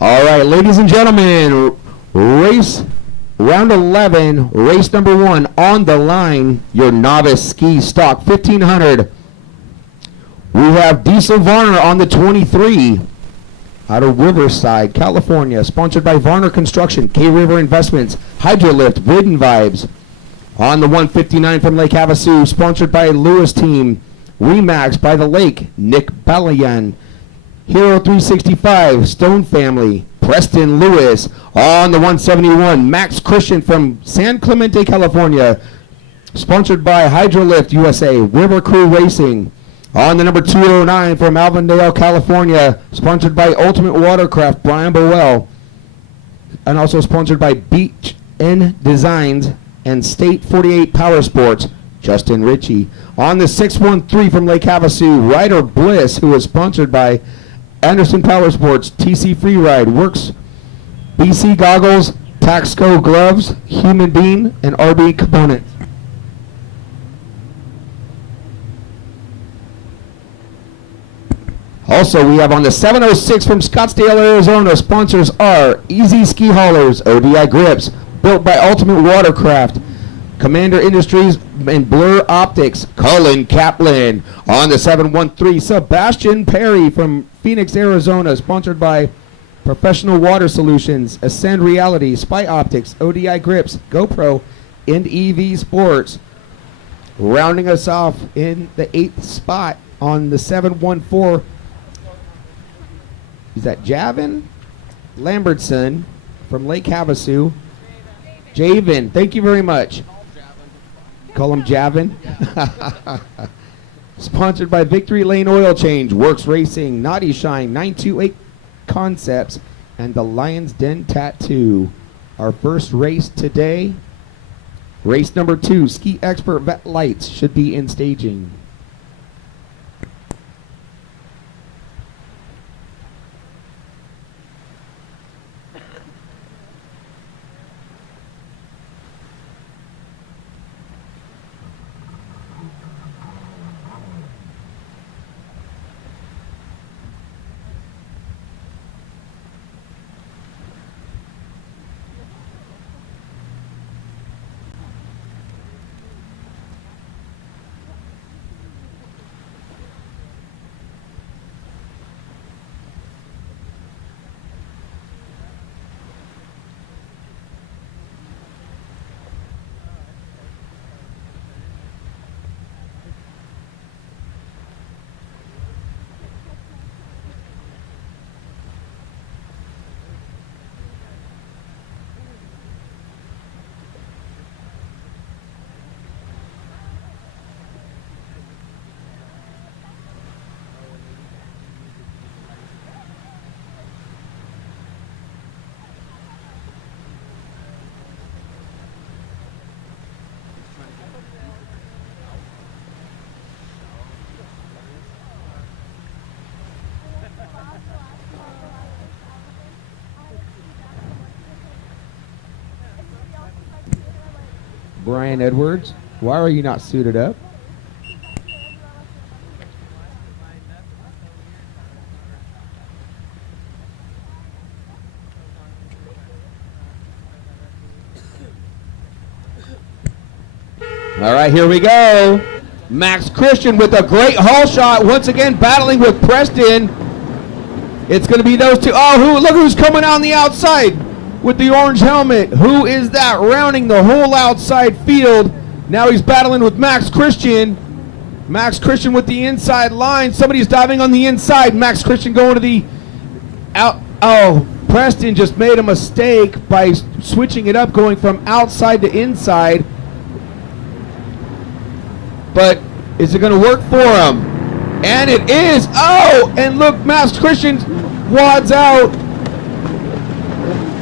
All right, ladies and gentlemen, race round 11, race number 1 on the line, your novice ski stock 1500. We have Diesel Varner on the 23 out of Riverside, California, sponsored by Varner Construction, K-River Investments, Hydrolift, Wooden Vibes. On the 159 from Lake Havasu, sponsored by Lewis Team, Remax by the Lake, Nick Balayan, Hero 365, Stone Family, Preston Lewis. On the 171, Max Christian from San Clemente, California, sponsored by Hydrolift USA, River Crew Racing. On the number 209 from Avondale, California, sponsored by Ultimate Watercraft, Brian Bowell, and also sponsored by Beach N Designs and State 48 Power Sports, Justin Ritchie. On the 613 from Lake Havasu, Ryder Bliss, who is sponsored by Anderson Power Sports, TC Freeride, Works, BC Goggles, Taxco Gloves, Human Bean, and RB Components. Also, we have on the 706 from Scottsdale, Arizona, sponsors are Easy Ski Haulers, ODI Grips, built by Ultimate Watercraft, Commander Industries, and Blur Optics, Colin Kaplan. On the 713, Sebastian Perry from Phoenix, Arizona, sponsored by Professional Water Solutions, Ascend Reality, Spy Optics, ODI Grips, GoPro, and EV Sports. Rounding us off in the 8th spot on the 714, is that Javin Lambertson from Lake Havasu. Javen, thank you very much. Call him Javin. Sponsored by Victory Lane Oil Change, Works Racing, Naughty Shine, 928 Concepts, and the Lion's Den Tattoo. Our first race today, race number 2, Ski Expert Vet Lights should be in staging. Brian Edwards, why are you not suited up? All right, here we go. Max Christian with a great haul shot, once again battling with Preston. It's going to be those two. Oh, look who's coming on the outside with the orange helmet. Who is that rounding the whole outside field? Now he's battling with Max Christian. Max Christian with the inside line. Somebody's diving on the inside. Max Christian going to the out. Oh, Preston just made a mistake by switching it up, going from outside to inside. But is it going to work for him? And it is. Oh, and look, Max Christian wads out.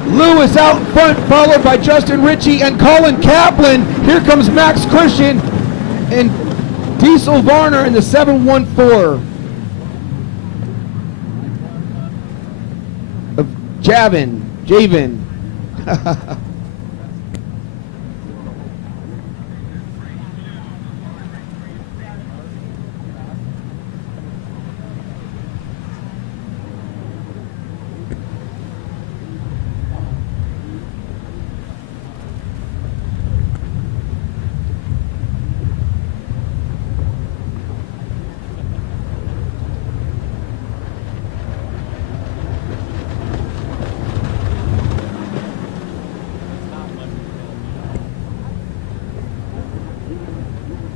Lewis out in front, followed by Justin Ritchie and Colin Kaplan. Here comes Max Christian and Diesel Varner in the 714 of Javen.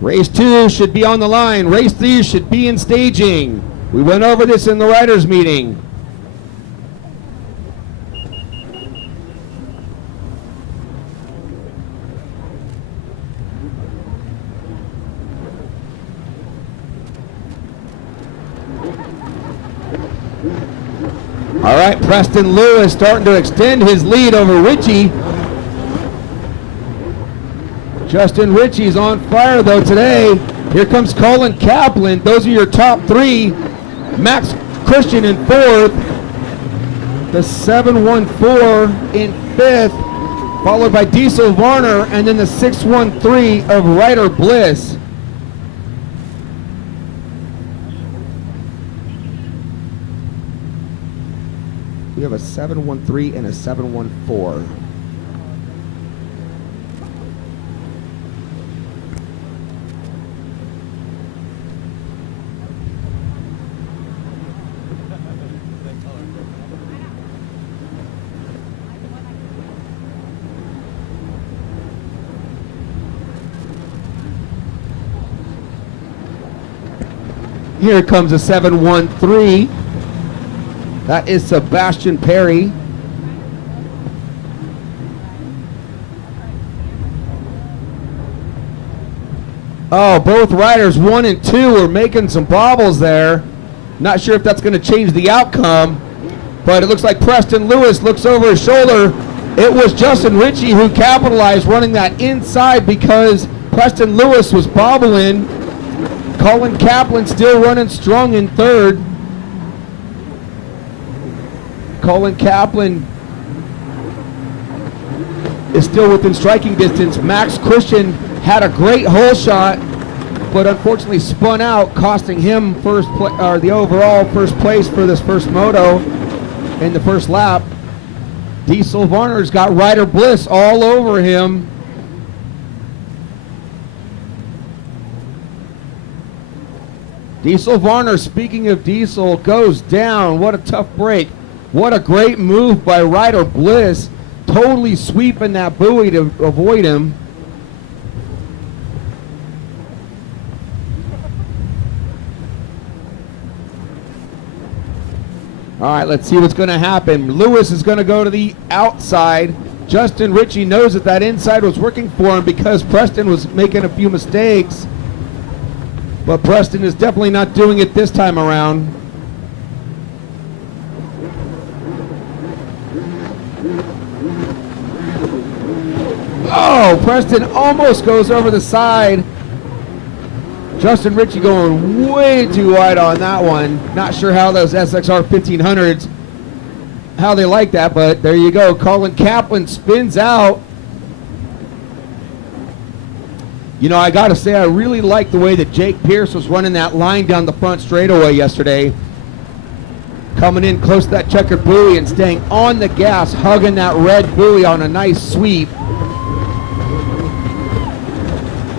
Race 2 should be on the line. Race 3 should be in staging. We went over this in the riders' meeting. All right, Preston Lewis starting to extend his lead over Ritchie. Justin Ritchie's on fire though today. Here comes Colin Kaplan. Those are your top three. Max Christian in fourth. The 714 in fifth, followed by Diesel Varner, and then the 613 of Ryder Bliss. We have a 713 and a 714. Here comes a 713. That is Sebastian Perry. Oh, both riders 1 and 2 are making some bobbles there. Not sure if that's going to change the outcome, but it looks like Preston Lewis looks over his shoulder. It was Justin Ritchie who capitalized running that inside because Preston Lewis was bobbling. Colin Kaplan still running strong in third. Colin Kaplan is still within striking distance. Max Christian had a great hole shot, but unfortunately spun out, costing him the overall first place for this first moto in the first lap. Diesel Varner's got Ryder Bliss all over him. Diesel Varner, speaking of Diesel, goes down. What a tough break. What a great move by Ryder Bliss, totally sweeping that buoy to avoid him. All right, let's see what's going to happen. Lewis is going to go to the outside. Justin Ritchie knows that inside was working for him because Preston was making a few mistakes. But Preston is definitely not doing it this time around. Oh, Preston almost goes over the side. Justin Ritchie going way too wide on that one. Not sure how those SXR 1500s, how they like that, but there you go. Colin Kaplan spins out. You know, I got to say, I really like the way that Jake Pierce was running that line down the front straightaway yesterday. Coming in close to that checkered buoy and staying on the gas, hugging that red buoy on a nice sweep.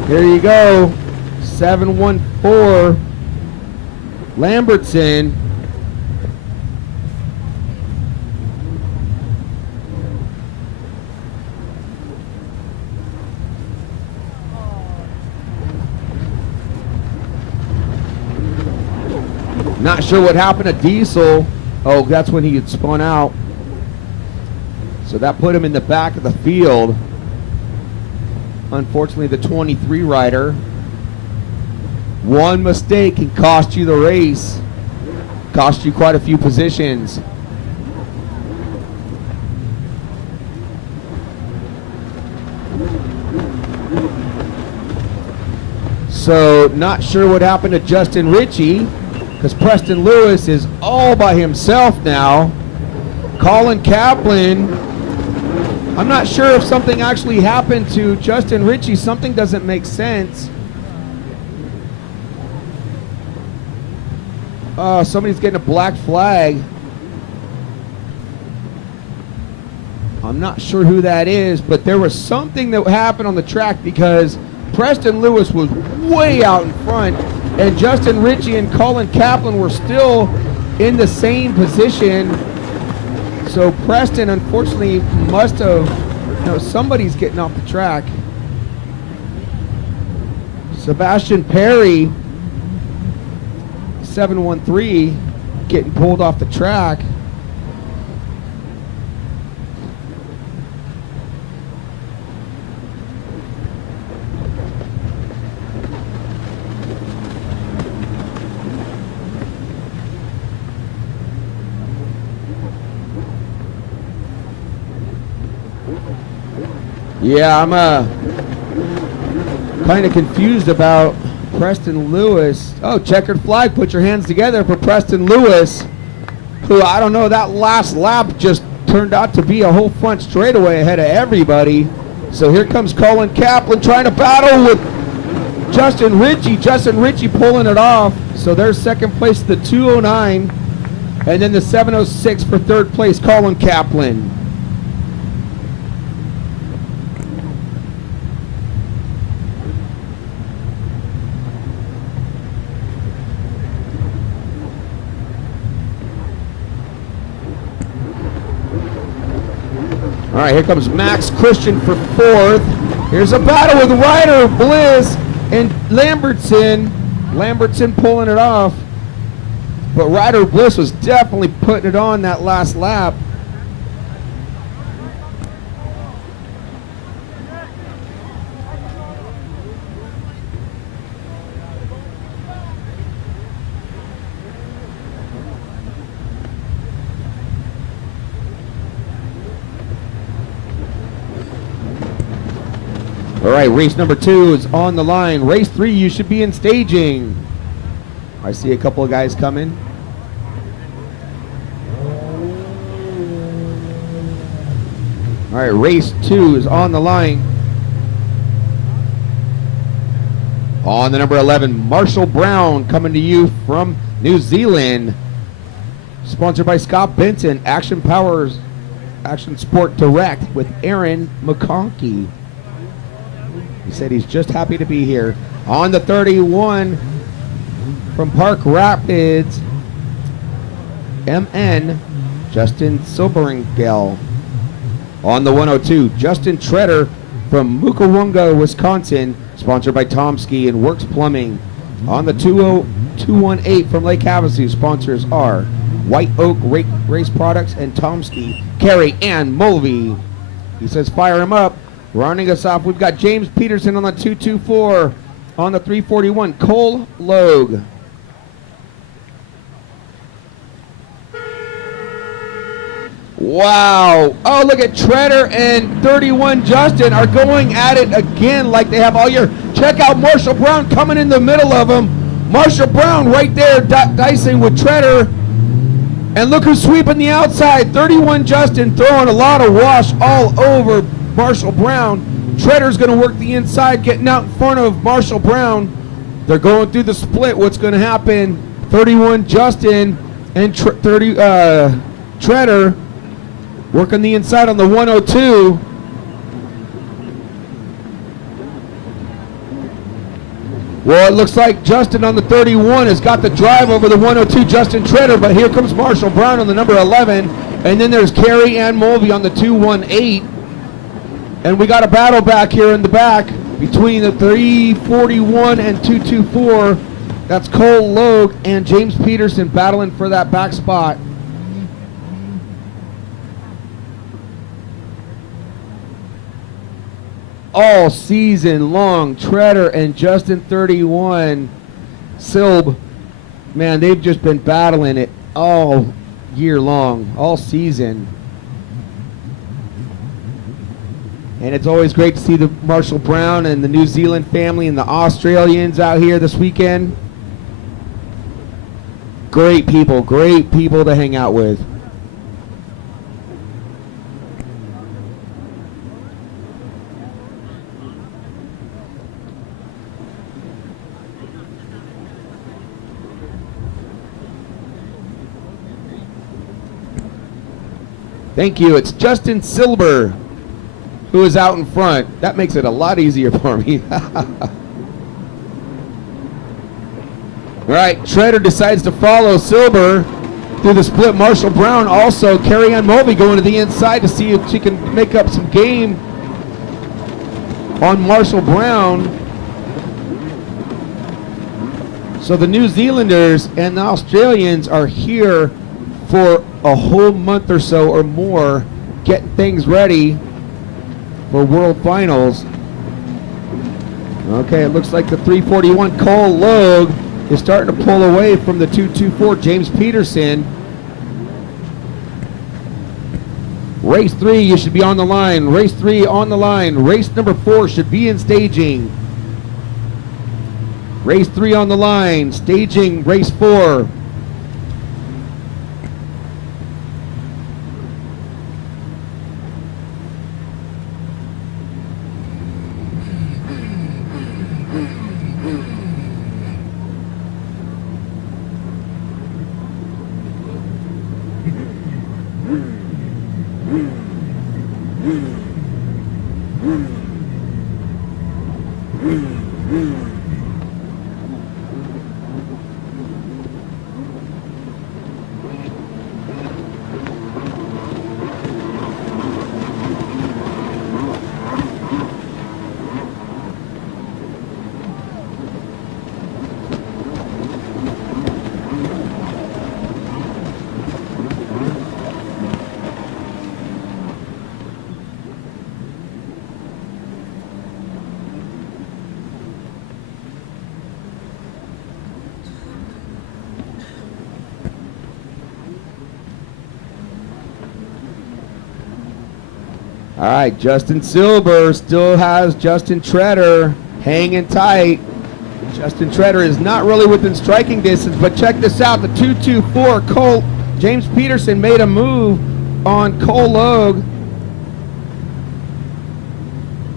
There you go. 714 Lambertson. Not sure what happened to Diesel. Oh, that's when he had spun out. So that put him in the back of the field. Unfortunately, the 23 rider. One mistake can cost you the race. Cost you quite a few positions. So, not sure what happened to Justin Ritchie, because Preston Lewis is all by himself now. Colin Kaplan, I'm not sure if something actually happened to Justin Ritchie. Something doesn't make sense. Somebody's getting a black flag. I'm not sure who that is, but there was something that happened on the track because Preston Lewis was way out in front, and Justin Ritchie and Colin Kaplan were still in the same position. So Preston, unfortunately, must have, somebody's getting off the track. Sebastian Perry, 713, getting pulled off the track. Yeah, I'm kind of confused about Preston Lewis. Oh, checkered flag. Put your hands together for Preston Lewis, who, I don't know, that last lap just turned out to be a whole front straightaway ahead of everybody. So here comes Colin Kaplan trying to battle with Justin Ritchie. Justin Ritchie pulling it off. So there's second place, the 209. And then the 706 for third place, Colin Kaplan. All right, here comes Max Christian for fourth. Here's a battle with Ryder Bliss and Lambertson. Lambertson pulling it off. But Ryder Bliss was definitely putting it on that last lap. All right, race number 2 is on the line. Race 3, you should be in staging. I see a couple of guys coming. All right, race 2 is on the line. On the number 11, Marshall Brown coming to you from New Zealand. Sponsored by Scott Benson, Action Powers, Action Sport Direct with Aaron McConkey. He said he's just happy to be here. On the 31 from Park Rapids, MN, Justin Silberingel. On the 102, Justin Treader from Mukawanga, Wisconsin, sponsored by Tomsky and Works Plumbing. On the 218 from Lake Havasu, sponsors are White Oak Race Products and Tomsky, Carrie Ann Mulvey. He says fire him up. Rounding us off, we've got James Peterson on the 224. On the 341, Cole Logue. Wow. Oh, look at Treader and 31 Justin are going at it again like they have all year. Check out Marshall Brown coming in the middle of them. Marshall Brown right there dicing with Treader. And look who's sweeping the outside. 31 Justin throwing a lot of wash all over Marshall Brown. Treader's going to work the inside, getting out in front of Marshall Brown. They're going through the split. What's going to happen? 31 Justin and Treader working the inside on the 102. Well, it looks like Justin on the 31 has got the drive over the 102, Justin Treader, but here comes Marshall Brown on the number 11, and then there's Carrie Ann Mulvey on the 218. And we got a battle back here in the back between the 341 and 224. That's Cole Logue and James Peterson battling for that back spot. All season long, Treader and Justin 31, Silb, man, they've just been battling it all year long, all season. And it's always great to see the Marshall Brown and the New Zealand family and the Australians out here this weekend. Great people to hang out with. Thank you. It's Justin Silber who is out in front. That makes it a lot easier for me. All right, Treader decides to follow Silber through the split. Marshall Brown also, Carrie Ann Mulvey going to the inside to see if she can make up some game on Marshall Brown. So the New Zealanders and the Australians are here for a whole month or so or more, getting things ready for World Finals. Okay, it looks like the 341 Cole Logue is starting to pull away from the 224 James Peterson. Race 3, you should be on the line. Race 3 on the line. Race number 4 should be in staging. Race 3 on the line. Staging race 4. All right, Justin Silber still has Justin Treader hanging tight. Justin Treader is not really within striking distance, but check this out. The 224 Cole James Peterson made a move on Cole Logue.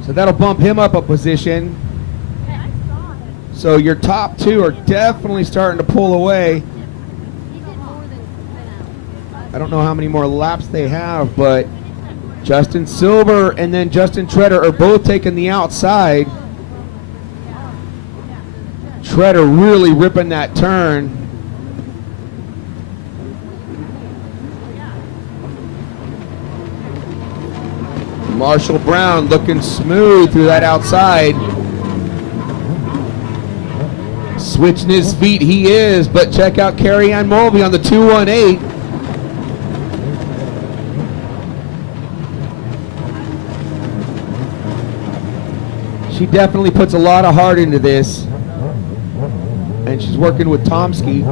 So that'll bump him up a position. So your top two are definitely starting to pull away. I don't know how many more laps they have, but Justin Silber and then Justin Treader are both taking the outside. Treader really ripping that turn. Marshall Brown looking smooth through that outside. Switching his feet he is, but check out Carrie Ann Mulvey on the 218. She definitely puts a lot of heart into this, and she's working with Tomsky.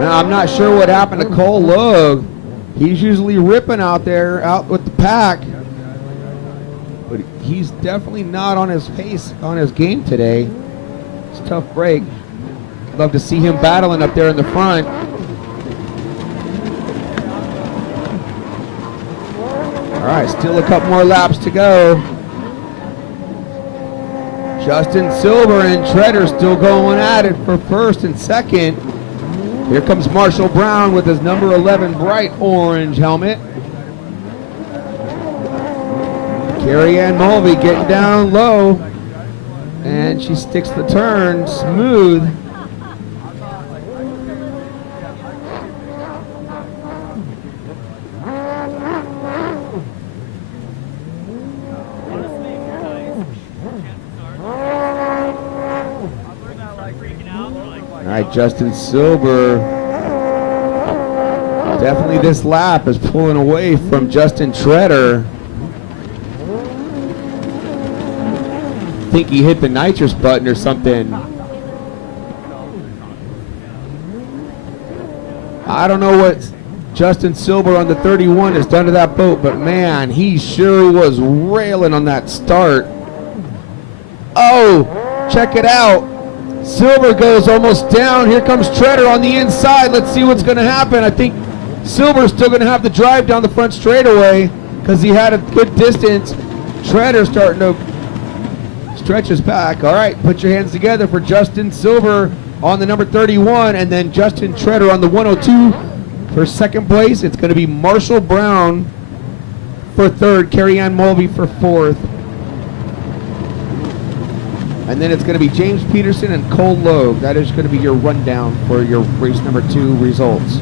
Now, I'm not sure what happened to Cole Logue. He's usually ripping out there, out with the pack. But he's definitely not on his pace, on his game today. It's a tough break. Love to see him battling up there in the front. All right, still a couple more laps to go. Justin Silber and Treader still going at it for first and second. Here comes Marshall Brown with his number 11 bright orange helmet. Carrie Ann Mulvey getting down low, and she sticks the turn smooth. All right, Justin Silber, definitely this lap is pulling away from Justin Treader. I think he hit the nitrous button or something. I don't know what Justin Silber on the 31 has done to that boat, but man, he sure was railing on that start. Oh, check it out. Silber goes almost down. Here comes Treader on the inside. Let's see what's going to happen. I think Silber's still going to have the drive down the front straightaway because he had a good distance. Treader starting to stretch his pack. All right, put your hands together for Justin Silver on the number 31, and then Justin Treader on the 102 for second place. It's going to be Marshall Brown for third, Carrie Ann Mulvey for fourth. And then it's going to be James Peterson and Cole Logue. That is going to be your rundown for your race number 2 results.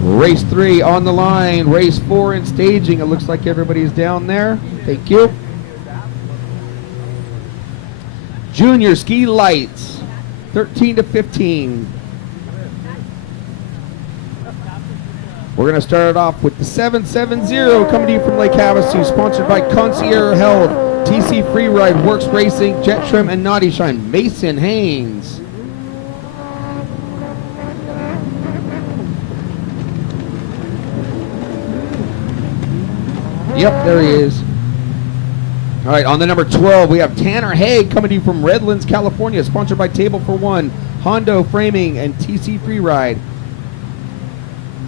Race 3 on the line. Race 4 in staging. It looks like everybody's down there. Thank you. Junior ski lights, 13 to 15. We're going to start it off with the 770 coming to you from Lake Havasu, sponsored by Concierge Health, TC Freeride, Works Racing, Jet Trim, and Naughty Shine. Mason Haynes. Yep, there he is. All right, on the number 12, we have Tanner Haig coming to you from Redlands, California, sponsored by Table for One, Hondo Framing, and TC Freeride.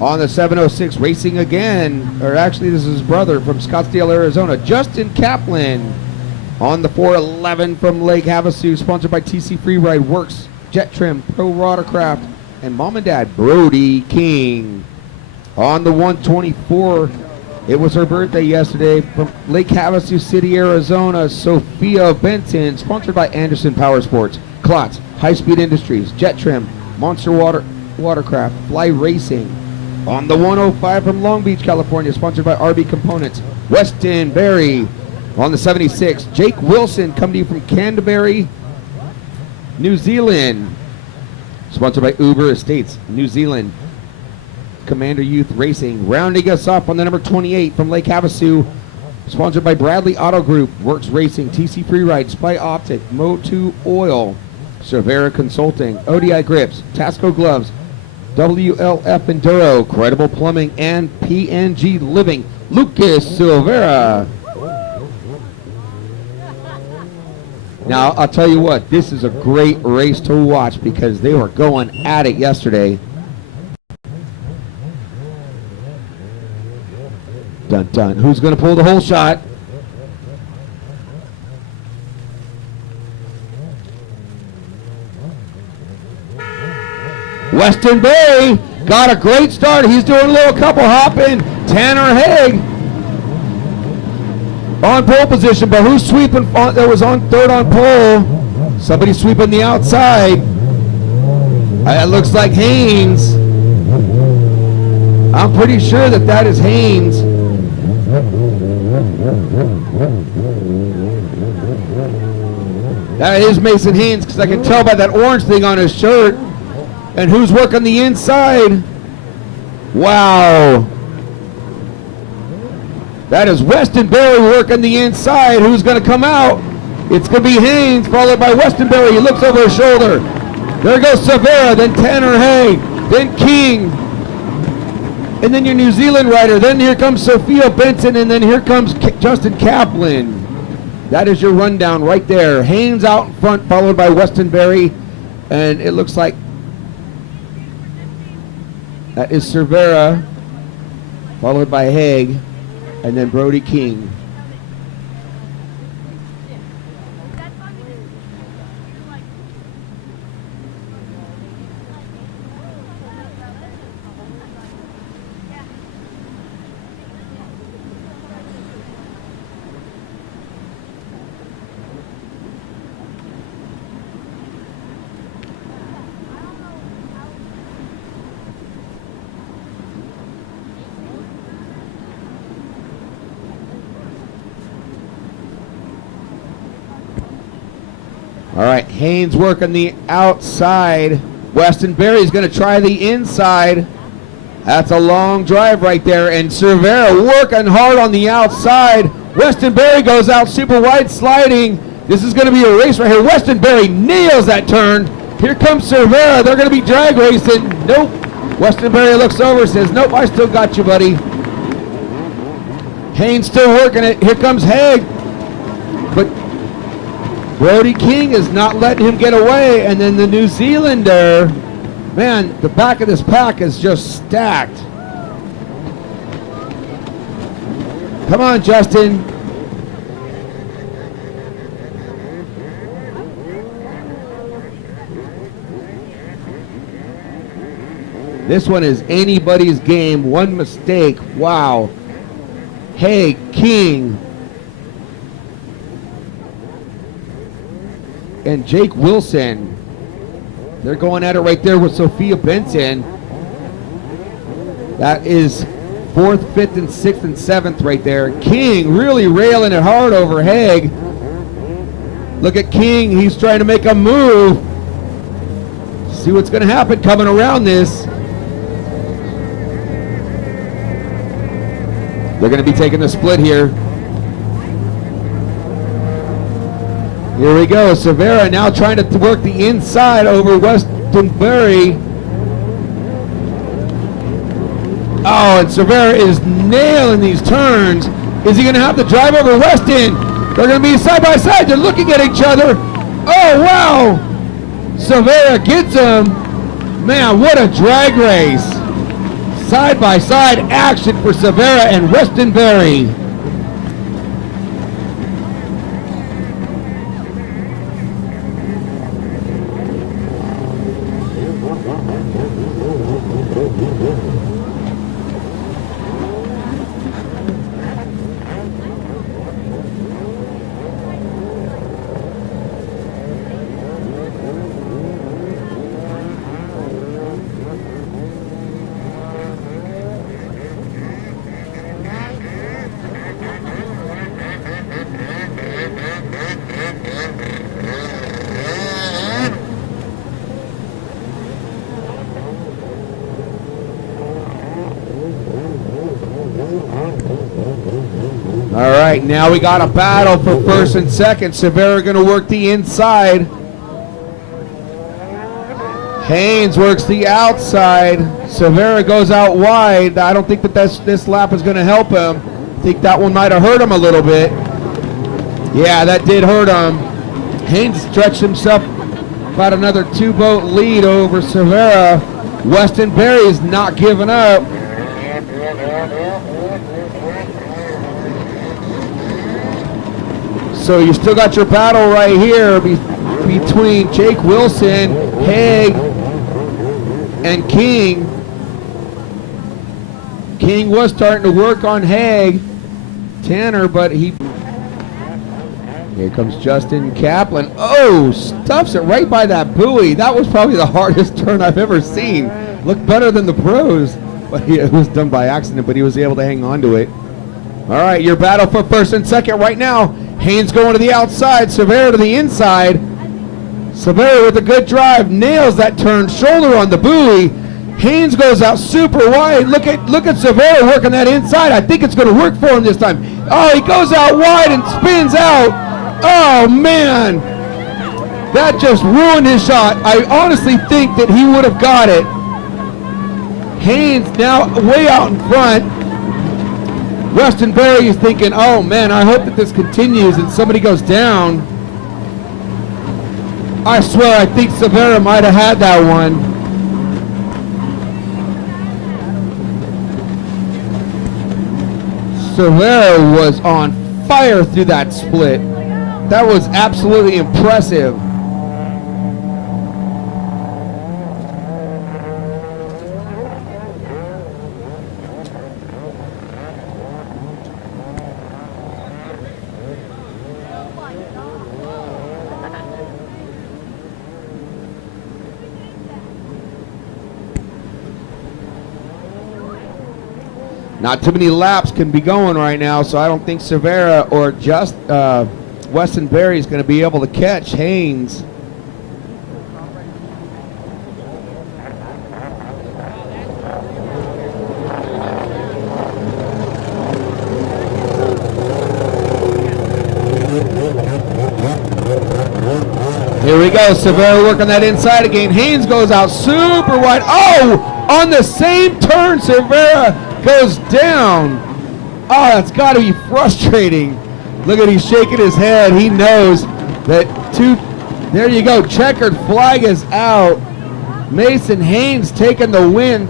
On the 706, racing again, or actually this is his brother from Scottsdale, Arizona, Justin Kaplan. On the 411 from Lake Havasu, sponsored by TC Freeride, Works, Jet Trim, Pro Watercraft, and Mom and Dad, Brody King. On the 124, it was her birthday yesterday, from Lake Havasu City, Arizona, Sophia Benton, sponsored by Anderson Power Sports, Klotz, High Speed Industries, Jet Trim, Monster Watercraft, Fly Racing. On the 105 from Long Beach, California, sponsored by RB Components, Weston Berry. On the 76, Jake Wilson coming to you from Canterbury, New Zealand, sponsored by Uber Estates, New Zealand. Commander Youth Racing. Rounding us up on the number 28 from Lake Havasu, sponsored by Bradley Auto Group, Works Racing, TC Freeride, Spy Optic, Mo2 Oil, Cervera Consulting, ODI Grips, Tasco Gloves, WLF Enduro, Credible Plumbing, and PNG Living. Lucas Silvera. Now, I'll tell you what, this is a great race to watch because they were going at it yesterday. Dun dun. Who's going to pull the whole shot? Weston Bay got a great start. He's doing a little couple hopping. Tanner Haig on pole position, but who's sweeping? That was on third on pole. Somebody sweeping the outside. It looks like Haynes. I'm pretty sure that is Haynes. That is Mason Haynes, because I can tell by that orange thing on his shirt. And who's working the inside? Wow. That is Weston Berry working the inside. Who's going to come out? It's going to be Haynes, followed by Weston Berry. He looks over his shoulder. There goes Severa, then Tanner Haig, then King. And then your New Zealand rider. Then here comes Sophia Benson, and then here comes Justin Kaplan. That is your rundown right there. Haynes out in front, followed by Weston Berry. And it looks like that is Cervera, followed by Haig, and then Brody King. All right, Haynes working the outside. Weston Berry's going to try the inside. That's a long drive right there. And Cervera working hard on the outside. Weston Berry goes out super wide sliding. This is going to be a race right here. Weston Berry nails that turn. Here comes Cervera. They're going to be drag racing. Nope. Weston Berry looks over, says, nope, I still got you, buddy. Haynes still working it. Here comes Haig. But Brody King is not letting him get away. And then the New Zealander, man, the back of this pack is just stacked. Come on, Justin. This one is anybody's game. One mistake. Wow. Hey, King. And Jake Wilson. They're going at it right there with Sophia Benson. That is 4th, 5th, and 6th, and 7th right there. King really railing it hard over Haig. Look at King. He's trying to make a move. See what's going to happen coming around this. They're going to be taking the split here. Here we go. Severa now trying to work the inside over Westonbury. Oh, and Severa is nailing these turns. Is he going to have to drive over Weston? They're going to be side by side. They're looking at each other. Oh, wow. Severa gets him. Man, what a drag race. Side by side action for Severa and Westonbury. All right, now we got a battle for 1st and 2nd. Severa going to work the inside. Haynes works the outside. Severa goes out wide. I don't think that this lap is going to help him. I think that one might have hurt him a little bit. Yeah, that did hurt him. Haynes stretched himself about another 2-boat lead over Severa. Westonbury is not giving up. So you still got your battle right here between Jake Wilson, Haig, and King. King was starting to work on Haig, Tanner, but he... Here comes Justin Kaplan. Oh, stuffs it right by that buoy. That was probably the hardest turn I've ever seen. Looked better than the pros, but it was done by accident, but he was able to hang on to it. All right, your battle for 1st and 2nd right now. Haynes going to the outside, Severa to the inside. Severa with a good drive, nails that turn, shoulder on the buoy. Haynes goes out super wide. Look at Severa working that inside. I think it's going to work for him this time. Oh, he goes out wide and spins out. Oh, man. That just ruined his shot. I honestly think that he would have got it. Haynes now way out in front. Westonbury is thinking, oh man, I hope that this continues and somebody goes down. I swear, I think Severa might have had that one. Severa was on fire through that split. That was absolutely impressive. Not too many laps can be going right now, so I don't think Severa or just Westonbury is going to be able to catch Haynes. Here we go, Severa working that inside again. Haynes goes out super wide. Oh, on the same turn, Severa goes down. Oh, that's got to be frustrating. Look at, he's shaking his head. He knows that there you go, checkered flag is out. Mason Haynes taking the win.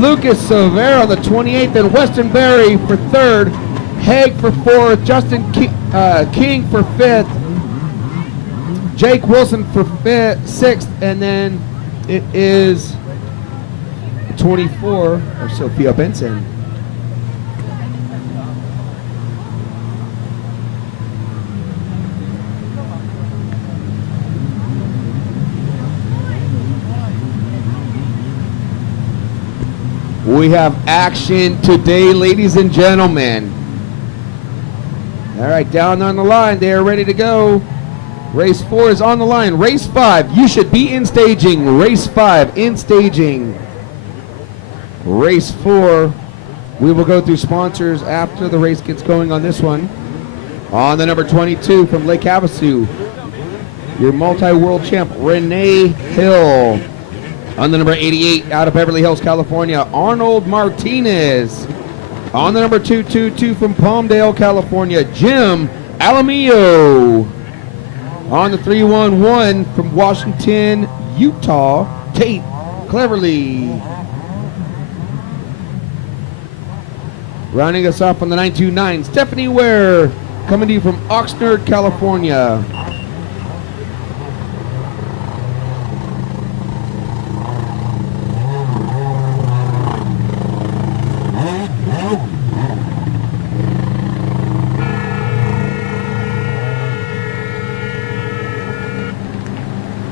Lucas Silvera on the 28th, and Weston Berry for 3rd. Haig for 4th. Justin King for 5th. Jake Wilson for 6th, and then it is 24 of Sophia Benson. We have action today, ladies and gentlemen. All right, down on the line, they are ready to go. Race 4 is on the line. Race 5, you should be in staging. Race 5, in staging. Race 4, we will go through sponsors after the race gets going on this one. On the number 22 from Lake Havasu, your multi-world champ, Renee Hill. On the number 88 out of Beverly Hills, California, Arnold Martinez. On the number 222 from Palmdale, California, Jim Alamillo. On the 311 from Washington, Utah, Tate Cleverly. Rounding us off on the 929, Stephanie Ware, coming to you from Oxnard, California.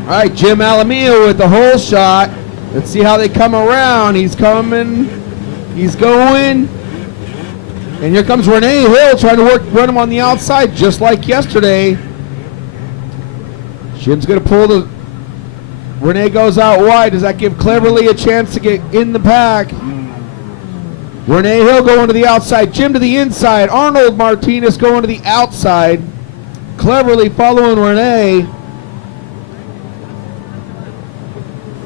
All right, Jim Alamillo with the whole shot. Let's see how they come around. He's coming. He's going. And here comes Renee Hill trying to run him on the outside just like yesterday. Jim's going to pull the... Renee goes out wide. Does that give Cleverly a chance to get in the pack? Renee Hill going to the outside. Jim to the inside. Arnold Martinez going to the outside. Cleverly following Renee.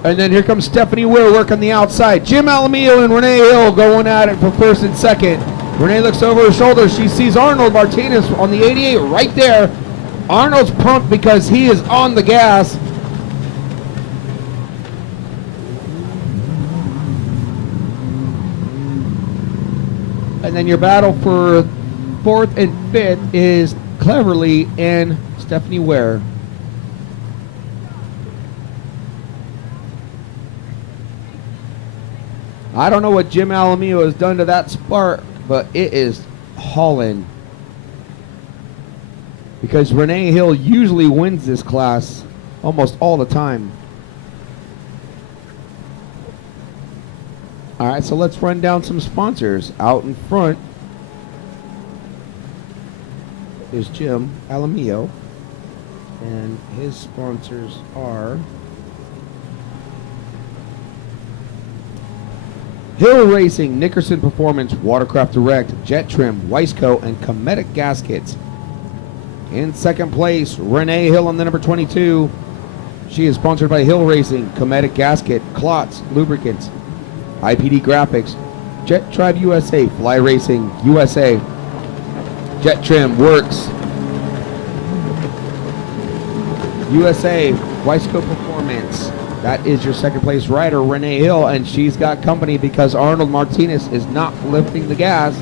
And then here comes Stephanie Ware working the outside. Jim Alamillo and Renee Hill going at it for 1st and 2nd. Renee looks over her shoulder. She sees Arnold Martinez on the 88 right there. Arnold's pumped because he is on the gas. And then your battle for 4th and 5th is Cleverly and Stephanie Ware. I don't know what Jim Alamillo has done to that spark, but it is hauling. Because Renee Hill usually wins this class almost all the time. All right, so let's run down some sponsors. Out in front is Jim Alamillo, and his sponsors are Hill Racing, Nickerson Performance, Watercraft Direct, Jet Trim, Weisco, and Cometic Gaskets. In 2nd place, Renee Hill on the number 22. She is sponsored by Hill Racing, Cometic Gasket, Klotz Lubricants, IPD Graphics, Jet Tribe USA, Fly Racing USA, Jet Trim Works USA, Weisco Performance. That is your 2nd place rider, Renee Hill, and she's got company because Arnold Martinez is not lifting the gas.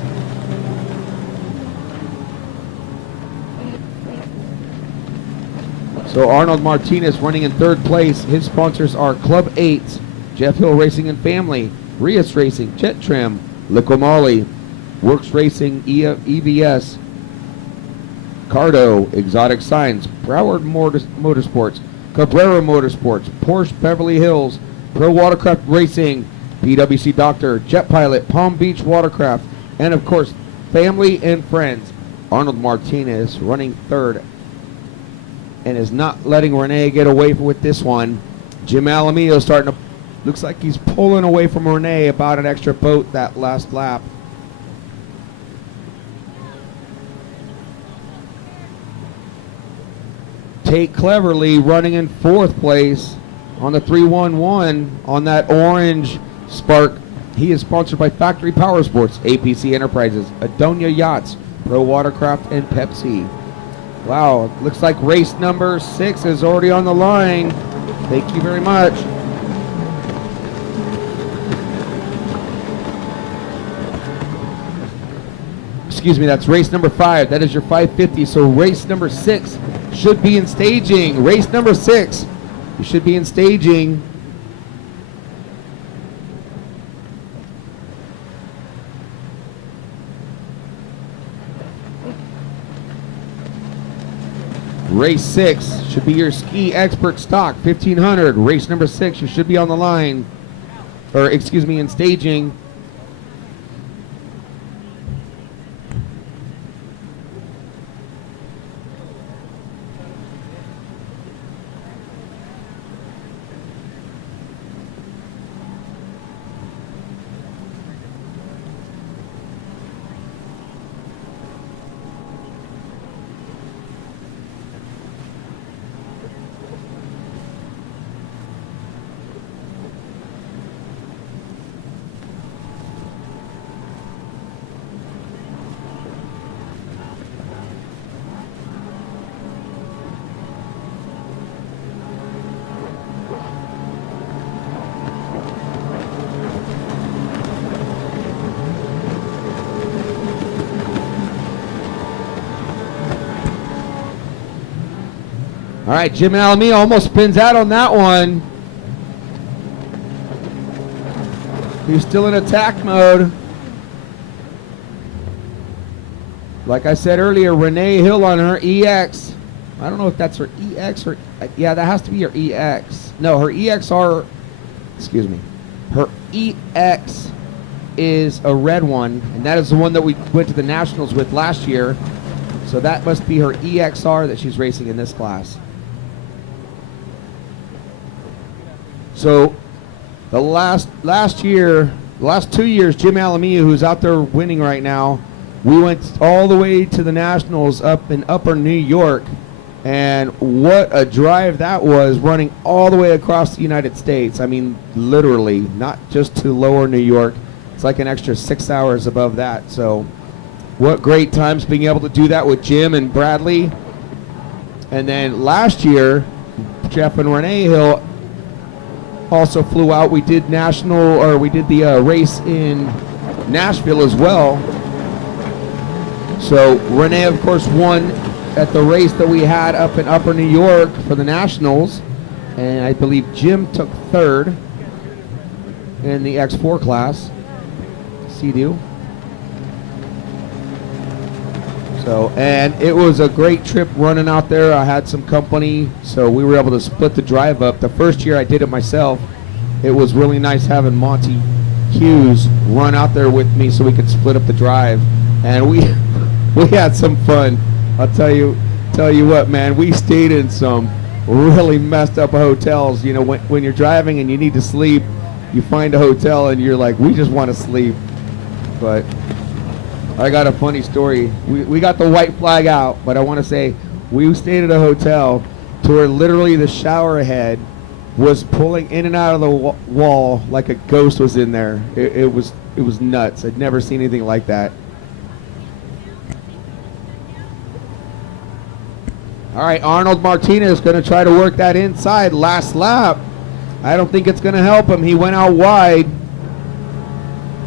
So Arnold Martinez running in 3rd place. His sponsors are Club 8, Jeff Hill Racing and Family, Rias Racing, Jet Trim, Liquimolly, Works Racing, EVS, Cardo, Exotic Signs, Broward Motorsports, Cabrera Motorsports, Porsche Beverly Hills, Pro Watercraft Racing, PWC Doctor, Jet Pilot, Palm Beach Watercraft, and of course, Family and Friends. Arnold Martinez running 3rd and is not letting Renee get away with this one. Jim Alamillo starting to, looks like he's pulling away from Renee about an extra boat that last lap. Tate Cleverly running in 4th place on the 311 on that orange Spark. He is sponsored by Factory Power Sports, APC Enterprises, Adonia Yachts, Pro Watercraft, and Pepsi. Wow, looks like race number 6 is already on the line. Thank you very much. excuse me, that's race number 5. That is your 550. So race number 6 should be in staging. Race number 6, you should be in staging. Race 6 should be your ski expert stock, 1500. Race number 6, you should be on the line, or excuse me, in staging. All right, Jim Alameda almost spins out on that one. He's still in attack mode. Like I said earlier, Renee Hill on her EX. I don't know if that's her EX or, yeah, that has to be her EX. No, her EXR, excuse me. Her EX is a red one, and that is the one that we went to the Nationals with last year. So that must be her EXR that she's racing in this class. So the last 2 years, Jim Alameda, who's out there winning right now, we went all the way to the Nationals up in Upper New York, and what a drive that was, running all the way across the United States. I mean, literally, not just to Lower New York. It's like an extra 6 hours above that. So what great times being able to do that with Jim and Bradley. And then last year, Jeff and Renee Hill also flew out. We did the race in Nashville as well. So Renee, of course, won at the race that we had up in Upper New York for the Nationals, and I believe Jim took 3rd in the X4 class. Sea-Doo. So, and it was a great trip running out there. I had some company, so we were able to split the drive up. The first year I did it myself. It was really nice having Monty Hughes run out there with me so we could split up the drive. And we had some fun. I'll tell you what, man, we stayed in some really messed up hotels. You know, when you're driving and you need to sleep, you find a hotel and you're like, we just want to sleep. But I got a funny story. We got the white flag out, but I want to say we stayed at a hotel to where literally the shower head was pulling in and out of the wall like a ghost was in there. It was nuts. I'd never seen anything like that. All right, Arnold Martinez going to try to work that inside last lap. I don't think it's going to help him. He went out wide.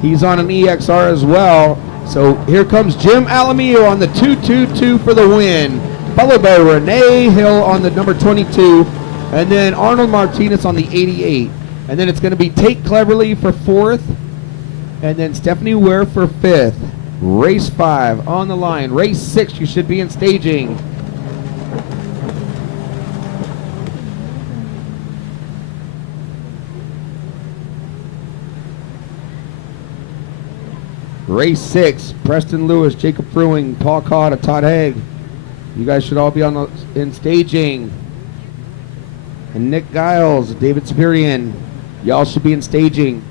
He's on an EXR as well. So here comes Jim Alameda on the 222 for the win, followed by Renee Hill on the number 22, and then Arnold Martinez on the 88. And then it's going to be Tate Cleverly for 4th, and then Stephanie Ware for 5th. Race 5 on the line. Race 6, you should be in staging. Race 6, Preston Lewis, Jacob Brewing, Paul Cotta, Todd Haig. You guys should all be in staging. And Nick Giles, David Spirian. Y'all should be in staging.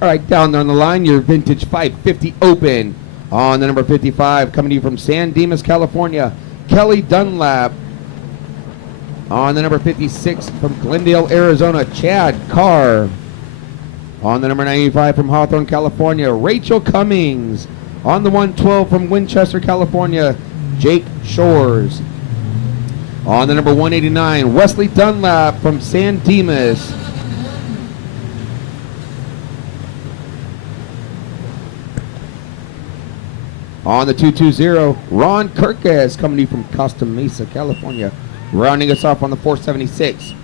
All right, down on the line, your vintage 550 Open. On the number 55, coming to you from San Dimas, California, Kelly Dunlap. On the number 56 from Glendale, Arizona, Chad Carr. On the number 95 from Hawthorne, California, Rachel Cummings. On the 112 from Winchester, California, Jake Shores. On the number 189, Wesley Dunlap from San Dimas. On the 220, Ron Kirkus coming to you from Costa Mesa, California. Rounding us off on the 476.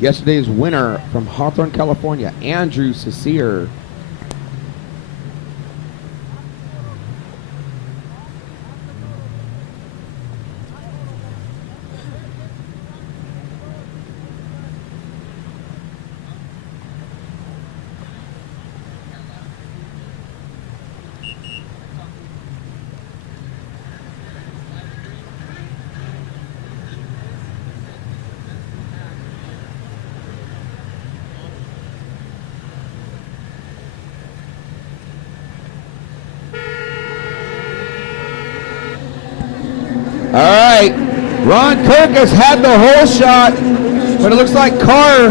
Yesterday's winner from Hawthorne, California, Andrew Cecere. All right, Ron Kirkus had the whole shot, but it looks like Carr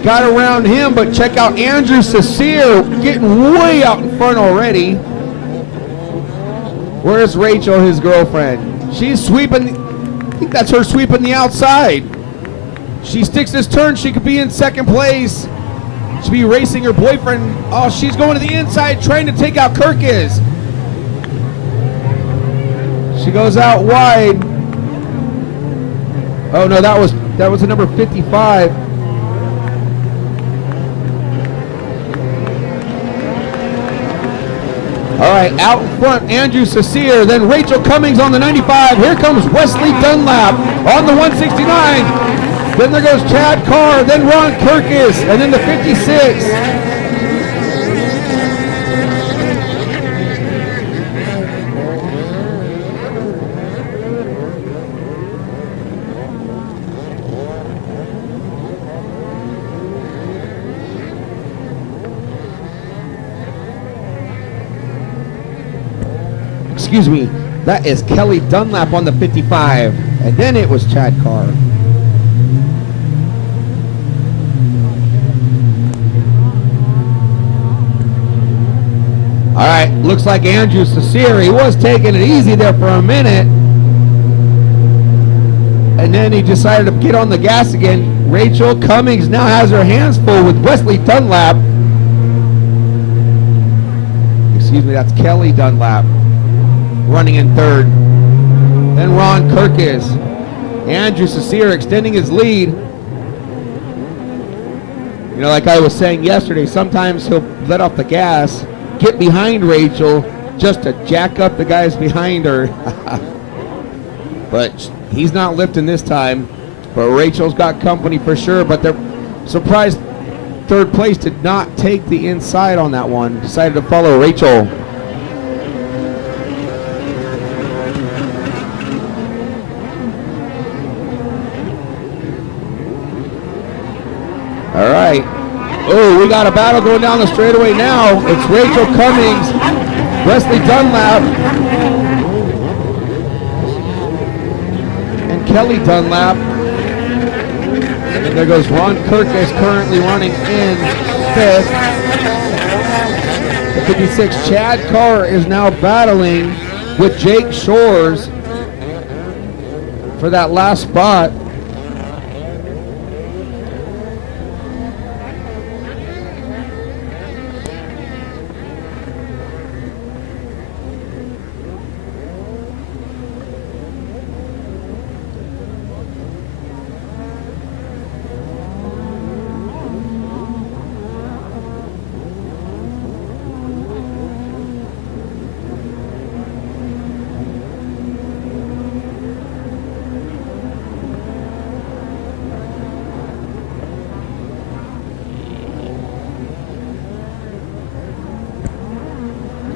got around him. But check out Andrew Cecere getting way out in front already. Where's Rachel, his girlfriend? She's sweeping, I think that's her sweeping the outside. She sticks this turn, she could be in second place. She'll be racing her boyfriend. Oh, she's going to the inside trying to take out Kirkus. She goes out wide. Oh no, that was the number 55. All right, out in front, Andrew Cecere, then Rachel Cummings on the 95. Here comes Wesley Dunlap on the 169. Then there goes Chad Carr, then Ron Kirkus, and then the 56. Excuse me, that is Kelly Dunlap on the 55, and then it was Chad Carr. All right, looks like Andrew Cecere, he was taking it easy there for a minute, and then he decided to get on the gas again. Rachel Cummings now has her hands full with Wesley Dunlap. Excuse me, that's Kelly Dunlap running in third. Then Ron Kirkus. Andrew Cecere extending his lead. You know, like I was saying yesterday, sometimes he'll let off the gas, get behind Rachel, just to jack up the guys behind her. But he's not lifting this time. But Rachel's got company for sure. But they're surprised third place did not take the inside on that one. Decided to follow Rachel. All right. Oh, we got a battle going down the straightaway now. It's Rachel Cummings, Wesley Dunlap, and Kelly Dunlap. And there goes Ron Kirkus, currently running in fifth. The 56, Chad Carr, is now battling with Jake Shores for that last spot.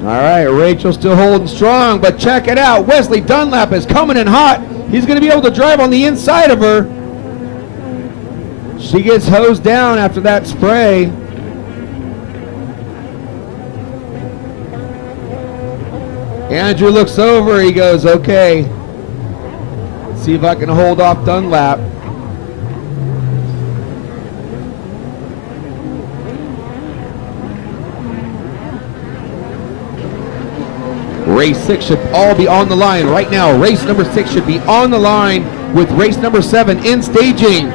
All right, Rachel still holding strong, but check it out. Wesley Dunlap is coming in hot. He's going to be able to drive on the inside of her. She gets hosed down after that spray. Andrew looks over. He goes, okay. See if I can hold off Dunlap. Race 6 should all be on the line right now. Race number 6 should be on the line with race number 7 in staging.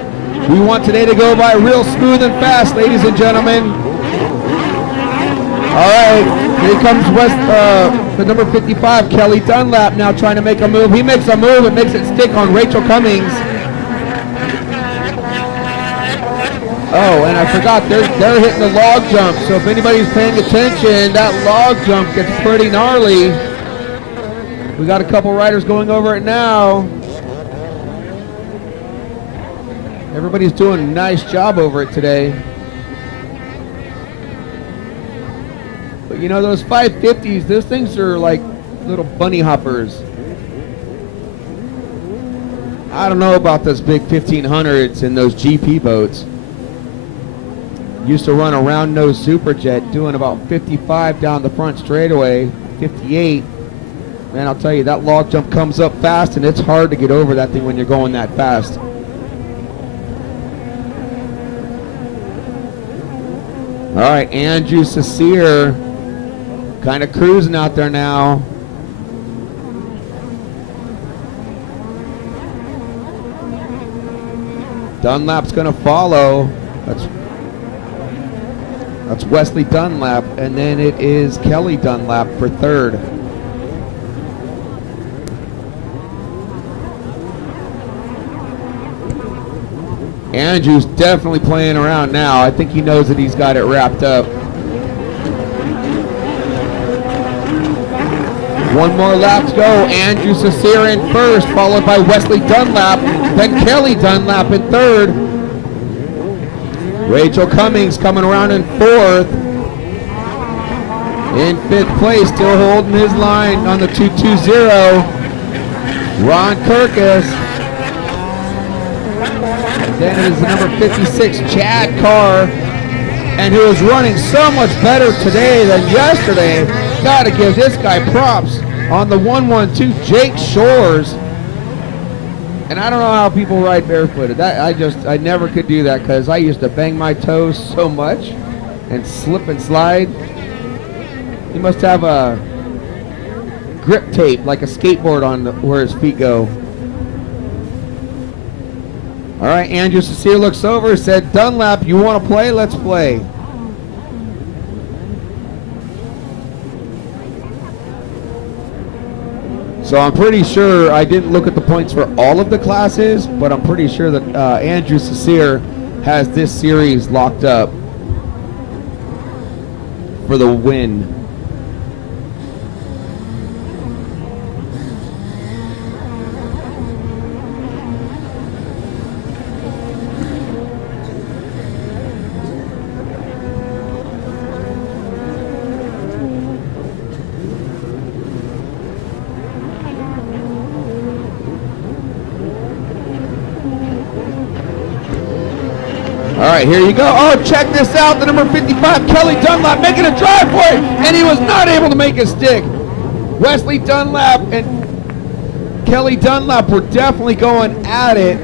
We want today to go by real smooth and fast, ladies and gentlemen. All right. Here comes the number 55, Kelly Dunlap, now trying to make a move. He makes a move and makes it stick on Rachel Cummings. Oh, and I forgot, they're hitting the log jump. So if anybody's paying attention, that log jump gets pretty gnarly. We got a couple riders going over it now. Everybody's doing a nice job over it today. But you know, those 550s, those things are like little bunny hoppers. I don't know about those big 1500s and those GP boats. Used to run a round nose Superjet doing about 55 down the front straightaway, 58. Man, I'll tell you, that log jump comes up fast and it's hard to get over that thing when you're going that fast. All right, Andrew Cecere kind of cruising out there now. Dunlap's going to follow. That's Wesley Dunlap, and then it is Kelly Dunlap for third. Andrew's definitely playing around now. I think he knows that he's got it wrapped up. One more lap to go. Andrew Cecere in first, followed by Wesley Dunlap, then Kelly Dunlap in third. Rachel Cummings coming around in fourth. In fifth place, still holding his line on the 220. Ron Kirkus. Then it is the number 56, Chad Carr, and who is running so much better today than yesterday. Got to give this guy props. On the 112, Jake Shores. And I don't know how people ride barefooted. I never could do that because I used to bang my toes so much and slip and slide. He must have a grip tape like a skateboard on where his feet go. All right, Andrew Cecile looks over, said, Dunlap, you want to play? Let's play. So I'm pretty sure, I didn't look at the points for all of the classes, but I'm pretty sure that Andrew Cecile has this series locked up for the win. All right, here you go. Oh, check this out. The number 55, Kelly Dunlap, making a drive for it, and he was not able to make it stick. Wesley Dunlap and Kelly Dunlap were definitely going at it.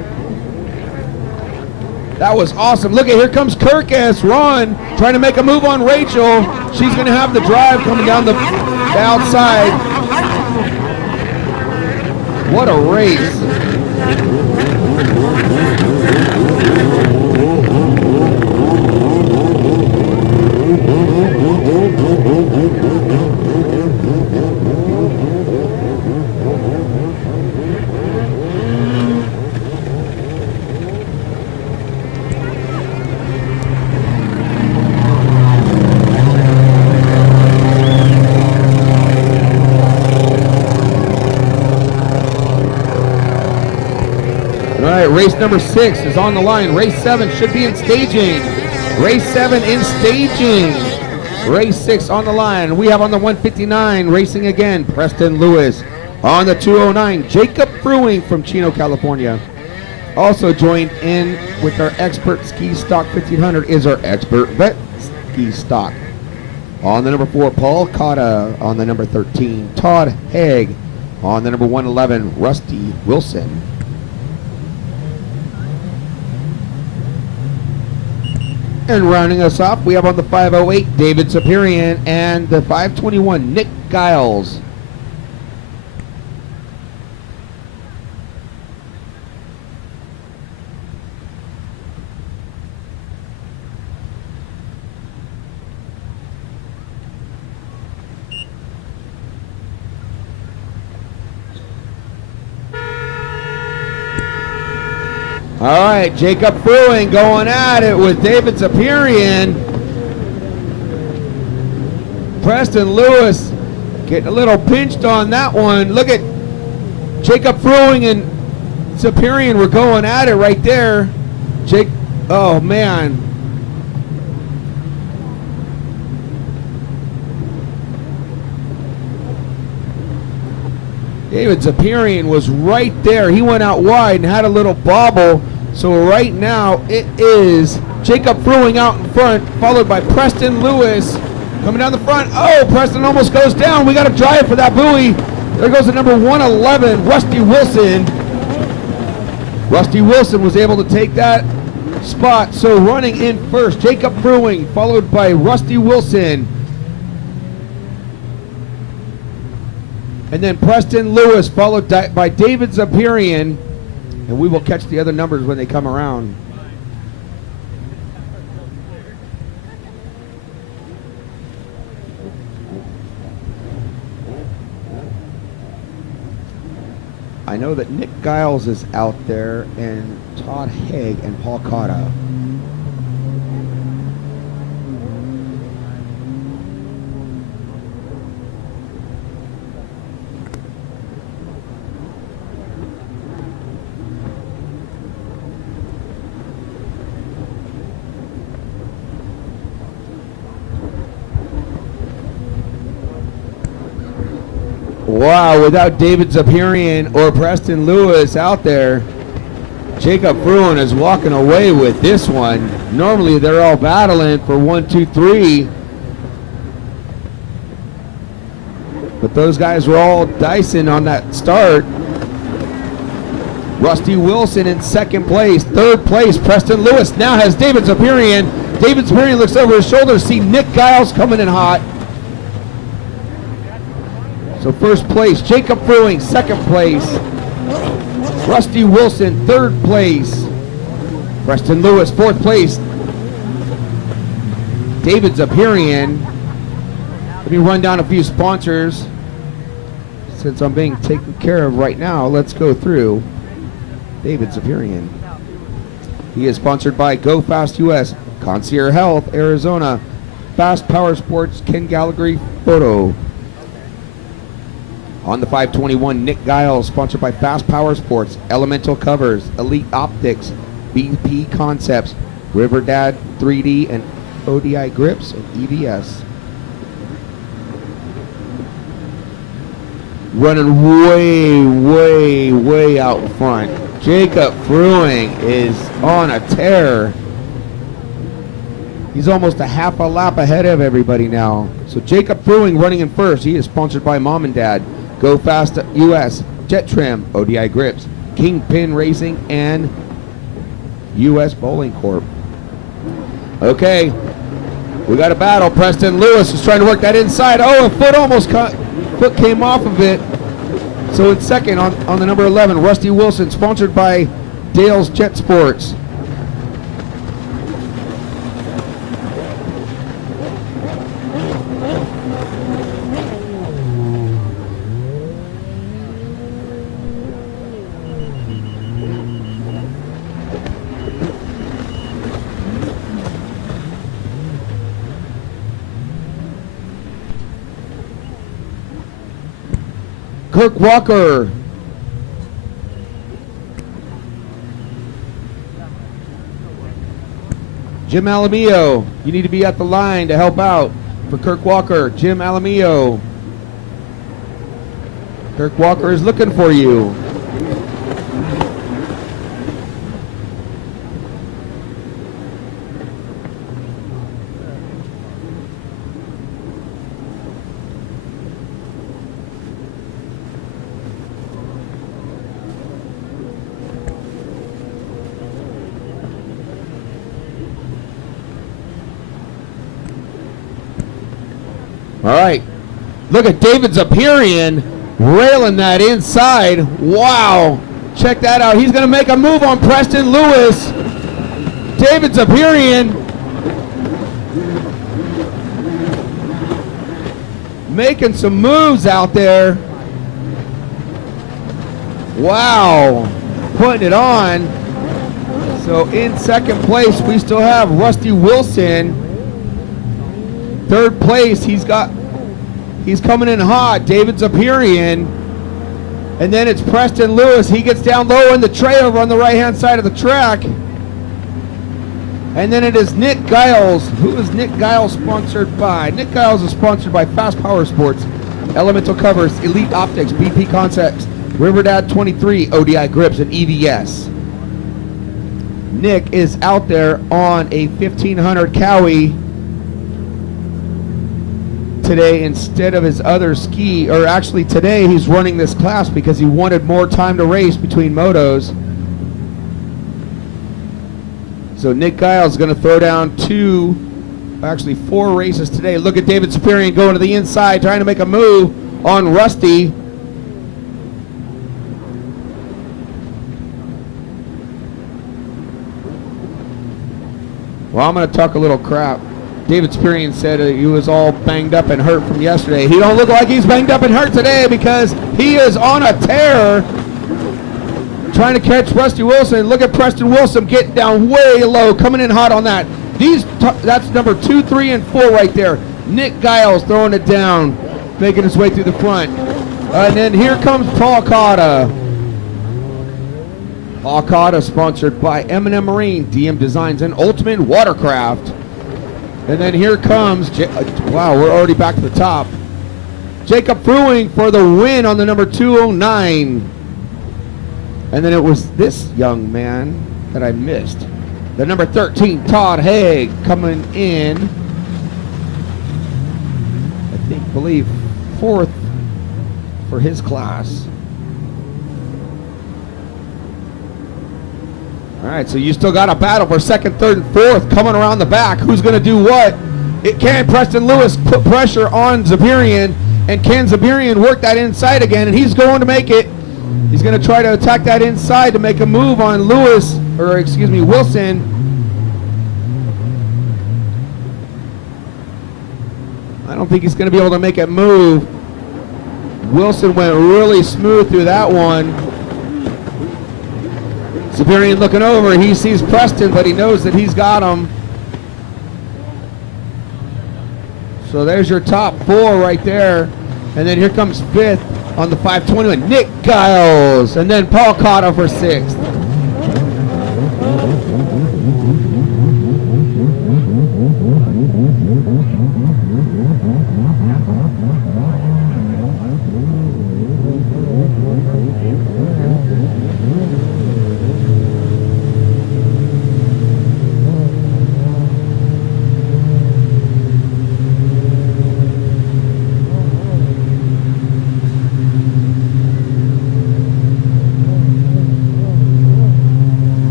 That was awesome. Look at, here comes Kirkus, Ron, trying to make a move on Rachel. She's going to have the drive coming down the outside. What a race. Race number 6 is on the line. Race 7 should be in staging. Race 7 in staging. Race 6 on the line. We have on the 159 racing again, Preston Lewis. On the 209, Jacob Brewing from Chino, California. Also joined in with our expert ski stock 1500 is our expert vet ski stock. On the number 4, Paul Cotta. On the number 13, Todd Haig. On the number 111, Rusty Wilson. And rounding us off, we have on the 508, David Superian, and the 521, Nick Giles. All right, Jacob Fruing going at it with David Zapirian. Preston Lewis getting a little pinched on that one. Look at Jacob Fruing and Zapirian were going at it right there. Oh man. David Zapirian was right there. He went out wide and had a little bobble. So right now it is Jacob Fruing out in front, followed by Preston Lewis coming down the front. Oh, Preston almost goes down. We got to drive for that buoy. There goes the number 111, Rusty Wilson. Rusty Wilson was able to take that spot. So running in first, Jacob Fruing, followed by Rusty Wilson. And then Preston Lewis, followed by David Zapirian. And we will catch the other numbers when they come around. I know that Nick Giles is out there, and Todd Haig and Paul Cotta. Wow, without David Zapirian or Preston Lewis out there, Jacob Fruing is walking away with this one. Normally they're all battling for 1, 2, 3. But those guys were all dicing on that start. Rusty Wilson in second place. Third place, Preston Lewis now has David Zapirian. David Zapirian looks over his shoulder to see Nick Giles coming in hot. So first place, Jacob Fruing. Second place, Rusty Wilson. Third place, Preston Lewis. Fourth place, David Zapirian. Let me run down a few sponsors. Since I'm being taken care of right now, let's go through David Zapirian. He is sponsored by Go Fast US, Concierge Health, Arizona, Fast Power Sports, Ken Gallagher Photo. On the 521, Nick Giles, sponsored by Fast Power Sports, Elemental Covers, Elite Optics, BP Concepts, Riverdad 3D, and ODI Grips, and EVS. Running way out in front. Jacob Fruing is on a tear. He's almost a half a lap ahead of everybody now. So Jacob Fruing running in first. He is sponsored by Mom and Dad, Go Fast US, Jet Trim, ODI Grips, Kingpin Racing, and US Bowling Corp. Okay, we got a battle. Preston Lewis is trying to work that inside. Oh, a foot came off of it. So it's second on the number 11, Rusty Wilson, sponsored by Dale's Jet Sports. Kirk Walker. Jim Alamillo, you need to be at the line to help out for Kirk Walker. Jim Alamillo. Kirk Walker is looking for you. All right, look at David Zapirian railing that inside. Wow, check that out. He's going to make a move on Preston Lewis. David Zapirian making some moves out there. Wow, putting it on. So in second place, we still have Rusty Wilson. Third place, he's coming in hot. David Zapirian. And then it's Preston Lewis. He gets down low in the tray over on the right-hand side of the track. And then it is Nick Giles. Who is Nick Giles sponsored by? Nick Giles is sponsored by Fast Power Sports, Elemental Covers, Elite Optics, BP Concepts, Riverdad 23, ODI Grips, and EVS. Nick is out there on a 1500 Cowie today instead of his other ski, or actually today he's running this class because he wanted more time to race between motos. So Nick Giles is going to throw down four races today. Look at David Superior going to the inside, trying to make a move on Rusty. Well, I'm going to talk a little crap. David Superior said he was all banged up and hurt from yesterday. He don't look like he's banged up and hurt today because he is on a tear trying to catch Rusty Wilson. Look at Preston Wilson getting down way low, coming in hot on that. That's number 2, 3, and 4 right there. Nick Giles throwing it down, making his way through the front. And then here comes Paul Cotta. Paul Cotta sponsored by M&M Marine, DM Designs, and Ultimate Watercraft. And then here comes, wow, we're already back to the top. Jacob Fruing for the win on the number 209. And then it was this young man that I missed. The number 13, Todd Haig, coming in, I believe 4th for his class. All right, so you still got a battle for 2nd, 3rd, and 4th coming around the back. Who's going to do what? Can Preston Lewis put pressure on Zabirian, and can Zabirian work that inside again? And he's going to make it. He's going to try to attack that inside to make a move on Wilson. I don't think he's going to be able to make it move. Wilson went really smooth through that one. Superior looking over, he sees Preston, but he knows that he's got him. So there's your top 4 right there. And then here comes 5th on the 521, Nick Giles. And then Paul Cotta for 6th.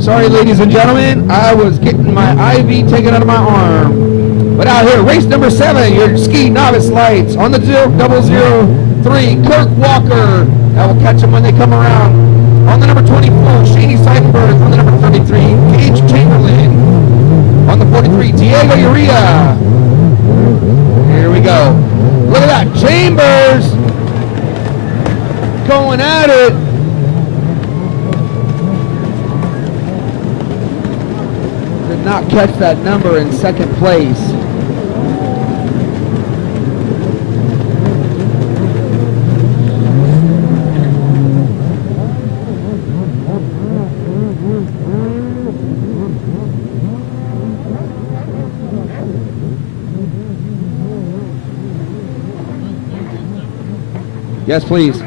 Sorry, ladies and gentlemen, I was getting my IV taken out of my arm. But out here, race number 7, your ski novice lights on the 003, Kirk Walker. That will catch them when they come around. On the number 24, Shaney Seidenberg. On the number 33, Gage Chamberlain. On the 43, Diego Uria. Here we go. Look at that, Chambers going at it. Did not catch that number in second place. Yes, please.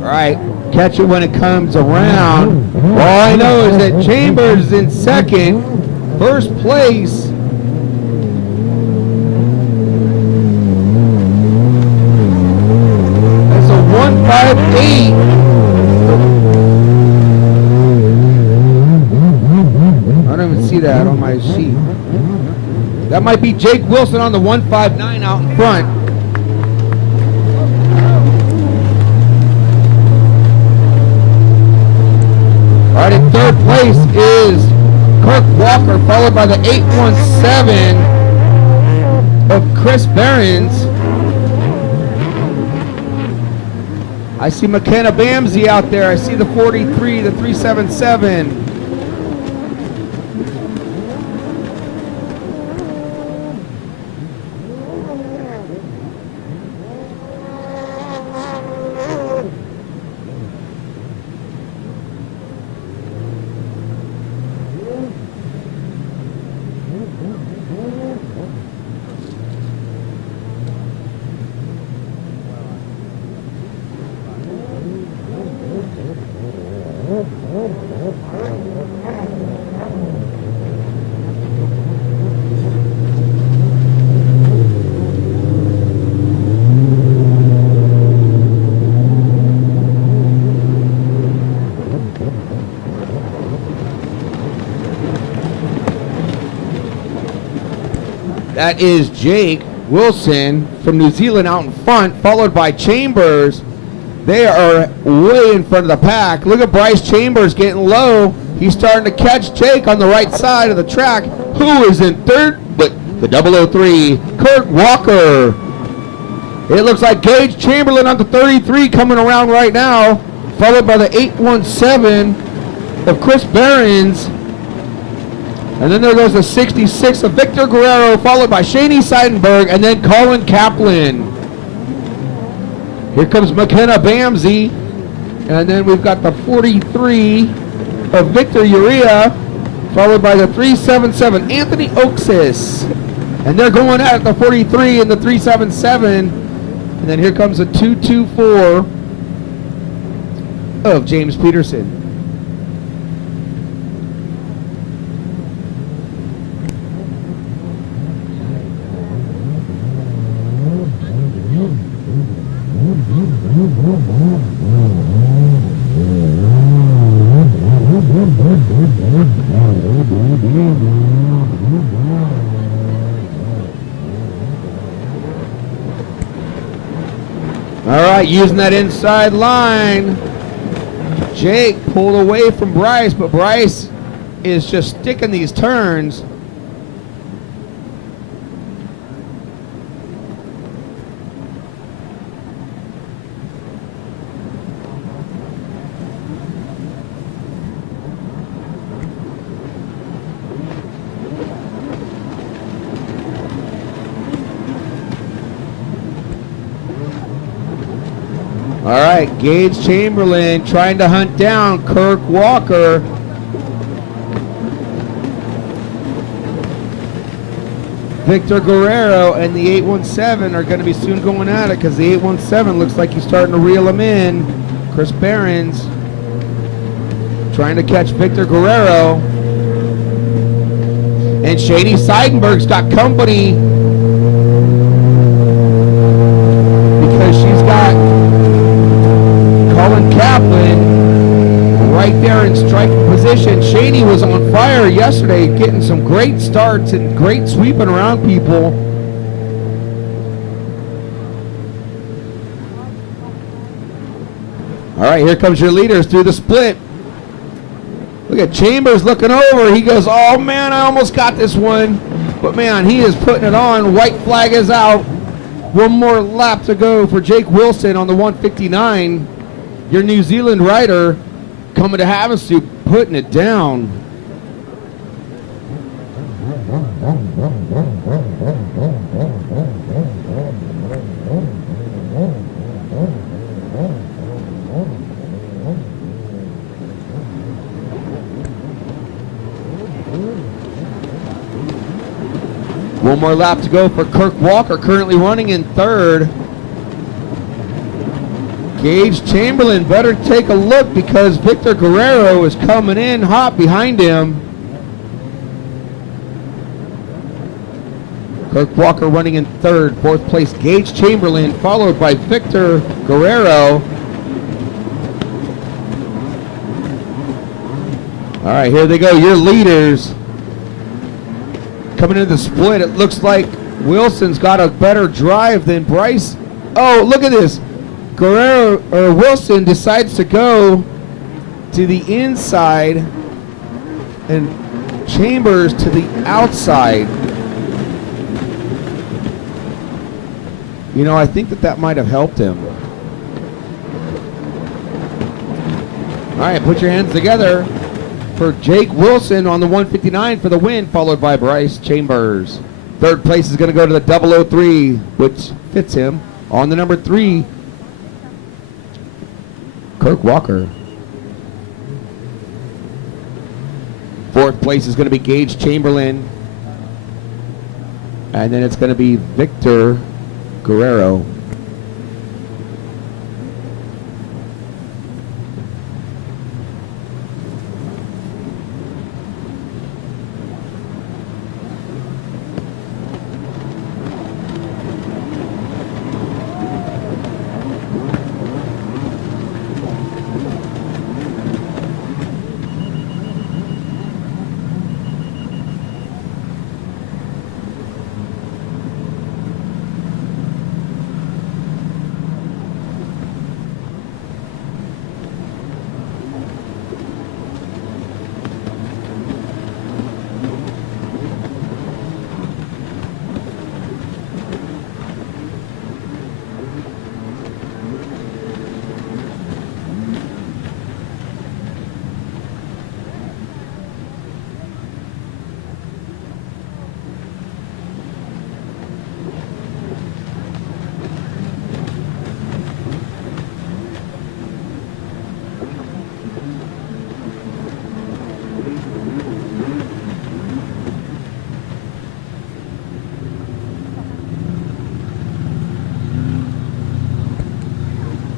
All right, catch it when it comes around. All I know is that Chambers is in second, first place. That's a 158. I don't even see that on my sheet. That might be Jake Wilson on the 159 out in front. All right, in third place is Kirk Walker, followed by the 817 of Chris Behrens. I see McKenna Bamsey out there. I see the 43, the 377. That is Jake Wilson from New Zealand out in front, followed by Chambers. They are way in front of the pack. Look at Bryce Chambers getting low. He's starting to catch Jake on the right side of the track. Who is in third? But the 003, Kirk Walker. It looks like Gage Chamberlain on the 33 coming around right now, followed by the 817 of Chris Behrens. And then there goes the 66 of Victor Guerrero, followed by Shani Seidenberg, and then Colin Kaplan. Here comes McKenna Bamsey. And then we've got the 43 of Victor Urea, followed by the 377, Anthony Oaksis. And they're going at the 43 and the 377. And then here comes the 224 of James Peterson. All right, using that inside line. Jake pulled away from Bryce, but Bryce is just sticking these turns. All right, Gage Chamberlain trying to hunt down Kirk Walker. Victor Guerrero and the 817 are going to be soon going at it because the 817 looks like he's starting to reel him in. Chris Behrens trying to catch Victor Guerrero. And Shani Seidenberg's got company. because she's got Colin Kaplan right there in striking position. Shaney was on fire yesterday, getting some great starts and great sweeping around people. All right, here comes your leaders through the split. Look at Chambers looking over. He goes, oh, man, I almost got this one. But, man, he is putting it on. White flag is out. One more lap to go for Jake Wilson on the 159. Your New Zealand rider coming to Havasu, putting it down. One more lap to go for Kirk Walker, currently running in third. Gage Chamberlain better take a look because Victor Guerrero is coming in hot behind him. Kirk Walker running in third. Fourth place, Gage Chamberlain, followed by Victor Guerrero. All right, here they go, your leaders. Coming into the split, it looks like Wilson's got a better drive than Bryce. Oh, look at this. Guerrero or Wilson decides to go to the inside and Chambers to the outside. You know, I think that might have helped him. All right, put your hands together for Jake Wilson on the 159 for the win, followed by Bryce Chambers. Third place is going to go to the 003, which fits him. On the number 3, Kirk Walker. Fourth place is going to be Gage Chamberlain. And then it's going to be Victor Guerrero.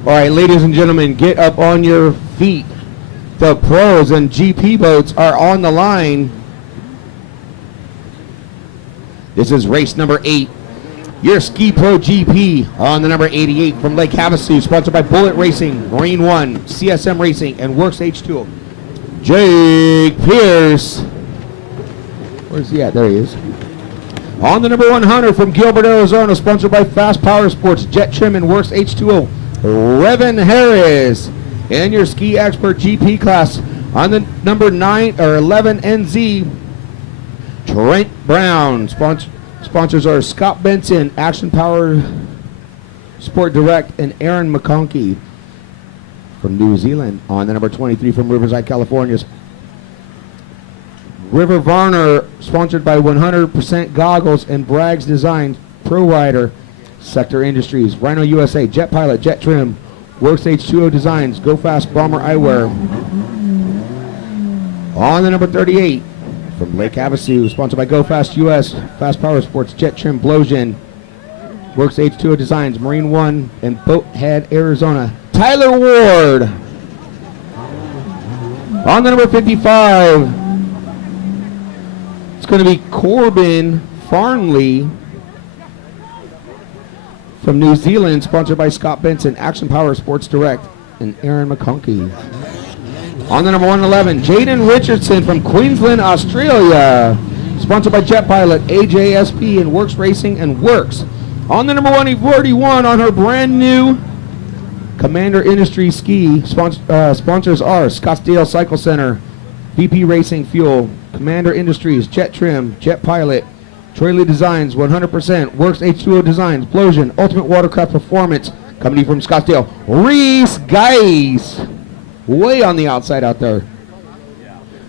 All right, ladies and gentlemen, get up on your feet. The pros and GP boats are on the line. This is race number 8. Your Ski Pro GP on the number 88 from Lake Havasu, sponsored by Bullet Racing, Marine One, CSM Racing, and Works H2O. Jake Pierce. Where's he at? There he is. On the number 100 from Gilbert, Arizona, sponsored by Fast Power Sports, Jet Trim, and Works H2O. Revan Harris in your Ski Expert GP class. On the number 9 or 11 NZ, Trent Brown. Sponsors are Scott Benson, Action Power Sport Direct, and Aaron McConkey from New Zealand. On the number 23 from Riverside, California, River Varner, sponsored by 100% Goggles and Bragg's Designs, Pro Rider, Sector Industries, Rhino USA, Jet Pilot, Jet Trim, Works H2O Designs, Go Fast Bomber Eyewear. On the number 38 from Lake Havasu, sponsored by Go Fast US, Fast Power Sports, Jet Trim, Blowgen, Works H2O Designs, Marine One, and Boathead, Arizona, Tyler Ward. On the number 55, it's going to be Corbin Farnley from New Zealand, sponsored by Scott Benson, Action Power Sports Direct, and Aaron McConkey. On the number 111, Jaden Richardson from Queensland, Australia, sponsored by Jet Pilot, AJSP, and Works Racing and Works. On the number 141, on her brand new Commander Industries ski, sponsors are Scottsdale Cycle Center, VP Racing Fuel, Commander Industries, Jet Trim, Jet Pilot, Troy Designs, 100%, Works H2O Designs, Plosion, Ultimate Watercraft Performance, company from Scottsdale, Reese Guys, way on the outside out there.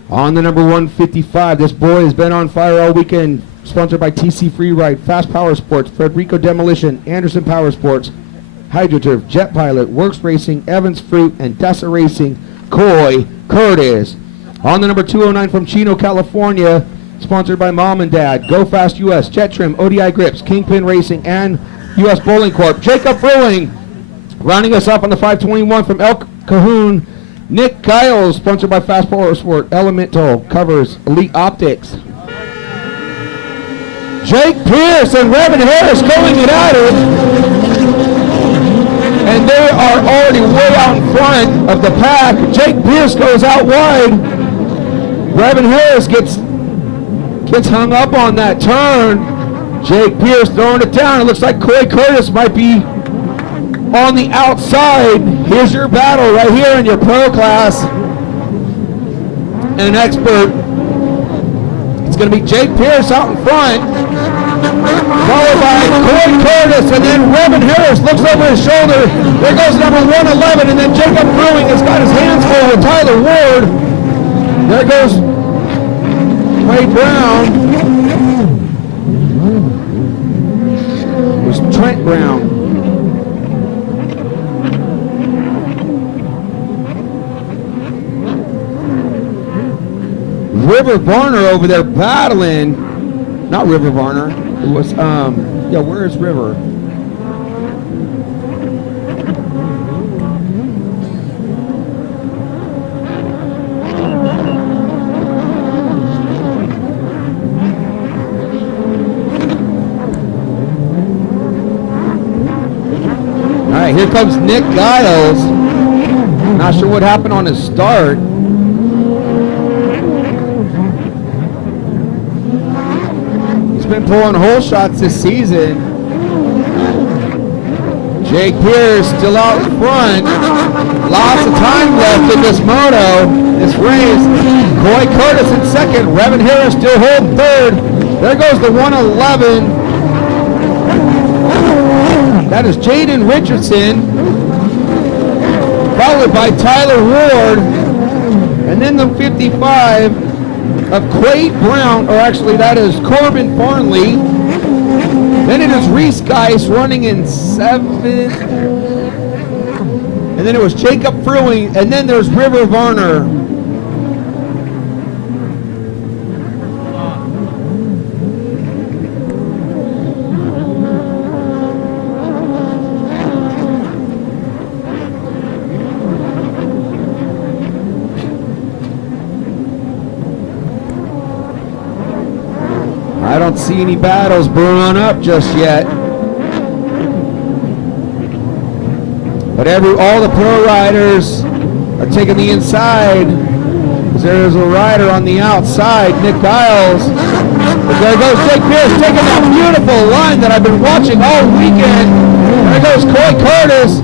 On the number 155, this boy has been on fire all weekend, sponsored by TC Freeride, Fast Power Sports, Frederico Demolition, Anderson Power Sports, Hydroturf, Jet Pilot, Works Racing, Evans Fruit, and Dessa Racing, Coy Curtis. On the number 209 from Chino, California, sponsored by Mom and Dad, Go Fast US, Jet Trim, ODI Grips, Kingpin Racing, and US Bowling Corp. Jacob Brewing, rounding us off on the 521 from El Cajon, Nick Giles, sponsored by Fast Power Sport, Elemental Covers, Elite Optics. Jake Pierce and Revan Harris going it at it. And they are already way out in front of the pack. Jake Pierce goes out wide. Revan Harris gets hung up on that turn. Jake Pierce throwing it down. It looks like Coy Curtis might be on the outside. Here's your battle right here in your pro class. And an expert. It's going to be Jake Pierce out in front, followed by Coy Curtis, and then Revan Harris looks over his shoulder. There goes number 111, and then Jacob Brewing has got his hands full with Tyler Ward. There goes Wade Brown. It was Trent Brown. River Varner over there battling. Not River Varner. It was, where is River? All right, here comes Nick Giles. Not sure what happened on his start. Been pulling hole shots this season. Jake Pierce still out in front. Lots of time left in this moto, this race. Coy Curtis in second. Revan Harris still holding third. There goes the 111. That is Jaden Richardson, followed by Tyler Ward, and then the 55 of Quade Brown, or actually that is Corbin Farnley. Then it is Reese Geis running in 7th. And then it was Jacob Fruing, and then there's River Varner. I don't see any battles brewing up just yet. But all the pro riders are taking the inside. There's a rider on the outside, Nick Giles. But there goes Jake Pierce taking that beautiful line that I've been watching all weekend. There goes Coy Curtis.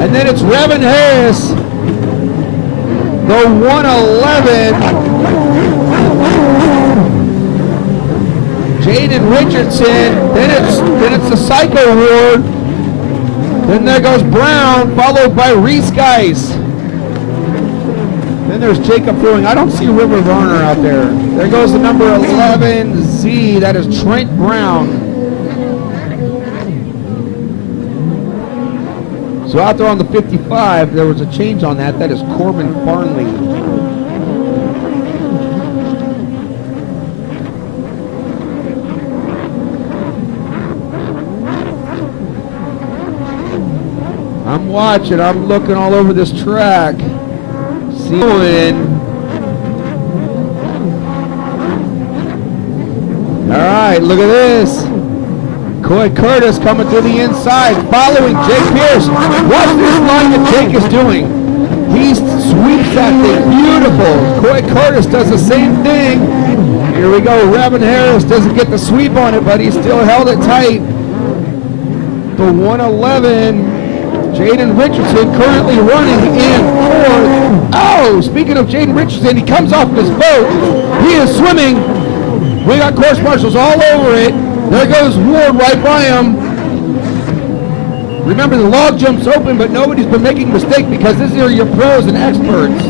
And then it's Revan Harris, the 111. Jaden Richardson, then it's the Psycho Ward. Then there goes Brown, followed by Reese Geis. Then there's Jacob Fruing. I don't see River Varner out there. There goes the number 11Z, that is Trent Brown. So out there on the 55, there was a change on that. That is Corbin Farnley. I'm watching, I'm looking all over this track. Seeing. All right, look at this. Coy Curtis coming through the inside, following Jake Pierce. Watch this line that Jake is doing. He sweeps that thing beautiful. Coy Curtis does the same thing. Here we go. Revan Harris doesn't get the sweep on it, but he still held it tight. The 111, Jaden Richardson currently running in fourth. Oh, speaking of Jaden Richardson, he comes off his boat. He is swimming. We got course marshals all over it. There goes Ward right by him. Remember, the log jump's open, but nobody's been making a mistake because these are your pros and experts.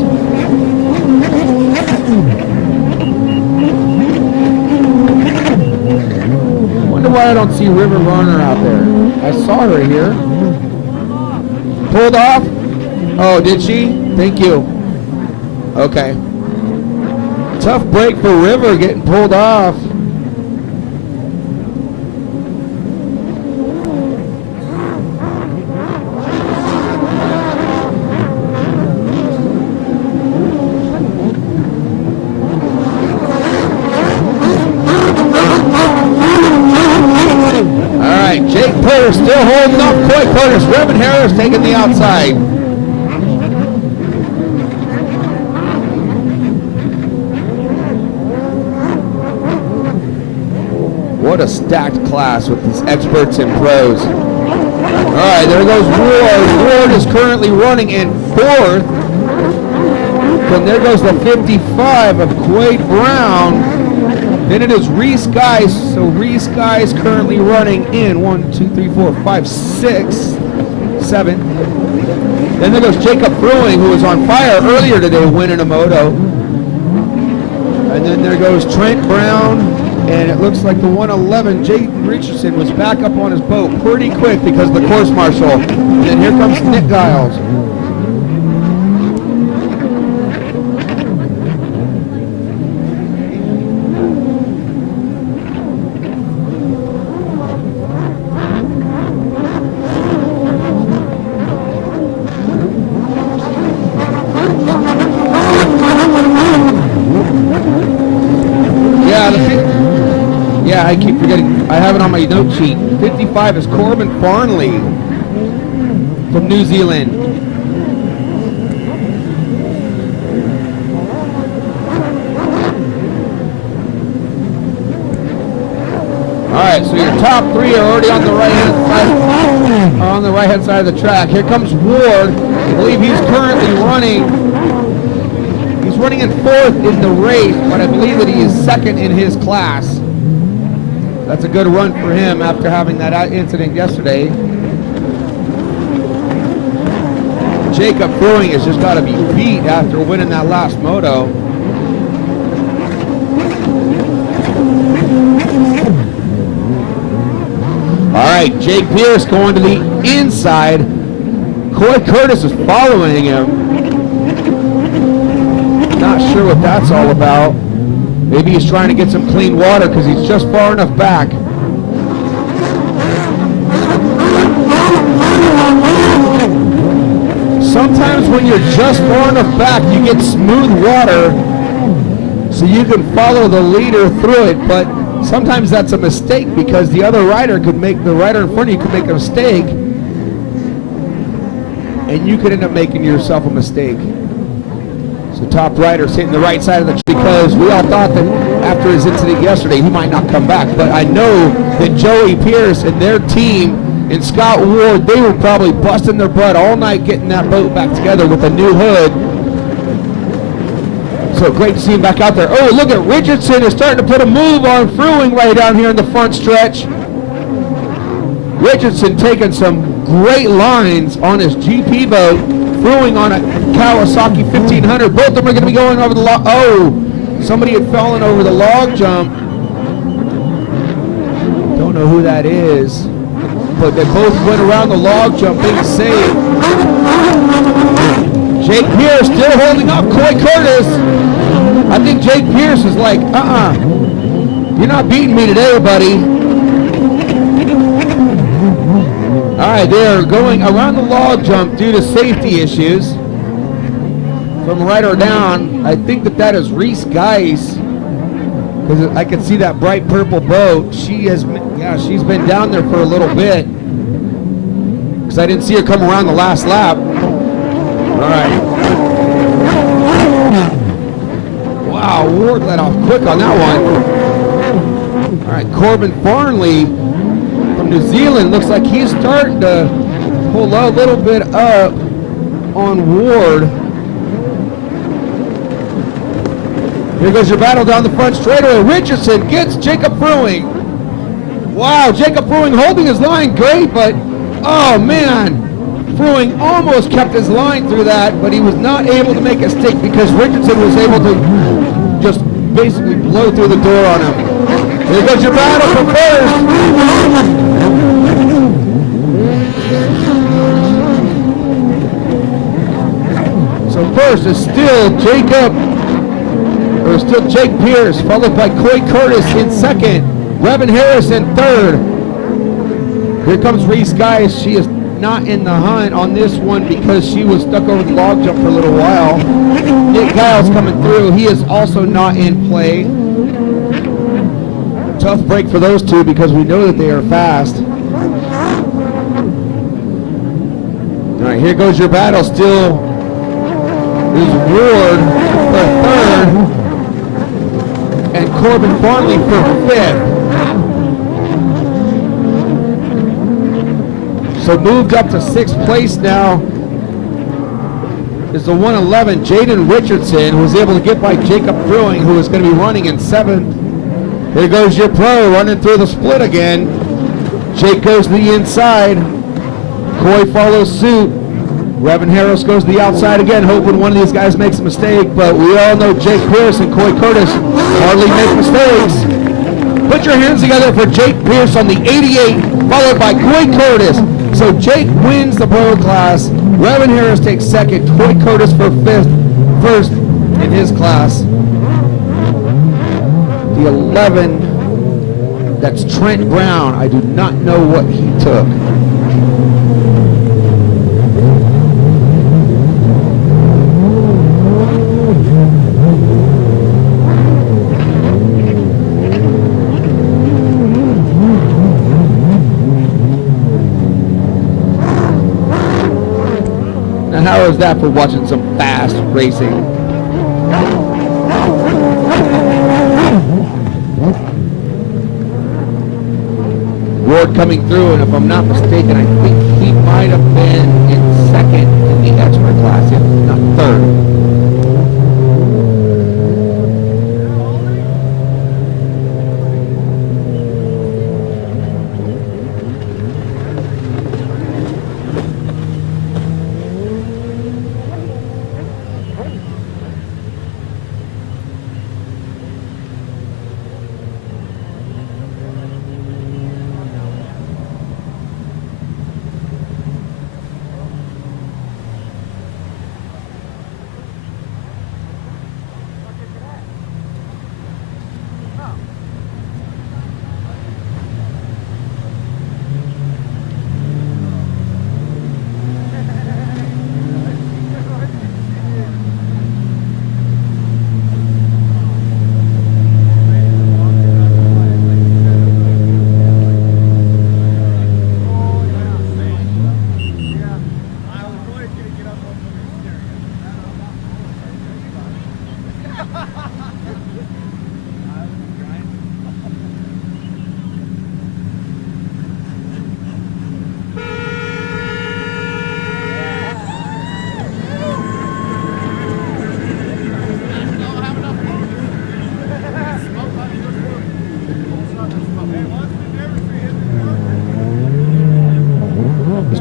Wonder why I don't see River Varner out there. I saw her here. Pulled off? Oh, did she? Thank you. Okay. Tough break for River getting pulled off. Still holding up Coy Curtis. Revan Harris taking the outside. What a stacked class with these experts and pros. All right, there goes Ward. Ward is currently running in fourth. And there goes the 55 of Quade Brown. Then it is Reese Guys. So Reese Guys currently running in 1, 2, 3, 4, 5, 6, 7. Then there goes Jacob Brewing, who was on fire earlier today, winning a moto. And then there goes Trent Brown, and it looks like the 111, Jaden Richardson, was back up on his boat pretty quick because of the course marshal. And then here comes Nick Giles. I keep forgetting. I have it on my note sheet. 55 is Corbin Farnley from New Zealand. All right, so your top three are already on the right-hand side of the track. Here comes Ward. I believe he's currently running. He's running in fourth in the race, but I believe that he is second in his class. That's a good run for him after having that incident yesterday. Jacob Brewing has just got to be beat after winning that last moto. All right, Jake Pierce going to the inside. Coy Curtis is following him. Not sure what that's all about. Maybe he's trying to get some clean water because he's just far enough back. Sometimes when you're just far enough back, you get smooth water so you can follow the leader through it, but sometimes that's a mistake because the other rider in front of you could make a mistake and you could end up making yourself a mistake. So top rider's hitting the right side of the because we all thought that after his incident yesterday he might not come back, but I know that Joey Pierce and their team and Scott Ward, they were probably busting their butt all night getting that boat back together with a new hood. So great to see him back out there. Oh, look at Richardson is starting to put a move on Fruing right down here in the front stretch. Richardson taking some great lines on his GP boat. Fruing on a Kawasaki 1500. Both of them are going to be going over the log. Oh, somebody had fallen over the log jump. Don't know who that is. But they both went around the log jump being saved. Jake Pierce still holding up Coy Curtis. I think Jake Pierce is like, you're not beating me today, buddy. All right, they're going around the log jump due to safety issues. From right or down, I think that is Reese Geis. Because I can see that bright purple boat. She's been down there for a little bit. Because I didn't see her come around the last lap. All right. Wow, Ward let off quick on that one. All right, Corbin Farnley from New Zealand looks like he's starting to pull a little bit up on Ward. Here goes your battle down the front straightaway. Richardson gets Jacob Brewing. Wow, Jacob Brewing holding his line great, but oh man, Brewing almost kept his line through that, but he was not able to make a stick because Richardson was able to just basically blow through the door on him. Here goes your battle for first. So first is still Jake Pierce, followed by Coy Curtis in second, Revan Harris in third. Here comes Reese Geis. She is not in the hunt on this one because she was stuck over the log jump for a little while. Nick Giles coming through. He is also not in play. Tough break for those two because we know that they are fast. All right, here goes your battle. Still is Ward for third and Corbin Farnley for fifth. So moved up to sixth place now is the 111, Jaden Richardson, who was able to get by Jacob Brewing, who is going to be running in seventh. Here goes your pro running through the split again. Jake goes to the inside. Coy follows suit. Revan Harris goes to the outside again, hoping one of these guys makes a mistake, but we all know Jake Pierce and Coy Curtis hardly make mistakes. Put your hands together for Jake Pierce on the 88, followed by Coy Curtis. So Jake wins the pro class. Revan Harris takes second. Coy Curtis for first in his class. The 11, that's Trent Brown. I do not know what he took. How is that for watching some fast racing? Ward coming through, and if I'm not mistaken, I think he might have been in second in the expert class, if not third.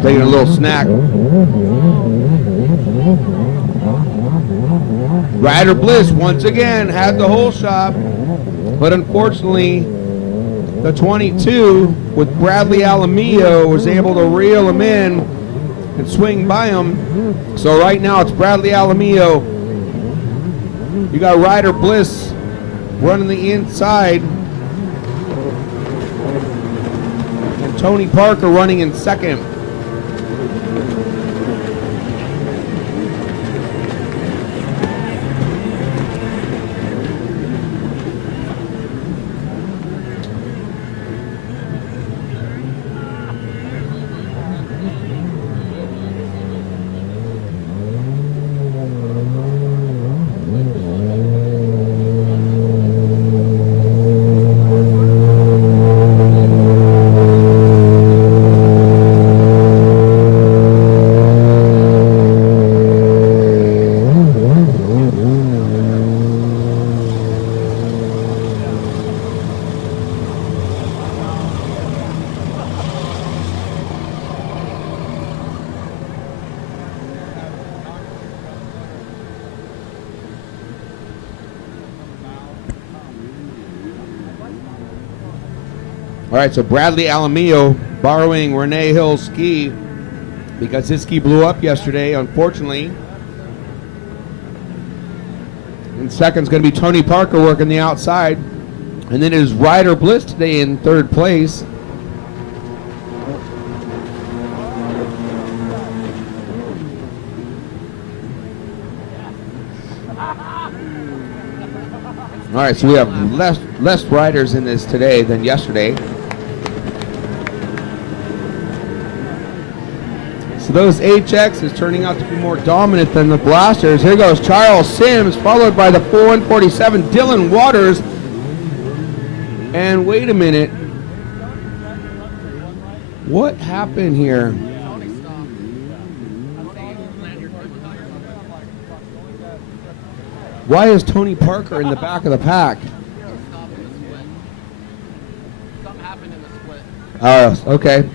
Taking a little snack. Ryder Bliss once again had the whole shot, but unfortunately the 22 with Bradley Alamillo was able to reel him in and swing by him. So right now it's Bradley Alamillo. You got Ryder Bliss running the inside and Tony Parker running in second. All right, so Bradley Alamillo borrowing Renee Hill's ski because his ski blew up yesterday, unfortunately. In second's going to be Tony Parker working the outside. And then it is Ryder Bliss today in third place. All right, so we have less riders in this today than yesterday. So those HX is turning out to be more dominant than the Blasters. Here goes Charles Sims, followed by the 4147 Dylan Waters. And wait a minute. What happened here? Why is Tony Parker in the back of the pack? Something happened in the split. Oh, okay.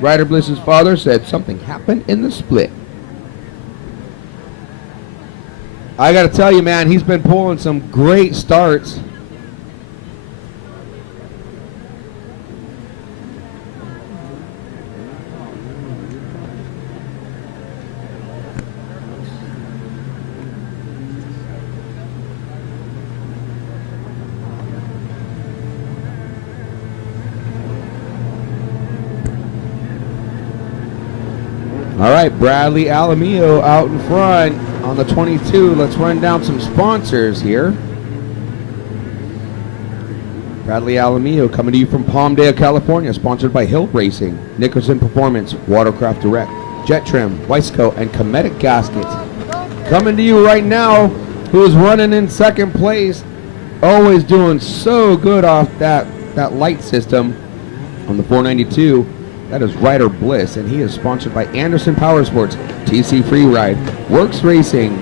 Ryder Bliss's father said something happened in the split. I got to tell you, man, he's been pulling some great starts. All right, Bradley Alamillo out in front on the 22. Let's run down some sponsors here. Bradley Alamillo coming to you from Palmdale, California, sponsored by Hill Racing, Nickerson Performance, Watercraft Direct, Jet Trim, Weisco, and Cometic Gaskets. Coming to you right now, who is running in second place, always doing so good off that light system on the 492. That is Ryder Bliss, and he is sponsored by Anderson Power Sports, TC Freeride, Works Racing,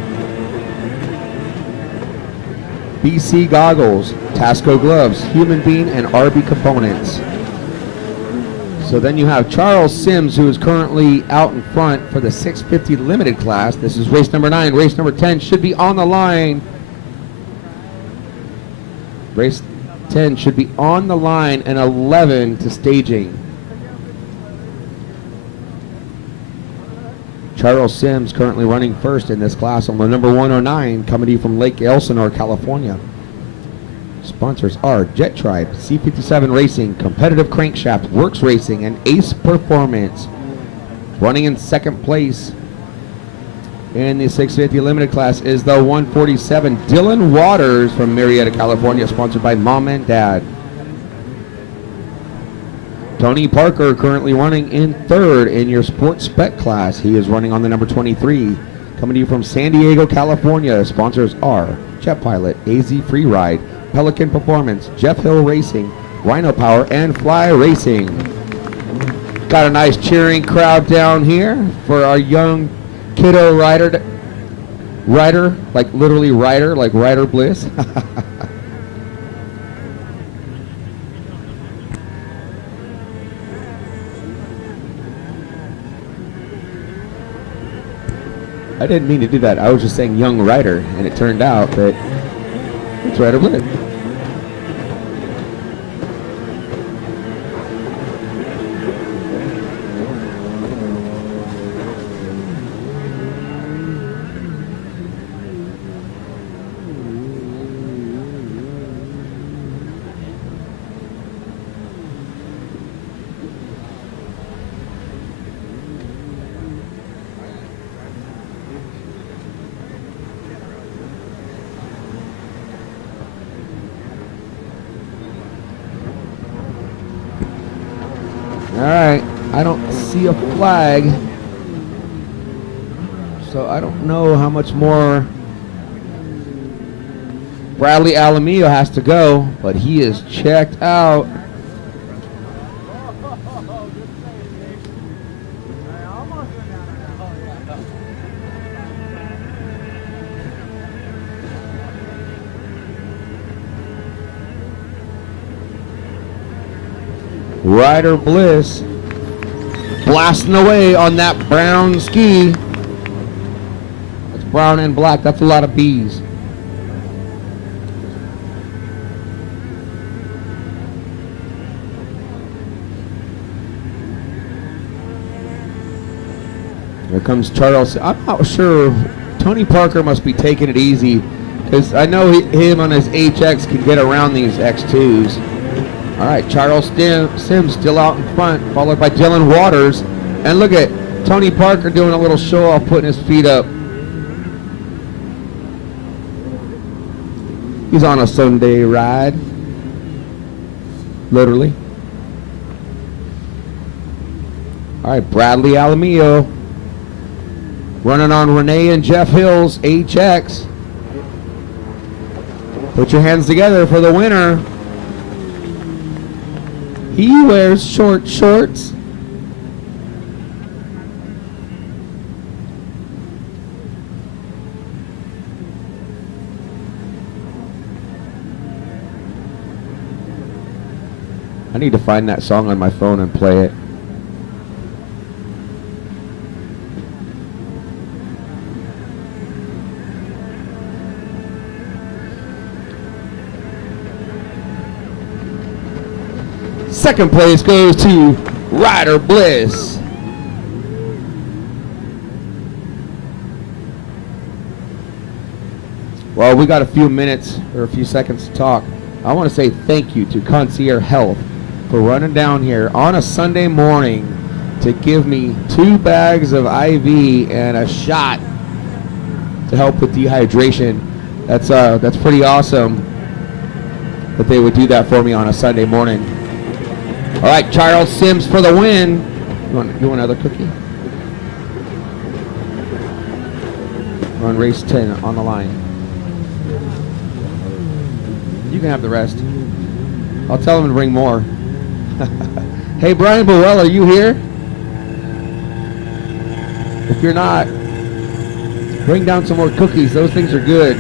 BC Goggles, Tasco Gloves, Human Bean, and RB Components. So then you have Charles Sims, who is currently out in front for the 650 limited class. This is race number 9. Race number 10 should be on the line. Race 10 should be on the line, and 11 to staging. Charles Sims currently running first in this class on the number 109, coming to you from Lake Elsinore, California. Sponsors are Jet Tribe, C57 Racing, Competitive Crankshaft, Works Racing, and Ace Performance. Running in second place in the 650 limited class is the 147 Dylan Waters from Marietta, California, sponsored by Mom and Dad. Tony Parker currently running in third in your sports spec class. He is running on the number 23. Coming to you from San Diego, California. Sponsors are Jet Pilot, AZ Freeride, Pelican Performance, Jeff Hill Racing, Rhino Power, and Fly Racing. Got a nice cheering crowd down here for our young kiddo rider, like literally rider, like Ryder Bliss. I didn't mean to do that. I was just saying young rider, and it turned out that it's Ryder Bliss. All right, I don't see a flag, so I don't know how much more Bradley Alamillo has to go, but he is checked out. Ryder Bliss blasting away on that brown ski. That's brown and black. That's a lot of bees. Here comes Charles. I'm not sure. Tony Parker must be taking it easy because I know him on his HX can get around these X2s. All right, Charles Sims still out in front, followed by Dylan Waters. And look at Tony Parker doing a little show off, putting his feet up. He's on a Sunday ride. Literally. All right, Bradley Alamillo running on Renee and Jeff Hill's HX. Put your hands together for the winner. He wears short shorts. I need to find that song on my phone and play it. Second place goes to Ryder Bliss. Well, we got a few minutes or a few seconds to talk. I want to say thank you to Concierge Health for running down here on a Sunday morning to give me 2 bags of IV and a shot to help with dehydration. That's pretty awesome that they would do that for me on a Sunday morning. All right, Charles Sims for the win. You want another cookie? We're on race 10 on the line. You can have the rest. I'll tell him to bring more. Hey, Brian Burwell, are you here? If you're not, bring down some more cookies. Those things are good.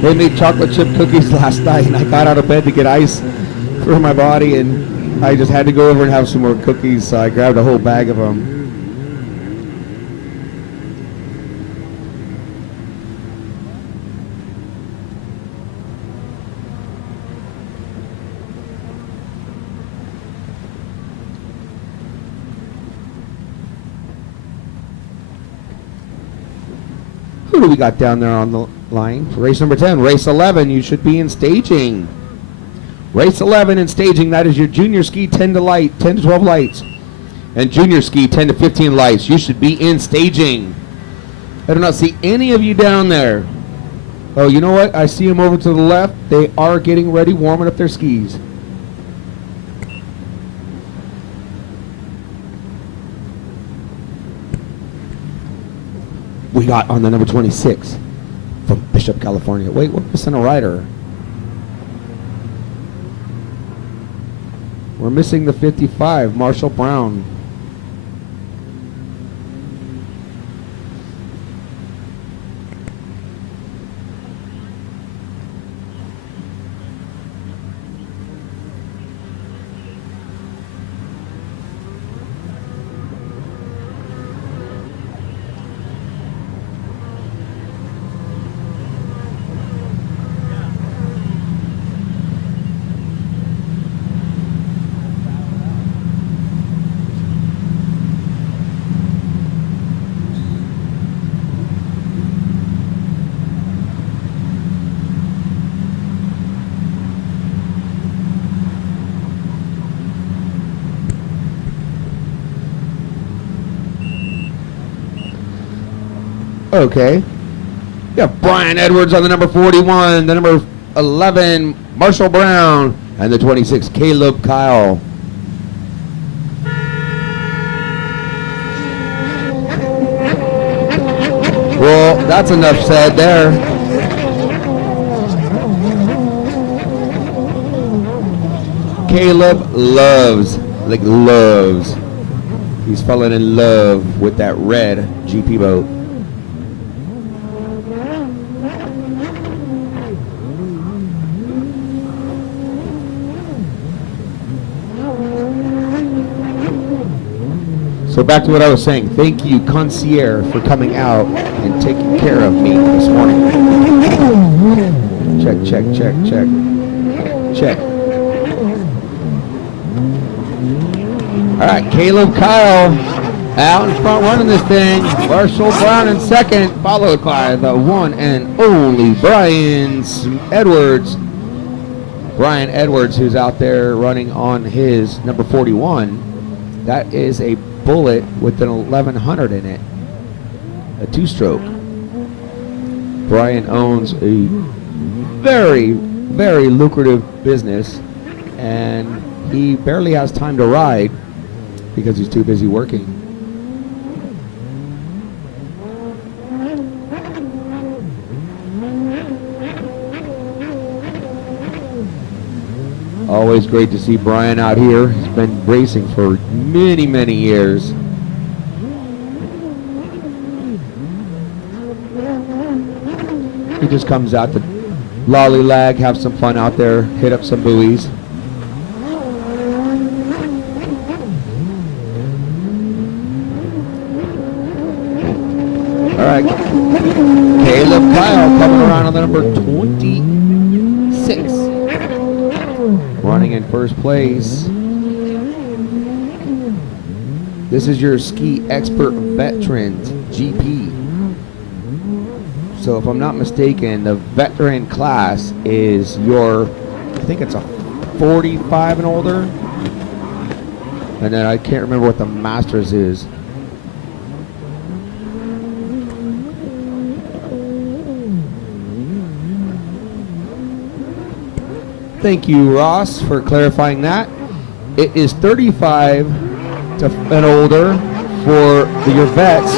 They made chocolate chip cookies last night, and I got out of bed to get ice for my body, and I just had to go over and have some more cookies, so I grabbed a whole bag of them. Who do we got down there on the line for race number 10? Race 11, you should be in staging. Race 11 in staging, that is your junior ski 10 to 12 lights. And junior ski 10 to 15 lights. You should be in staging. I do not see any of you down there. Oh, you know what? I see them over to the left. They are getting ready, warming up their skis. We got on the number 26 from Bishop, California. Wait, we're missing a rider. We're missing the 55, Marshall Brown. Okay. Yeah, Brian Edwards on the number 41, the number 11, Marshall Brown, and the 26, Caleb Kyle. Well, that's enough said there. Caleb loves. He's falling in love with that red GP boat. So back to what I was saying. Thank you, Concierge, for coming out and taking care of me this morning. Check, check, check, check. Check. All right, Caleb Kyle out in front running this thing. Marshall Brown in second, followed by the one and only Brian Edwards. Brian Edwards, who's out there running on his number 41. That is a Bullet with an 1100 in it, a two-stroke. Brian owns a very, very lucrative business, and he barely has time to ride because he's too busy working. Always great to see Brian out here. He's been racing for many, many years. He just comes out to lollygag, have some fun out there, hit up some buoys. All right, Caleb Kyle coming around on the number 26. Running in first place. This is your Ski Expert Veterans GP. So if I'm not mistaken, the veteran class is your, I think it's a 45 and older. And then I can't remember what the Masters is. Thank you, Ross, for clarifying that. It is 35 and older for your vets,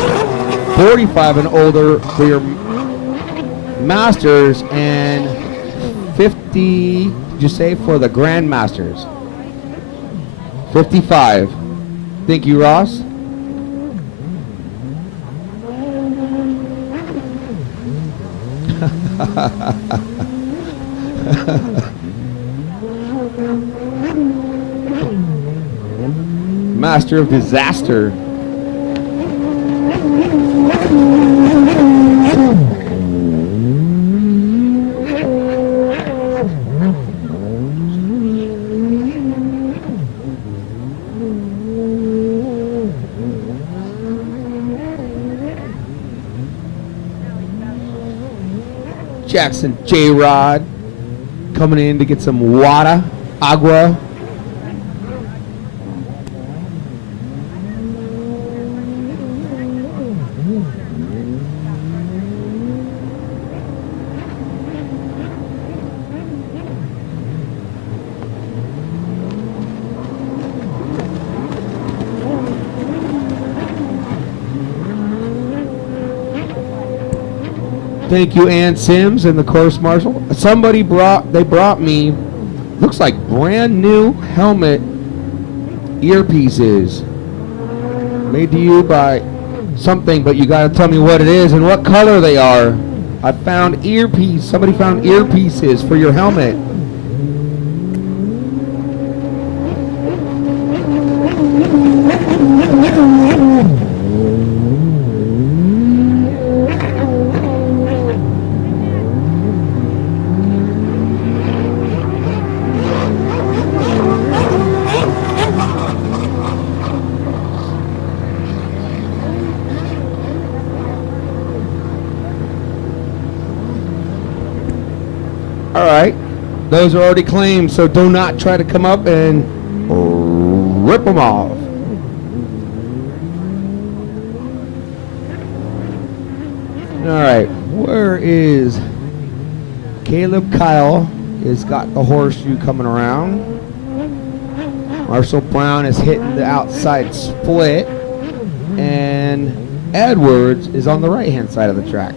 45 and older for your masters, and 50, did you say, for the grandmasters? 55. Thank you, Ross. Master of Disaster. Jackson J-Rod coming in to get some water, agua. Thank you, Ann Sims and the course marshal. Somebody brought me, looks like brand new helmet earpieces. Made to you by something, but you gotta tell me what it is and what color they are. I found earpiece, somebody found earpieces for your helmet. All right, those are already claimed, so do not try to come up and rip them off. All right, where is Caleb Kyle? Has got the horseshoe coming around. Marshall Brown is hitting the outside split, and Edwards is on the right-hand side of the track.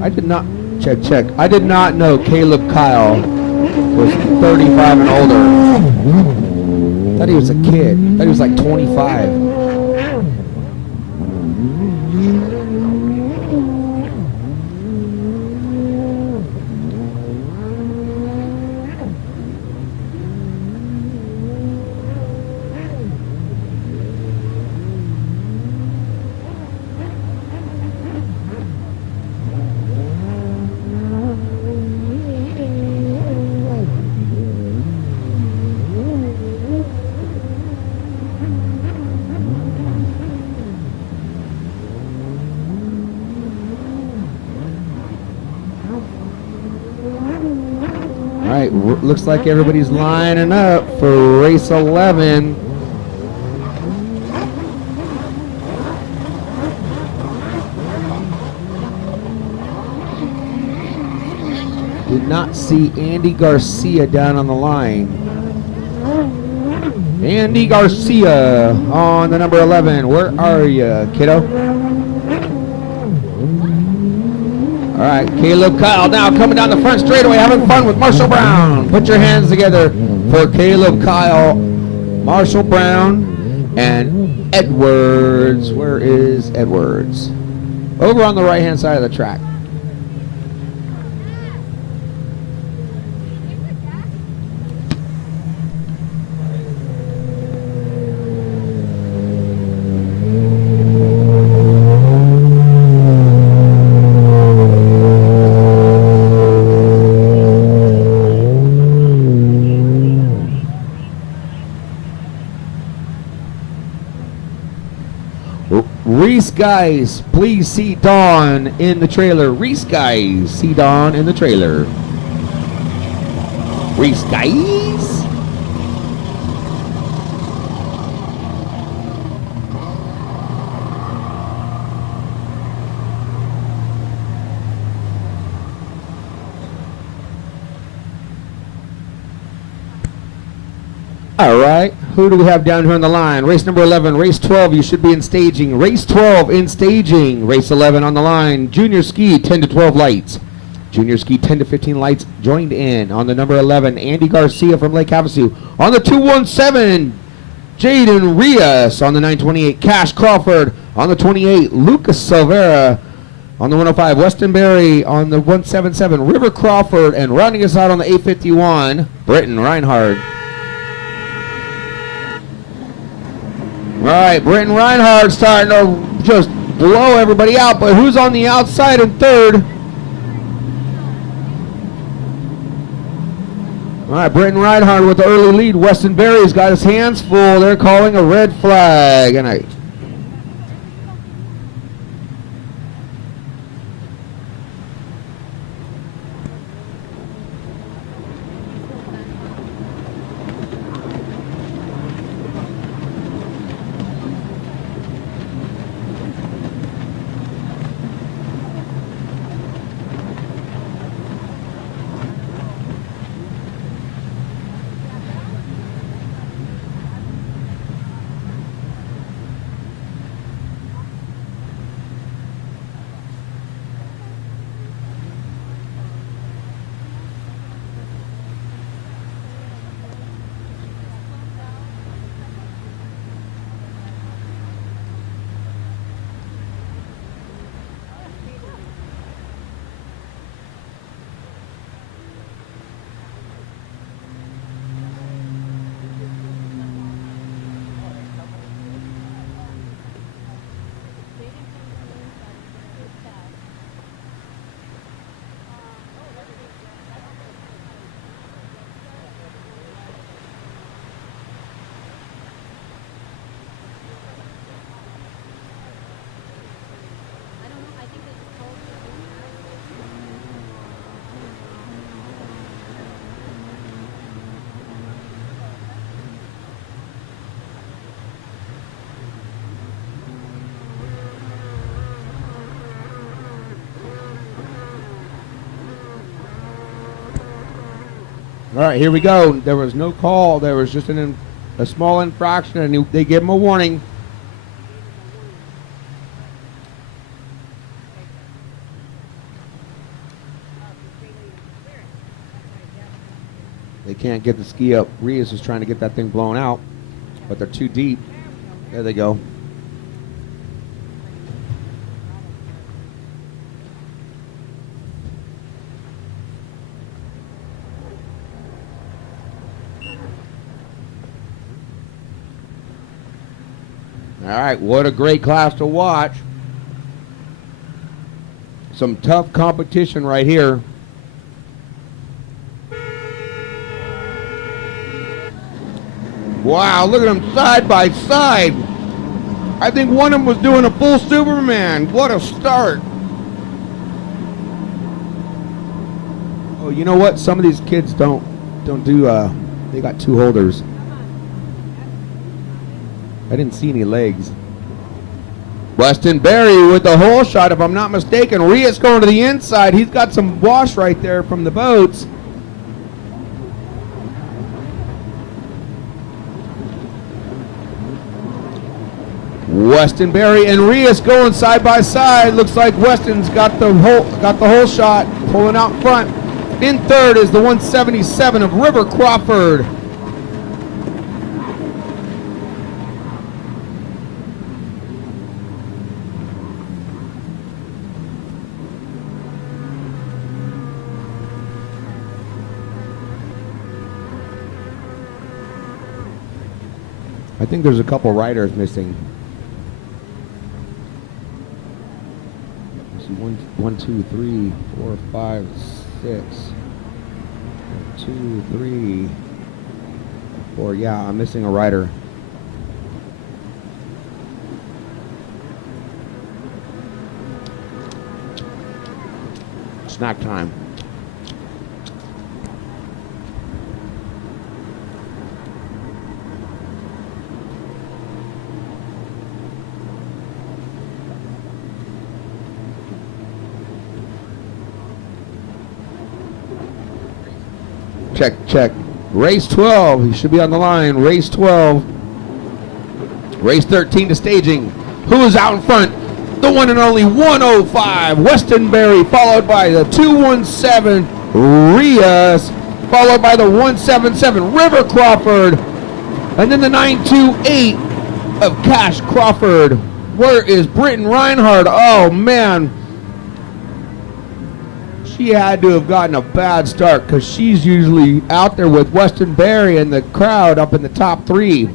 I did not, check. I did not know Caleb Kyle was 35 and older. Thought he was a kid. Thought he was like 25. looks like everybody's lining up for race 11. Did not see Andy Garcia down on the line. Andy Garcia on the number 11. Where are you, kiddo? All right, Caleb Kyle now coming down the front straightaway, having fun with Marshall Brown. Put your hands together for Caleb Kyle, Marshall Brown, and Edwards. Where is Edwards? Over on the right-hand side of the track. Reese guys, please see Dawn in the trailer. Reese guys, see Dawn in the trailer. Reese guys. All right, who do we have down here on the line? Race number 11, race 12, you should be in staging. Race 12 in staging. Race 11 on the line. Junior Ski, 10 to 12 lights. Junior Ski, 10 to 15 lights joined in. On the number 11, Andy Garcia from Lake Havasu. On the 217, Jaden Rios. On the 928, Cash Crawford. On the 28, Lucas Silvera. On the 105, Weston Berry. On the 177, River Crawford. And rounding us out on the 851, Britton Reinhardt. All right, Britton Reinhardt starting to just blow everybody out, but who's on the outside in third? All right, Britton Reinhardt with the early lead. Weston Berry's got his hands full. They're calling a red flag. And all right, here we go. There was no call. There was just a small infraction, and they gave him a warning. They can't get the ski up. Rios is trying to get that thing blown out, but they're too deep. There they go. All right, what a great class to watch. Some tough competition right here. Wow, look at them side by side. I think one of them was doing a full Superman. What a start. Oh, you know what? Some of these kids don't don't do, they got 2 holders. I didn't see any legs. Weston Berry with the hole shot, if I'm not mistaken. Rios going to the inside. He's got some wash right there from the boats. Weston Berry and Rios going side by side. Looks like Weston's got the hole shot, pulling out front. In third is the 177 of River Crawford. I think there's a couple riders missing. Let's see, 1, 2, 3, 4, 5, 6. 2, 3, 4. Yeah, I'm missing a rider. Snack time. Check. Race 12. He should be on the line. Race 12. Race 13 to staging. Who is out in front? The one and only 105. Weston Berry, followed by the 217 Rios, followed by the 177 River Crawford, and then the 928 of Cash Crawford. Where is Britton Reinhardt? Oh man. She had to have gotten a bad start because she's usually out there with Weston Berry and the crowd up in the top 3.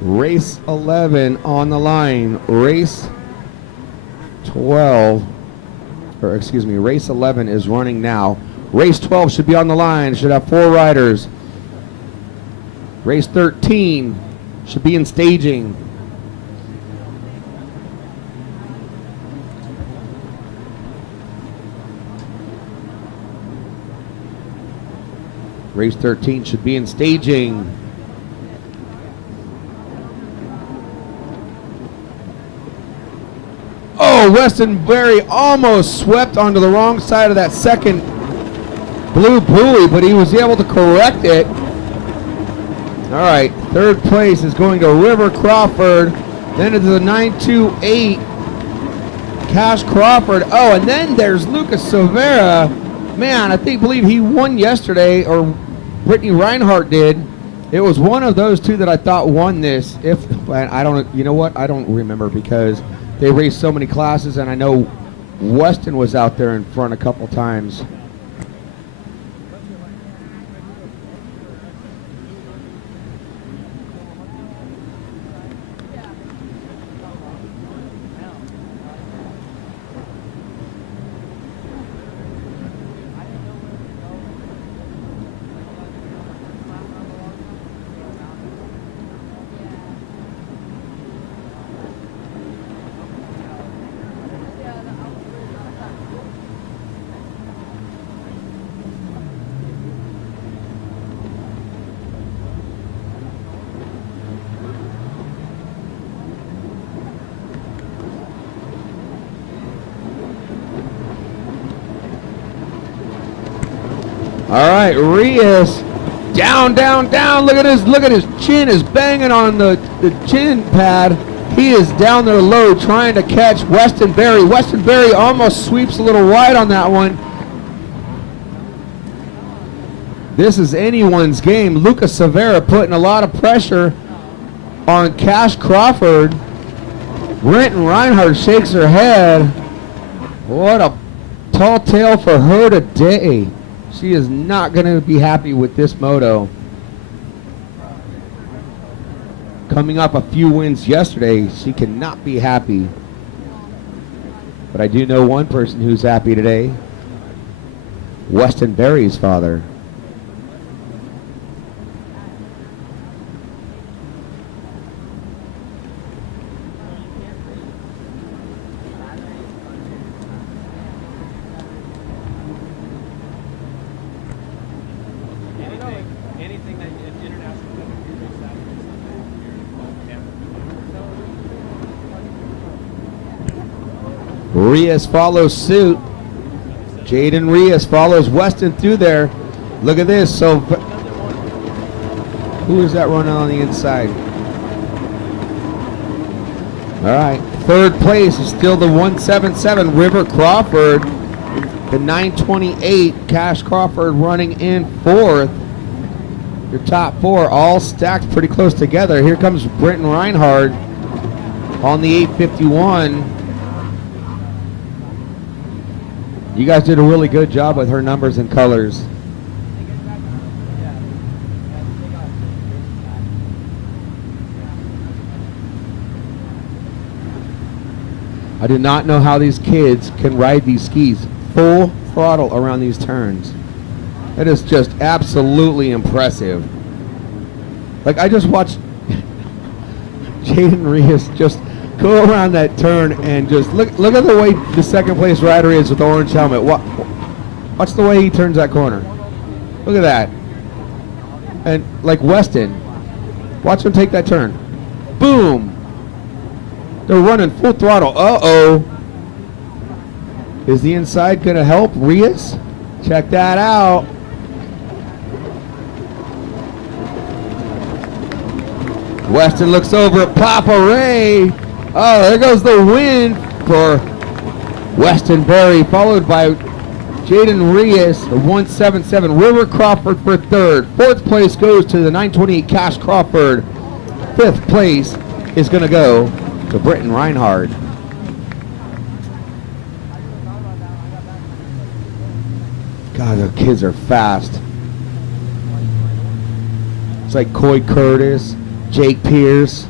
Race 11 on the line. Race 12, or excuse me, race 11 is running now. Race 12 should be on the line, should have 4 riders. Race 13 should be in staging. Race 13 should be in staging. Oh, Weston Berry almost swept onto the wrong side of that second blue buoy, but he was able to correct it. All right, third place is going to River Crawford. Then it's the 928 Cash Crawford. Oh, and then there's Lucas Silvera. Man, I believe he won yesterday, or Brittany Reinhardt did. It was one of those two that I thought won this. I don't, you know what? I don't remember because they raced so many classes, and I know Weston was out there in front a couple times. All right, Rios down. Look at his chin is banging on the chin pad. He is down there low trying to catch Weston Berry. Weston Berry almost sweeps a little wide on that one. This is anyone's game. Lucas Silvera putting a lot of pressure on Cash Crawford. Britton Reinhardt shakes her head. What a tall tale for her today. She is not going to be happy with this moto. Coming up a few wins yesterday, she cannot be happy. But I do know one person who's happy today. Weston Berry's father. Rios follows suit. Jaden Rios follows Weston through there. Look at this. So, who is that running on the inside? All right. Third place is still the 177 River Crawford. The 928 Cash Crawford running in fourth. Your top four all stacked pretty close together. Here comes Brenton Reinhardt on the 851. You guys did a really good job with her numbers and colors. I do not know how these kids can ride these skis full throttle around these turns. That is just absolutely impressive. Like, I just watched Jaden Rios just go around that turn and just look at the way the second place rider is with the orange helmet. Watch the way he turns that corner. Look at that. And like Weston, watch him take that turn. Boom. They're running full throttle. Uh-oh. Is the inside going to help Rios? Check that out. Weston looks over at Papa Ray. Oh, there goes the win for Weston Berry, followed by Jaden Rios, the 177. River Crawford for third. Fourth place goes to the 928 Cash Crawford. Fifth place is going to go to Brenton Reinhardt. God, the kids are fast. It's like Coy Curtis, Jake Pierce,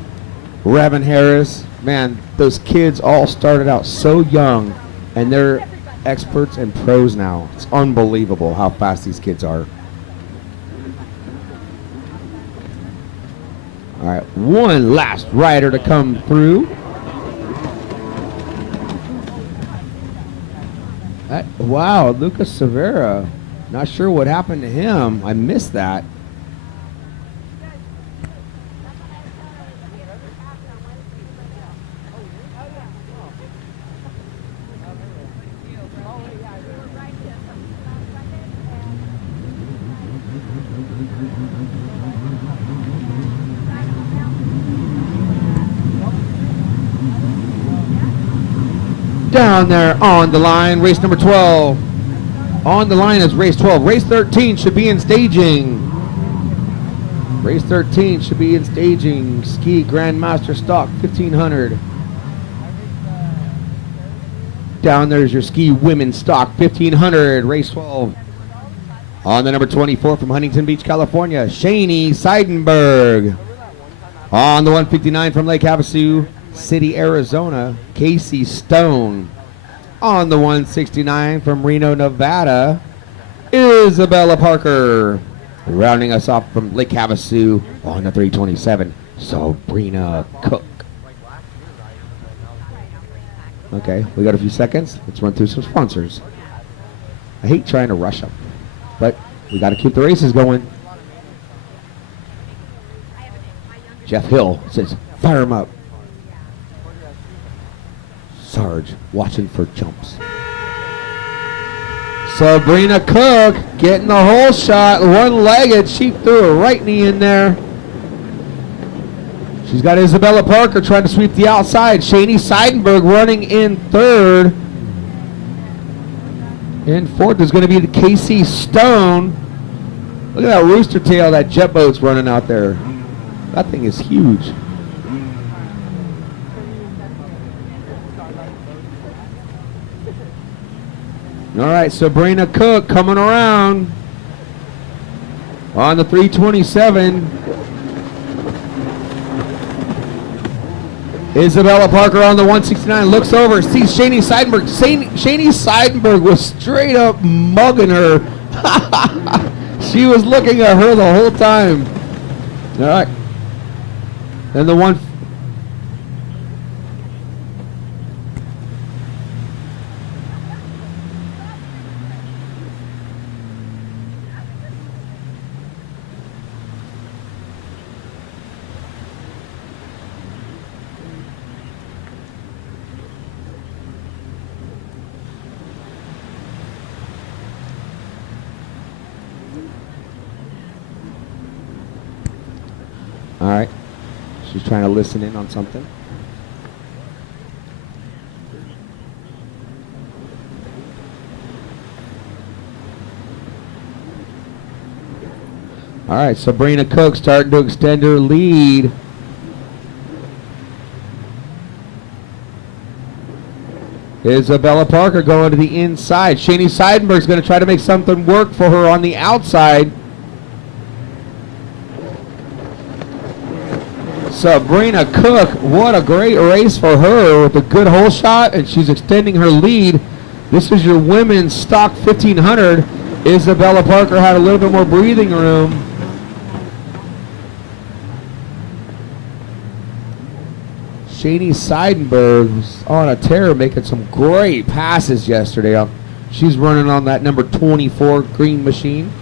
Revan Harris. Man, those kids all started out so young, and they're experts and pros now. It's unbelievable how fast these kids are. All right, one last rider to come through. Wow, Lucas Severa. Not sure what happened to him. I missed that. Down there on the line, race number 12. On the line is race 12. Race 13 should be in staging. Race 13 should be in staging. Ski Grandmaster Stock 1500. Down there's your Ski Women's Stock 1500. Race 12. On the number 24 from Huntington Beach, California, Shani Seidenberg. On the 159 from Lake Havasu City, Arizona, Casey Stone. On the 169 from Reno, Nevada, Isabella Parker. Rounding us off from Lake Havasu on the 327, Sabrina Cook. Okay, we got a few seconds. Let's run through some sponsors. I hate trying to rush them, but we got to keep the races going. Jeff Hill says, fire him up. Sarge watching for jumps. Sabrina Cook getting the whole shot, one-legged. She threw her right knee in there. She's got Isabella Parker trying to sweep the outside. Shani Seidenberg running in third. In fourth is going to be the Casey Stone. Look at that rooster tail that jet boat's running out there. That thing is huge. All right, Sabrina Cook coming around on the 327. Isabella Parker on the 169 looks over, sees Shani Seidenberg. Shani Seidenberg was straight up mugging her. She was looking at her the whole time. All right. Then the one. right. She's trying to listen in on something. All right, Sabrina Cook starting to extend her lead. Isabella Parker going to the inside. Shani Seidenberg's going to try to make something work for her on the outside. Sabrina Cook, what a great race for her with a good hole shot, and she's extending her lead. This is your women's stock 1500. Isabella Parker had a little bit more breathing room. Shani Seidenberg was on a tear, making some great passes yesterday. She's running on that number 24 green machine.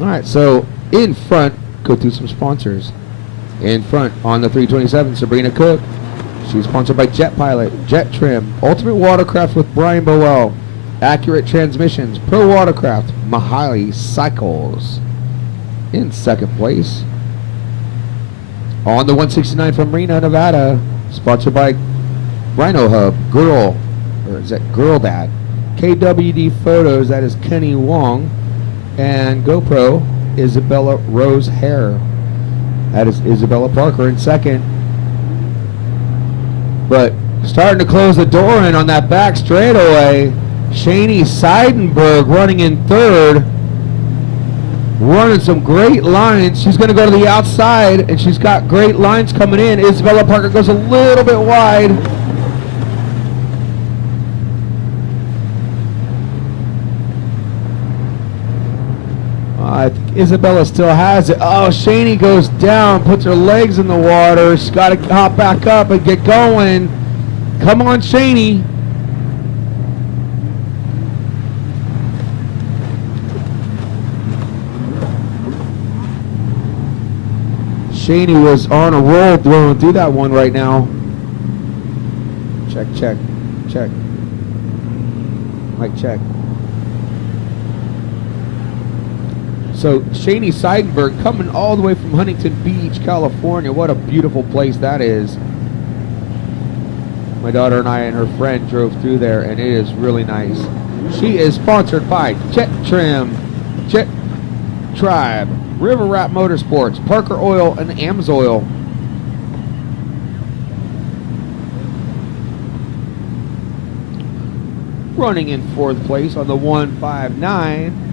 All right, so in front, go through some sponsors. In front on the 327, Sabrina Cook. She's sponsored by Jet Pilot, Jet Trim, Ultimate Watercraft with Brian Bowell, Accurate Transmissions, Pro Watercraft, Mahali Cycles. In second place, on the 169 from Reno, Nevada, sponsored by Rhino Hub, Girl, or is that Girl Dad? KWD Photos, that is Kenny Wong, and GoPro, Isabella Rose Hair. That is Isabella Parker in second. But starting to close the door in on that back straightaway, Shani Seidenberg running in third. Running some great lines. She's going to go to the outside, and she's got great lines coming in. Isabella Parker goes a little bit wide. I think Isabella still has it. Oh, Shani goes down, puts her legs in the water. She's got to hop back up and get going. Come on, Shani. Shani was on a roll throwing through that one right now. Check, check, check. Mic check. So Shani Seidenberg coming all the way from Huntington Beach, California. What a beautiful place that is. My daughter and I and her friend drove through there, and it is really nice. She is sponsored by Jet Trim, Jet Tribe, River Rat Motorsports, Parker Oil, and AMSOIL. Running in fourth place on the 159.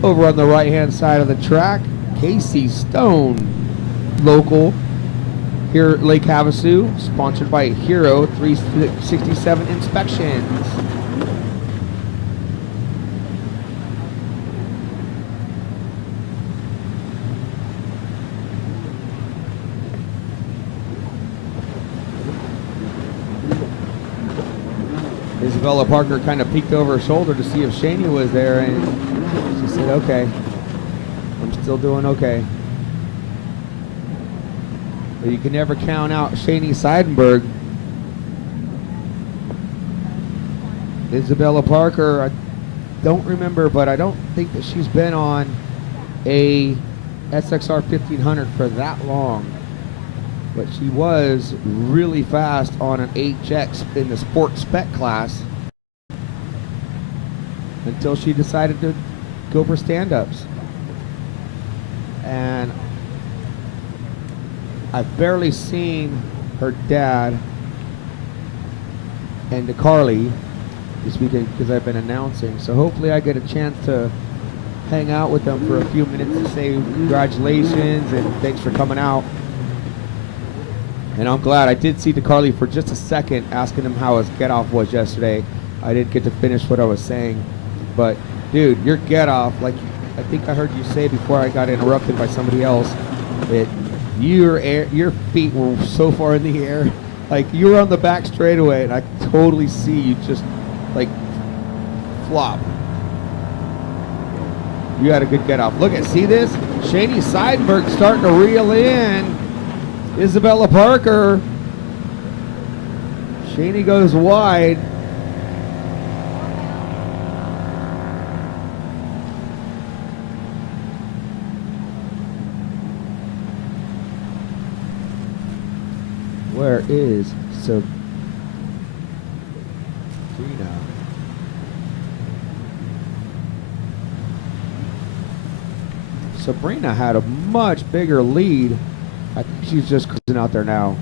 Over on the right-hand side of the track, Casey Stone, local here at Lake Havasu, sponsored by Hero 367 Inspections. Isabella Parker kind of peeked over her shoulder to see if Shani was there, and she said, okay, I'm still doing okay. But you can never count out Shani Seidenberg. Isabella Parker, I don't remember, but I don't think that she's been on a SXR 1500 for that long. But she was really fast on an HX in the sport spec class until she decided to go for stand-ups. And I've barely seen her dad and Carly this weekend because I've been announcing. So hopefully I get a chance to hang out with them for a few minutes to say congratulations and thanks for coming out. And I'm glad I did see DeCarly for just a second, asking him how his get-off was yesterday. I didn't get to finish what I was saying. But, dude, your get-off, like I think I heard you say before I got interrupted by somebody else, that your feet were so far in the air. Like, you were on the back straightaway, and I could totally see you just, like, flop. You had a good get-off. Look at, see this? Shani Seidenberg starting to reel in. Isabella Parker. Shani goes wide. Where is Sabrina? Sabrina had a much bigger lead. I think she's just cruising out there now.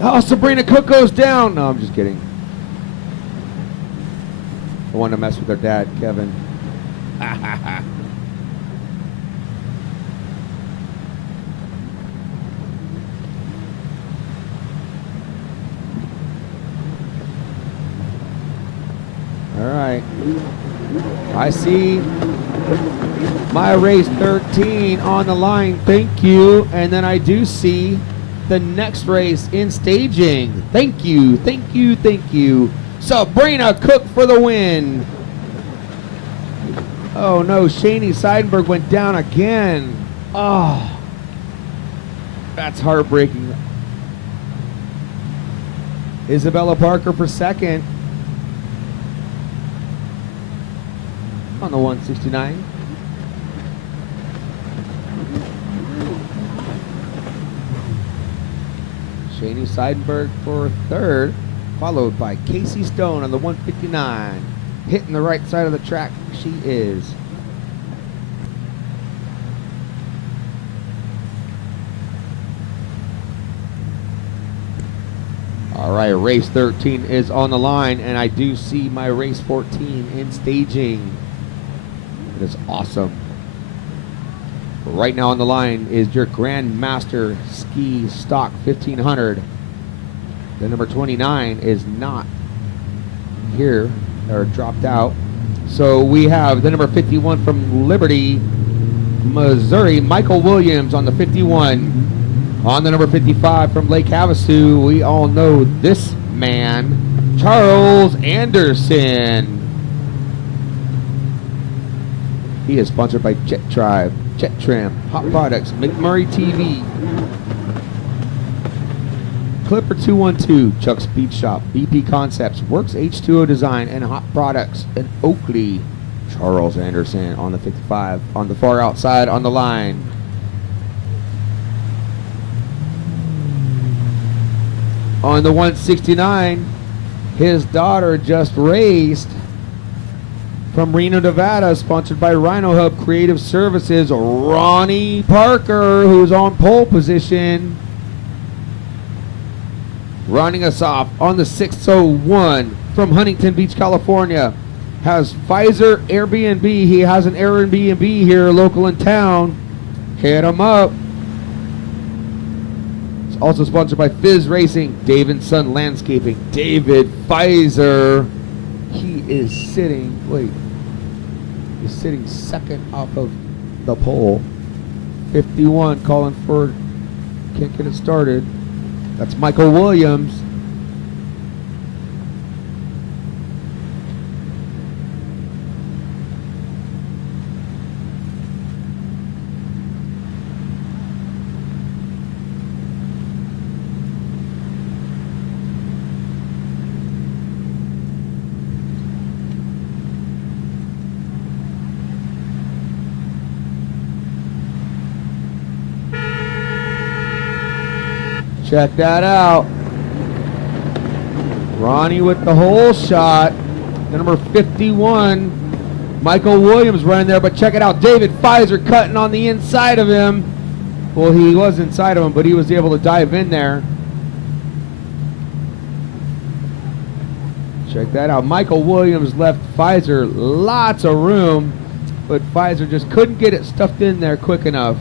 Oh, Sabrina Cook goes down. No, I'm just kidding. I want to mess with her dad, Kevin. All right. I see my race 13 on the line. Thank you. And then I do see the next race in staging. Thank you. Thank you. Thank you. Sabrina Cook for the win. Oh no, Shani Seidenberg went down again. Oh, that's heartbreaking. Isabella Parker for second on the 169. Shani Seidenberg for third, followed by Casey Stone on the 159. Hitting the right side of the track, she is. All right, race 13 is on the line, and I do see my race 14 in staging. It is awesome. Right now on the line is your Grandmaster Ski Stock 1500. The number 29 is not here, or dropped out. So we have the number 51 from Liberty, Missouri, Michael Williams on the 51. On the number 55 from Lake Havasu, we all know this man, Charles Anderson. He is sponsored by Jet Tribe, Jet Trim, Hot Products, McMurray TV, Clipper 212, Chuck Speed Shop, BP Concepts, Works H2O Design, and Hot Products in Oakley. Charles Anderson on the 55, on the far outside on the line. On the 169, his daughter just raced from Reno, Nevada, sponsored by Rhino Hub Creative Services, Ronnie Parker, who's on pole position. Running us off on the 601 from Huntington Beach, California, has Pfizer Airbnb. He has an Airbnb here, local in town. Hit him up. It's also sponsored by Fizz Racing, David Sun Landscaping, David Pfizer. He is sitting, he's sitting second off of the pole. 51 calling for, can't get it started. That's Michael Williams. Check that out. Ronnie with the hole shot. The number 51, Michael Williams running there, but check it out. David Pfizer cutting on the inside of him. Well, he was inside of him, but he was able to dive in there. Check that out. Michael Williams left Pfizer lots of room, but Pfizer just couldn't get it stuffed in there quick enough.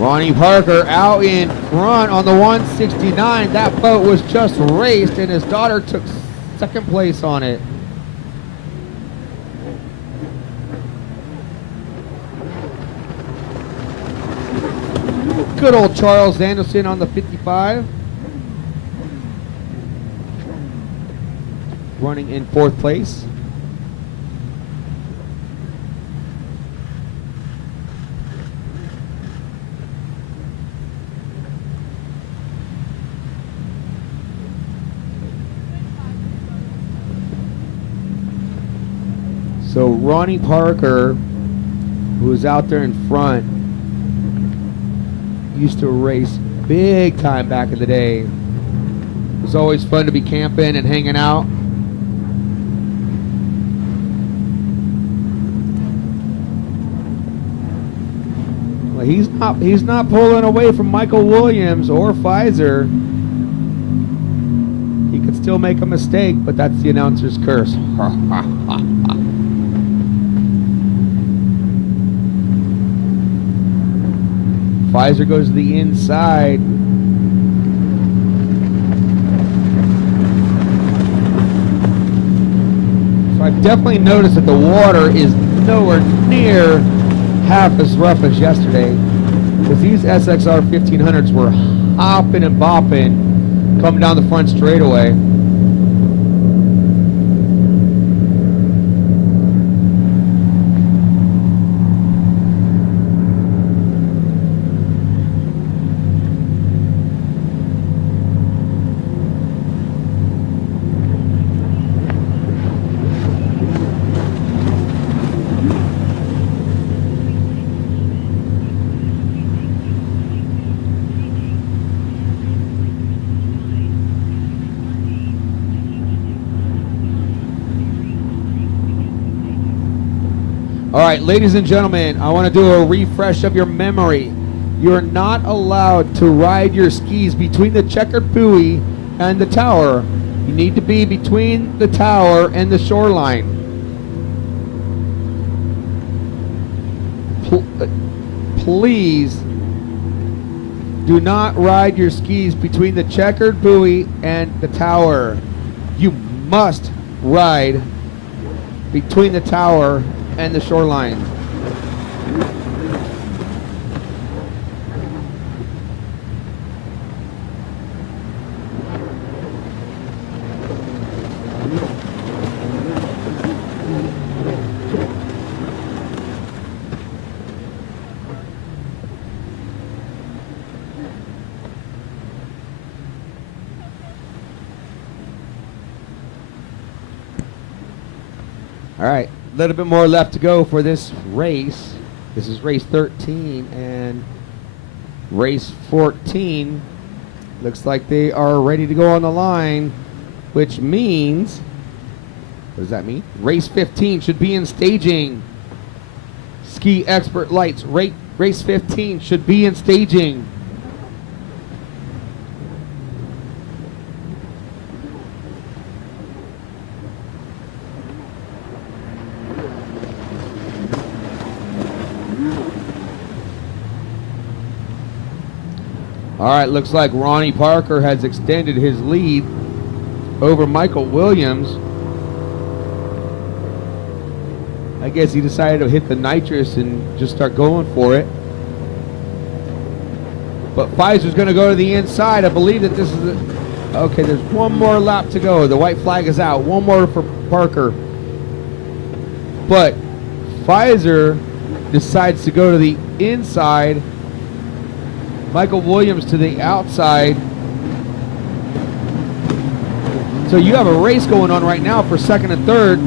Ronnie Parker out in front on the 169. That boat was just raced, and his daughter took second place on it. Good old Charles Anderson on the 55. Running in fourth place. So Ronnie Parker, who was out there in front, used to race big time back in the day. It was always fun to be camping and hanging out. Well, he's not pulling away from Michael Williams or Pfizer. He could still make a mistake, but that's the announcer's curse. Pfizer goes to the inside. So I've definitely noticed that the water is nowhere near half as rough as yesterday, because these SXR 1500s were hopping and bopping coming down the front straightaway. All right, ladies and gentlemen, I want to do a refresh of your memory. You're not allowed to ride your skis between the checkered buoy and the tower. You need to be between the tower and the shoreline. Please do not ride your skis between the checkered buoy and the tower. You must ride between the tower and the shoreline. All right. A little bit more left to go for this race. This is race 13 and race 14. Looks like they are ready to go on the line, which means, what does that mean? Race 15 should be in staging. Ski expert lights, race 15 should be in staging. All right, looks like Ronnie Parker has extended his lead over Michael Williams. I guess he decided to hit the nitrous and just start going for it. But Pfizer's going to go to the inside. I believe that this is okay, there's one more lap to go. The white flag is out. One more for Parker. But Pfizer decides to go to the inside. Michael Williams to the outside. So you have a race going on right now for second and third.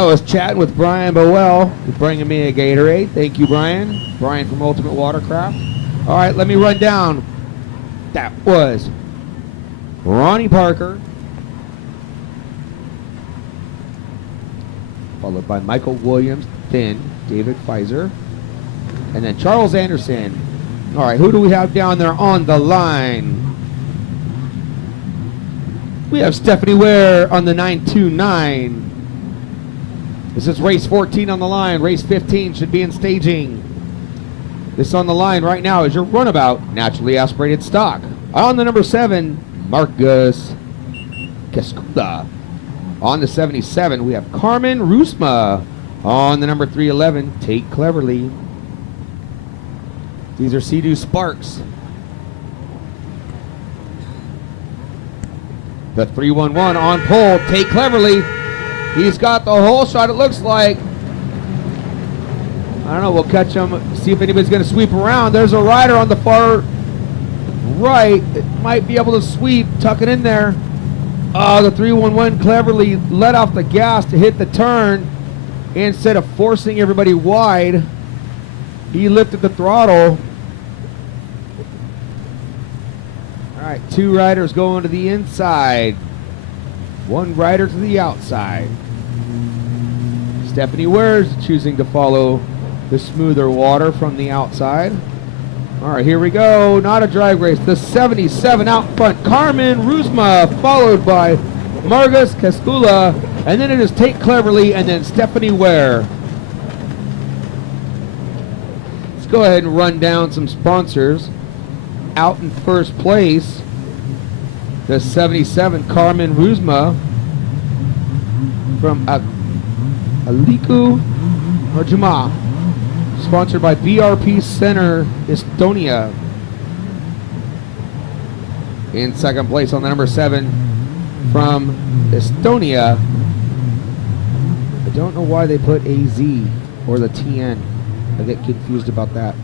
I was chatting with Brian Bowell, bringing me a Gatorade. Thank you, Brian. Brian from Ultimate Watercraft. All right, let me run down. That was Ronnie Parker, followed by Michael Williams, then David Pfizer, and then Charles Anderson. All right, who do we have down there on the line? We have Stephanie Ware on the 929. This is race 14 on the line. Race 15 should be in staging. This on the line right now is your runabout, naturally aspirated stock. On the number 7, Marcus Cascuda. On the 77, we have Carmen Rusma. On the number 311, Tate Cleverly. These are Sea-Doo Sparks. The 311 on pole, Tate Cleverly. He's got the whole shot, it looks like. I don't know, we'll catch him, see if anybody's going to sweep around. There's a rider on the far right. It might be able to sweep, tuck it in there. The 311 Cleverly let off the gas to hit the turn. Instead of forcing everybody wide, he lifted the throttle. All right, 2 riders going to the inside. 1 rider to the outside. Stephanie Ware's choosing to follow the smoother water from the outside. All right, here we go. Not a drag race. The 77 out front. Carmen Rusma, followed by Margus Cascula. And then it is Tate Cleverly and then Stephanie Ware. Let's go ahead and run down some sponsors. Out in first place, the 77 Carmen Rusma from Aliku Arjuma, sponsored by BRP Center Estonia. In second place on the number 7 from Estonia. I don't know why they put AZ or the TN. I get confused about that.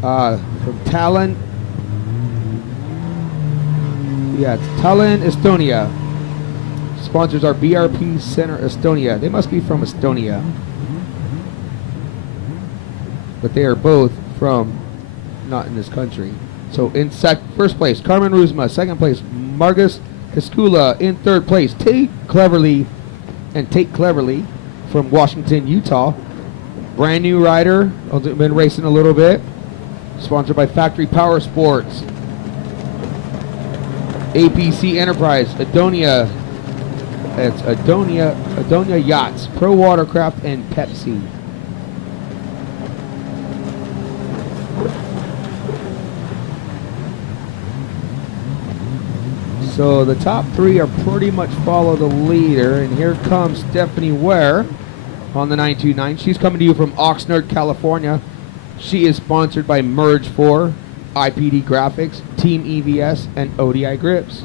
From Tallinn. Yeah, it's Tallinn, Estonia. Sponsors are BRP Center Estonia. They must be from Estonia. But they are both from not in this country. So in first place, Carmen Rusma. Second place, Margus Cascula. In third place, Tate Cleverly from Washington, Utah. Brand new rider. Been racing a little bit. Sponsored by Factory Power Sports. APC Enterprise, Adonia. It's Adonia Yachts, Pro Watercraft, and Pepsi. So the top 3 are pretty much follow the leader, and here comes Stephanie Ware on the 929. She's coming to you from Oxnard, California. She is sponsored by Merge 4, IPD Graphics, Team EVS, and ODI Grips.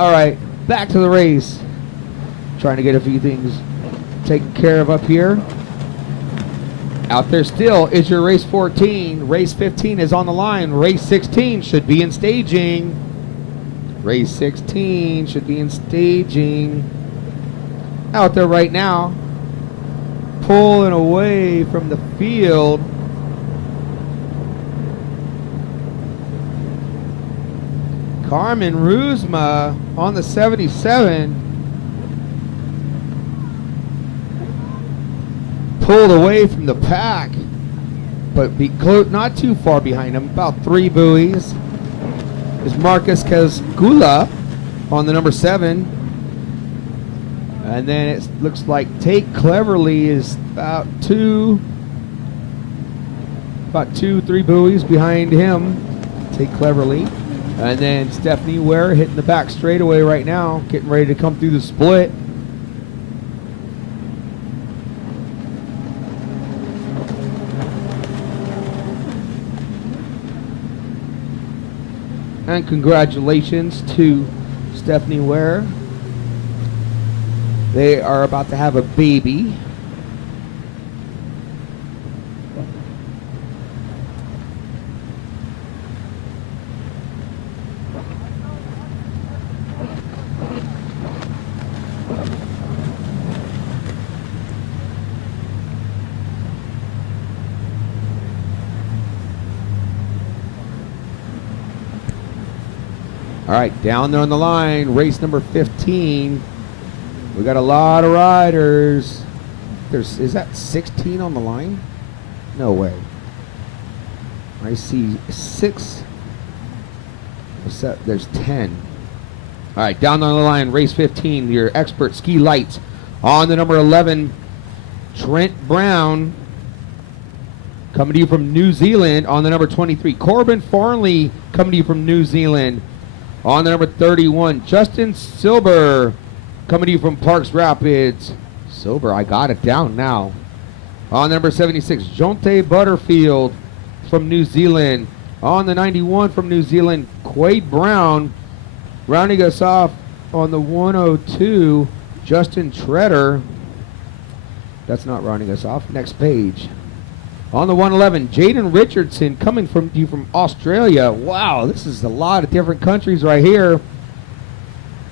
All right, back to the race. Trying to get a few things taken care of up here. Out there still is your race 14. Race 15 is on the line. Race 16 should be in staging. Race 16 should be in staging. Out there right now, pulling away from the field. Carmen Ruzma on the 77. Pulled away from the pack, but not too far behind him, about 3 buoys. Is Marcus Casgula on the number 7. And then it looks like Take Cleverly is about 3 buoys behind him. Take Cleverly. And then Stephanie Ware hitting the back straightaway right now, getting ready to come through the split. And congratulations to Stephanie Ware. They are about to have a baby. All right, down there on the line, race number 15. We got a lot of riders. Is that 16 on the line? No way. I see 6. There's 10. All right, down on the line, race 15, your expert ski lights. On the number 11, Trent Brown. Coming to you from New Zealand on the number 23. Corbin Farley coming to you from New Zealand. On the number 31, Justin Silber, coming to you from Parks Rapids. Silber, I got it down now. On the number 76, Jonte Butterfield from New Zealand. On the 91 from New Zealand, Quade Brown. Rounding us off on the 102, Justin Treader. That's not rounding us off. Next page. On the 111, Jaden Richardson coming from you from Australia. Wow, this is a lot of different countries right here.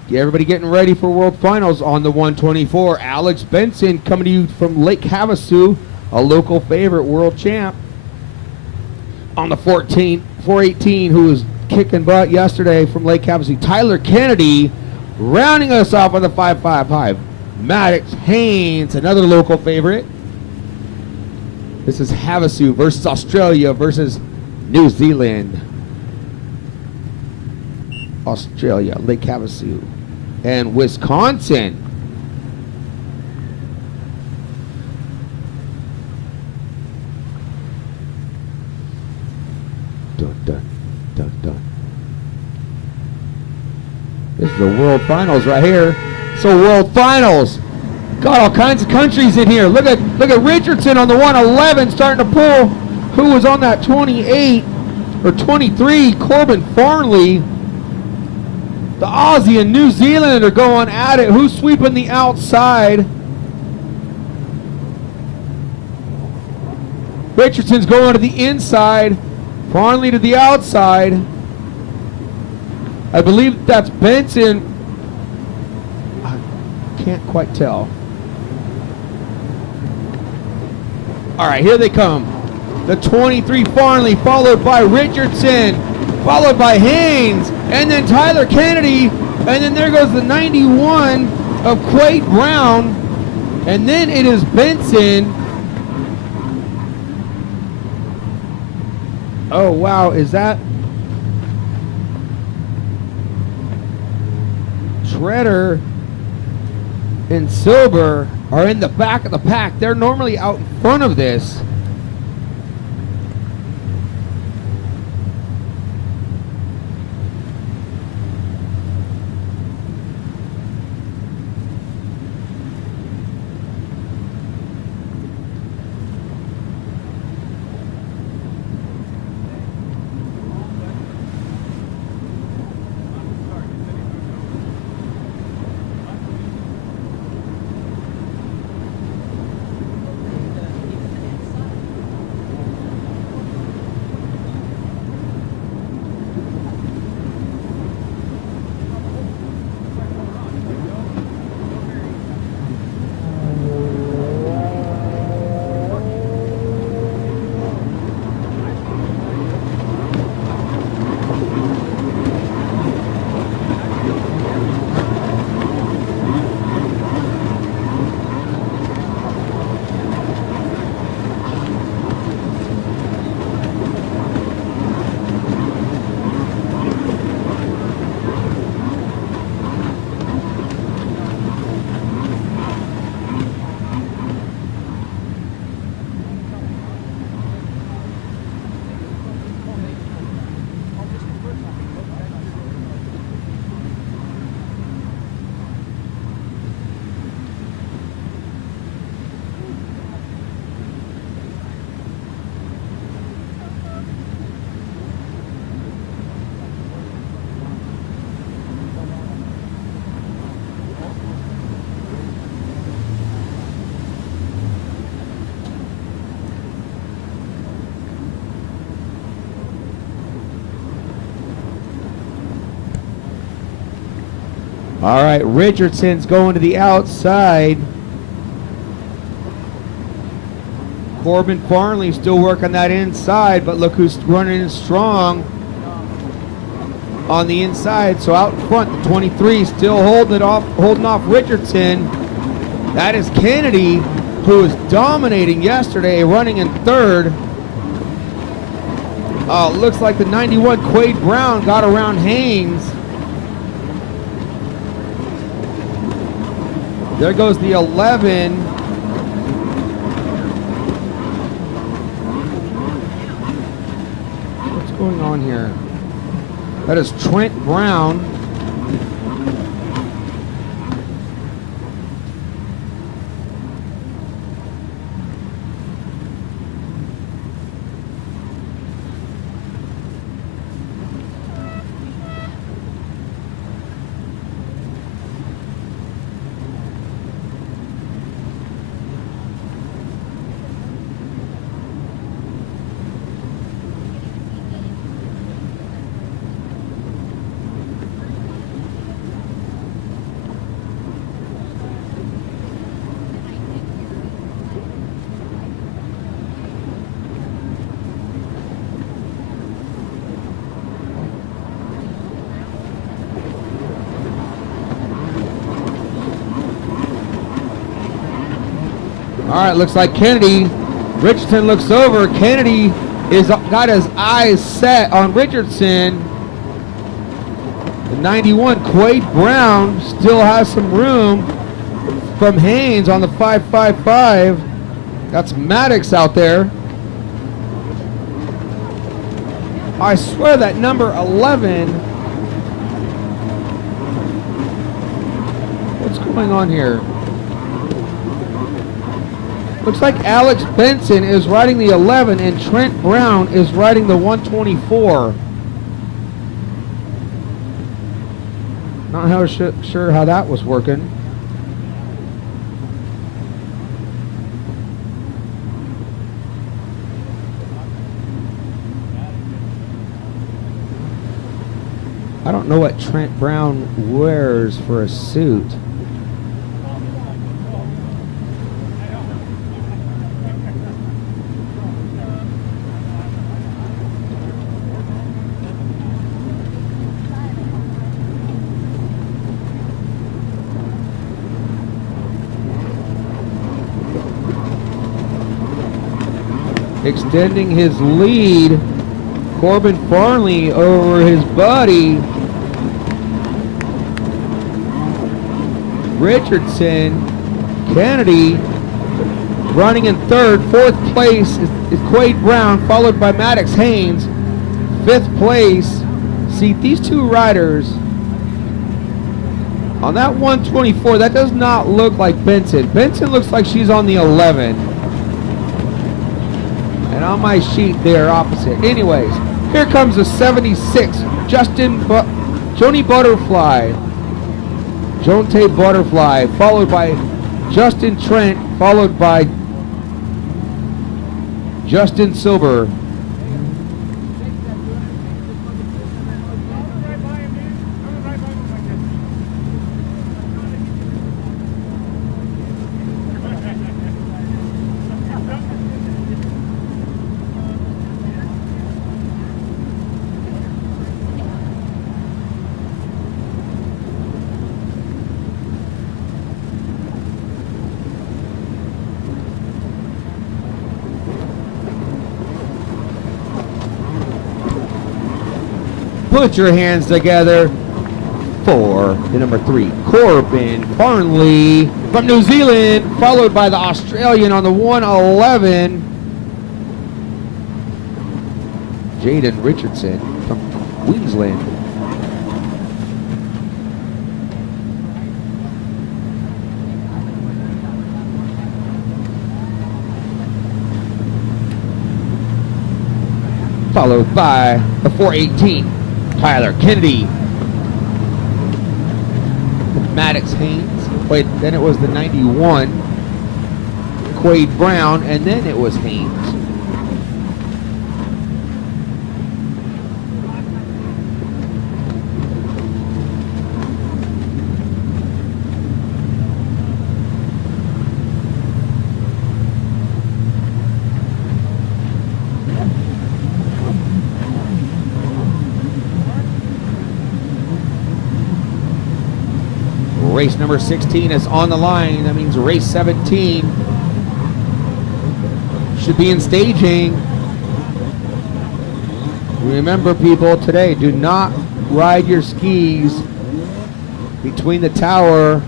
Everybody getting ready for World Finals. On the 124, Alex Benson coming to you from Lake Havasu, a local favorite, world champ. On the 418, who was kicking butt yesterday from Lake Havasu, Tyler Kennedy, rounding us off on the 555. Maddox Haynes, another local favorite. This is Havasu versus Australia versus New Zealand. Australia, Lake Havasu, and Wisconsin. Dun, dun, dun, dun. This is the World Finals right here. So World Finals. Got all kinds of countries in here. Look at Richardson on the 111 starting to pull. Who was on that 28 or 23? Corbin Farley. The Aussie and New Zealand are going at it. Who's sweeping the outside? Richardson's going to the inside. Farley to the outside. I believe that's Benson. I can't quite tell. All right, here they come. The 23 Farley, followed by Richardson, followed by Haynes, and then Tyler Kennedy, and then there goes the 91 of Quade Brown, and then it is Benson. Oh, wow, is that Treader and Silber are in the back of the pack. They're normally out in front of this. All right, Richardson's going to the outside. Corbin Farley still working that inside, but look who's running in strong on the inside. So out in front, the 23 still holding off Richardson. That is Kennedy, who was dominating yesterday, running in third. Looks like the 91 Quade Brown got around Haynes. There goes the 11. What's going on here? That is Trent Brown. All right, looks like Kennedy. Richardson looks over. Kennedy is got his eyes set on Richardson. The 91 Quade Brown still has some room from Haynes on the 555. That's Maddox out there. I swear that number 11. What's going on here? Looks like Alex Benson is riding the 11 and Trent Brown is riding the 124. Not sure how that was working. I don't know what Trent Brown wears for a suit. Extending his lead, Corbin Farley over his buddy Richardson. Kennedy running in third. Fourth place is Quade Brown, followed by Maddox Haynes. Fifth place, see these two riders on that 124, that does not look like Benson. Benson looks like she's on the 11. And on my sheet, they're opposite. Anyways, here comes the 76, Joni Butterfly. Jonte Butterfly, followed by Justin Trent, followed by Justin Silver. Put your hands together for the number 3, Corbin Farley from New Zealand, followed by the Australian on the 111, Jaden Richardson from Queensland. Followed by the 418. Tyler Kennedy, Maddox Haynes. Wait, then it was the 91, Quade Brown, and then it was Haynes. Race number 16 is on the line. That means race 17 should be in staging. Remember, people, today, do not ride your skis between the tower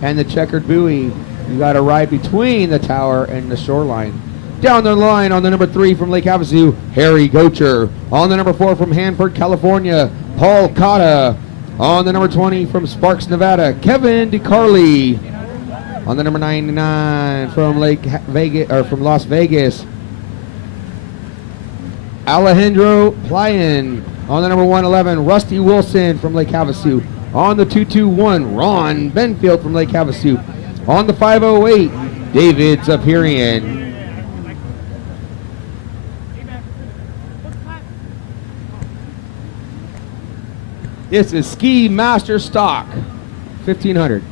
and the checkered buoy. You got to ride between the tower and the shoreline. Down the line on the number 3 from Lake Havasu, Harry Gocher. On the number 4 from Hanford, California, Paul Cotta. On the number 20 from Sparks, Nevada, Kevin DeCarli. On the number 99 from from Las Vegas, Alejandro Playan. On the number 111, Rusty Wilson from Lake Havasu. On the 221, Ron Benfield from Lake Havasu. On the 508, David Zapirian. This is Ski Master Stock, 1500.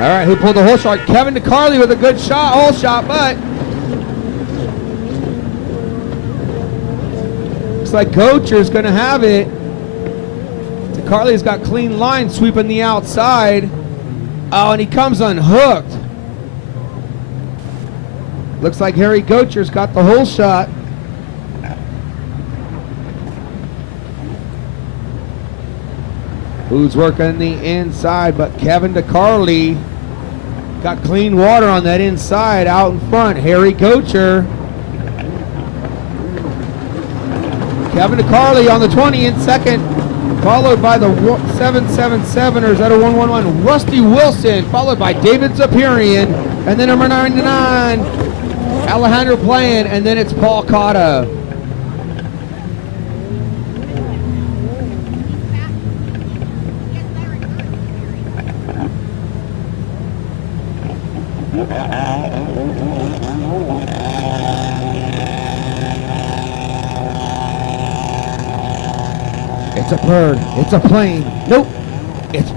All right, who pulled the hole shot? Kevin DeCarli with a good shot, hole shot, but looks like Gocher's going to have it. DeCarli's got clean line, sweeping the outside. Oh, and he comes unhooked. Looks like Harry Gocher's got the hole shot. Who's working the inside, but Kevin DeCarli got clean water on that inside out in front. Harry Gocher. Kevin DeCarli on the 20 in second, followed by the 777, or is that a 111? Rusty Wilson, followed by David Zapirian, and then number 99, Alejandro Playan, and then it's Paul Cotta. It's a bird. It's a plane. Nope. It's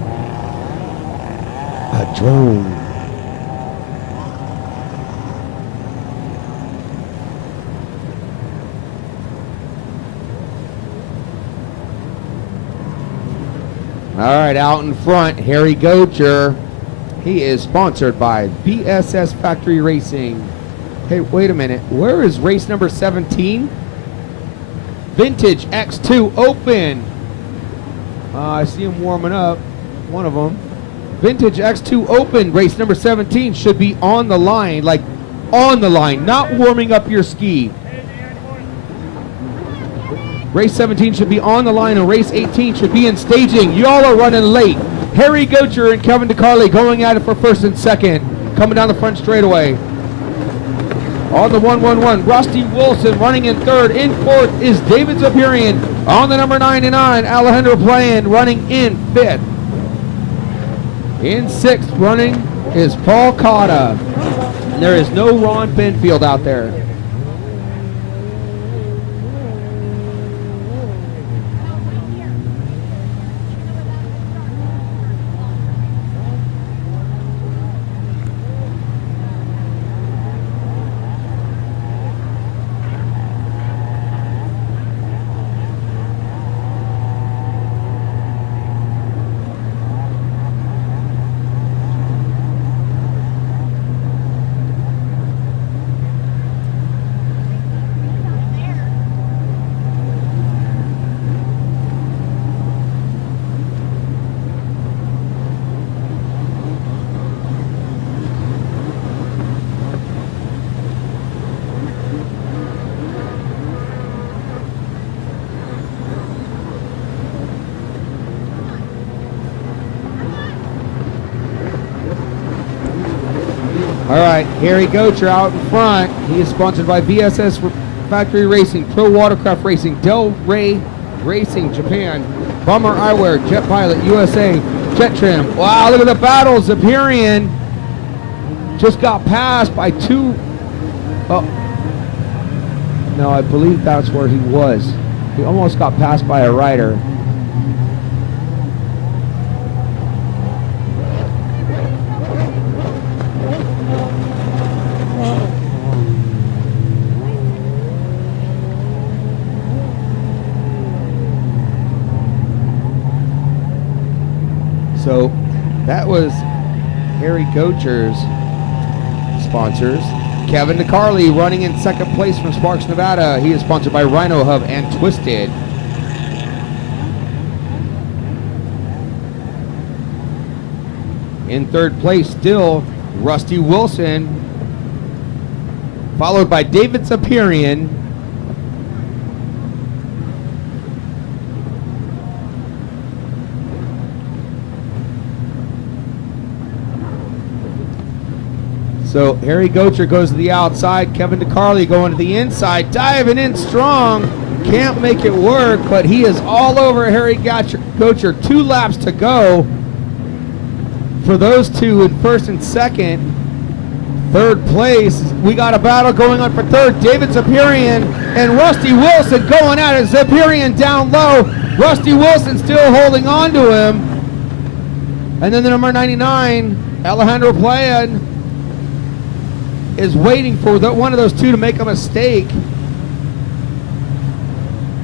a drone. All right, out in front, Harry Gocher. He is sponsored by BSS Factory Racing. Hey, wait a minute. Where is race number 17? Vintage X2 Open. I see him warming up. One of them. Vintage X2 Open, race number 17, should be on the line. Like, on the line, not warming up your ski. Race 17 should be on the line, and race 18 should be in staging. Y'all are running late. Harry Gocher and Kevin DeCarli going at it for first and second. Coming down the front straightaway. On the 111, Rusty Wilson running in third. In fourth is David Zapirian. On the number 99, Alejandro Playan running in fifth. In sixth running is Paul Cotta. There is no Ron Penfield out there. All right, Harry Gocher out in front. He is sponsored by VSS Factory Racing, Pro Watercraft Racing, Del Rey Racing, Japan, Bomber Eyewear, Jet Pilot, USA, Jet Trim. Wow, look at the battle. Zephyrian just got passed by two. Oh, no, I believe that's where he was. He almost got passed by a rider. So that was Harry Gocher's sponsors. Kevin DeCarly running in second place from Sparks, Nevada. He is sponsored by Rhino Hub and Twisted. In third place still, Rusty Wilson, followed by David Zephyrian. So Harry Gocher goes to the outside. Kevin DeCarly going to the inside, diving in strong. Can't make it work, but he is all over Harry Gocher. 2 laps to go for those two in first and second. Third place, we got a battle going on for third. David Zephyrian and Rusty Wilson going at it. Zephyrian down low. Rusty Wilson still holding on to him. And then the number 99, Alejandro Playa, is waiting for one of those two to make a mistake.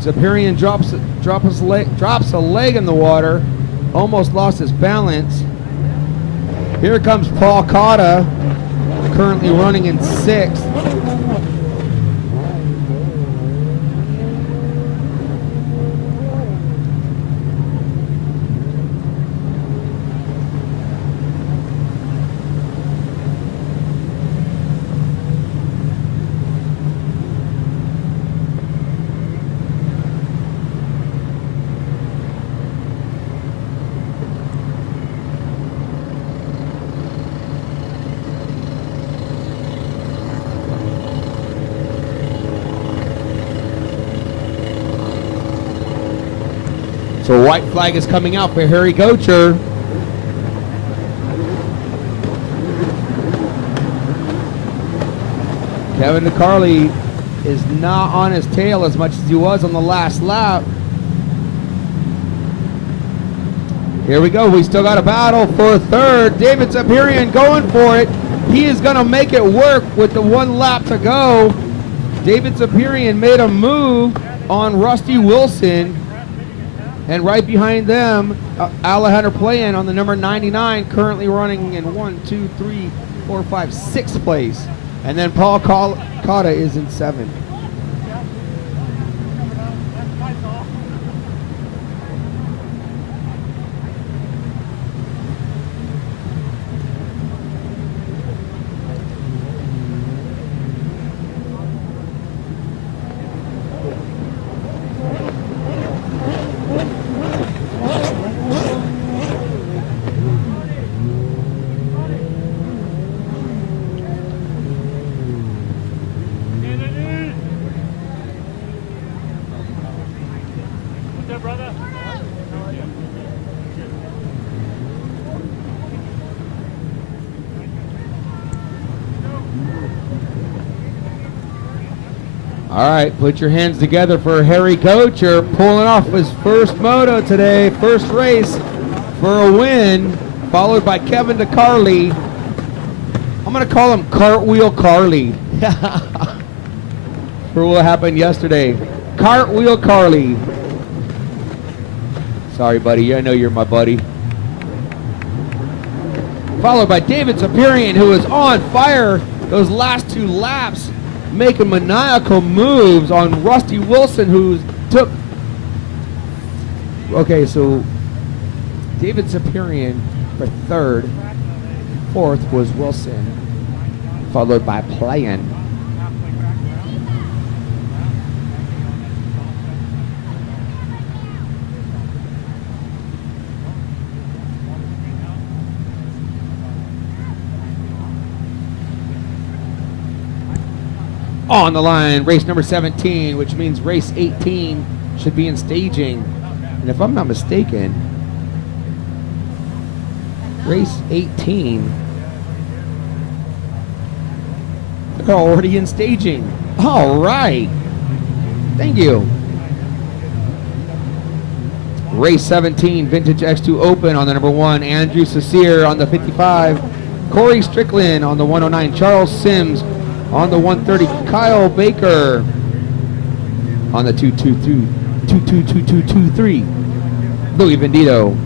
Zephyrian drops a leg in the water, almost lost his balance. Here comes Paul Cotta, currently running in sixth. So white flag is coming out for Harry Gocher. Kevin DeCarly is not on his tail as much as he was on the last lap. Here we go. We still got a battle for third. David Zephyrian going for it. He is going to make it work with the 1 lap to go. David Zephyrian made a move on Rusty Wilson. And right behind them, Alejandro Playa on the number 99, currently running in 6th place. And then Paul Cotta is in 7th. All right, put your hands together for Harry Gocher pulling off his first moto today, first race for a win, followed by Kevin DeCarly. I'm going to call him Cartwheel Carly for what happened yesterday. Cartwheel Carly. Sorry, buddy. I know you're my buddy. Followed by David Sapirian, who was on fire those last 2 laps, making maniacal moves on Rusty Wilson, who took... Okay, so David Sapirian for 3rd. 4th was Wilson, followed by Playan. On the line, race number 17, which means race 18 should be in staging. And if I'm not mistaken, race 18, they're already in staging. All right. Thank you. Race 17, Vintage X2 Open on the number 1, Andrew Cecere on the 55, Corey Strickland on the 109, Charles Sims on the 130, Kyle Baker on the 22223, Louis Vendito.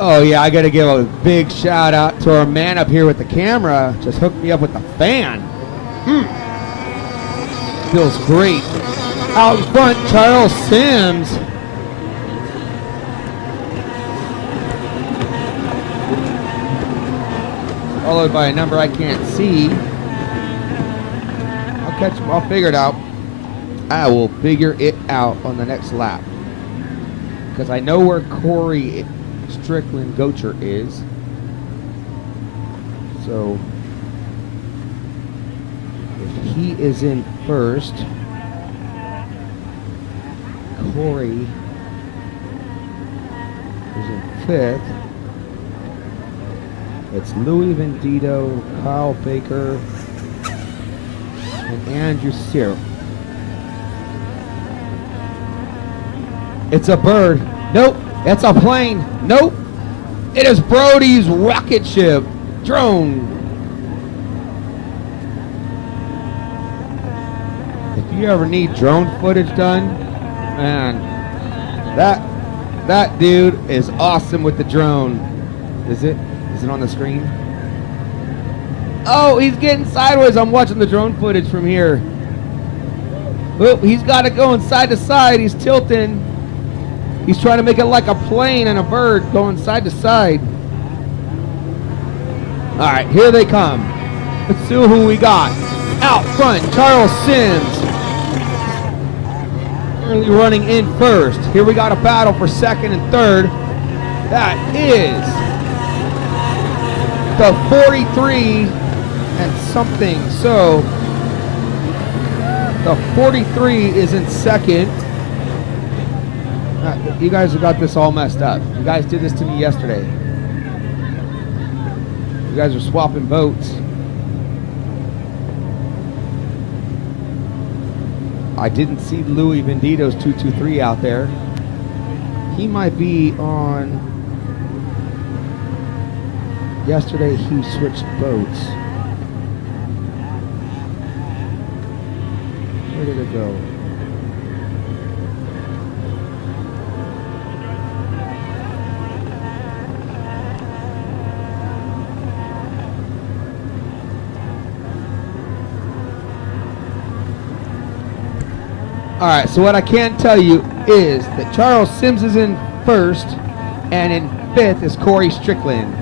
Oh yeah, I gotta give a big shout out to our man up here with the camera. Just hooked me up with the fan. Feels great. Out in front, Charles Sims. Followed by a number I can't see. I'll figure it out. I will figure it out on the next lap. Because I know where Corey Strickland Gocher is. So if he is in first, Corey is in 5th. It's Louis Vendito, Kyle Baker, and Andrew Cecere. It's a bird. Nope. It's a plane. Nope. It is Brody's rocket ship drone. If you ever need drone footage done, man, that dude is awesome with the drone. Is it on the screen? Oh, he's getting sideways. I'm watching the drone footage from here. Oop, he's got it going side to side. He's tilting. He's trying to make it like a plane and a bird going side to side. All right, here they come. Let's see who we got. Out front, Charles Sims. Early running in first. Here we got a battle for 2nd and 3rd. That is the 43 and something. So the 43 is in 2nd. You guys have got this all messed up. You guys did this to me yesterday. guys are swapping boats. I didn't see Louis Vendito's 223 out there. He might be on. Yesterday he switched boats. Where did it go? All right, so what I can tell you is that Charles Sims is in first, and in fifth is Corey Strickland.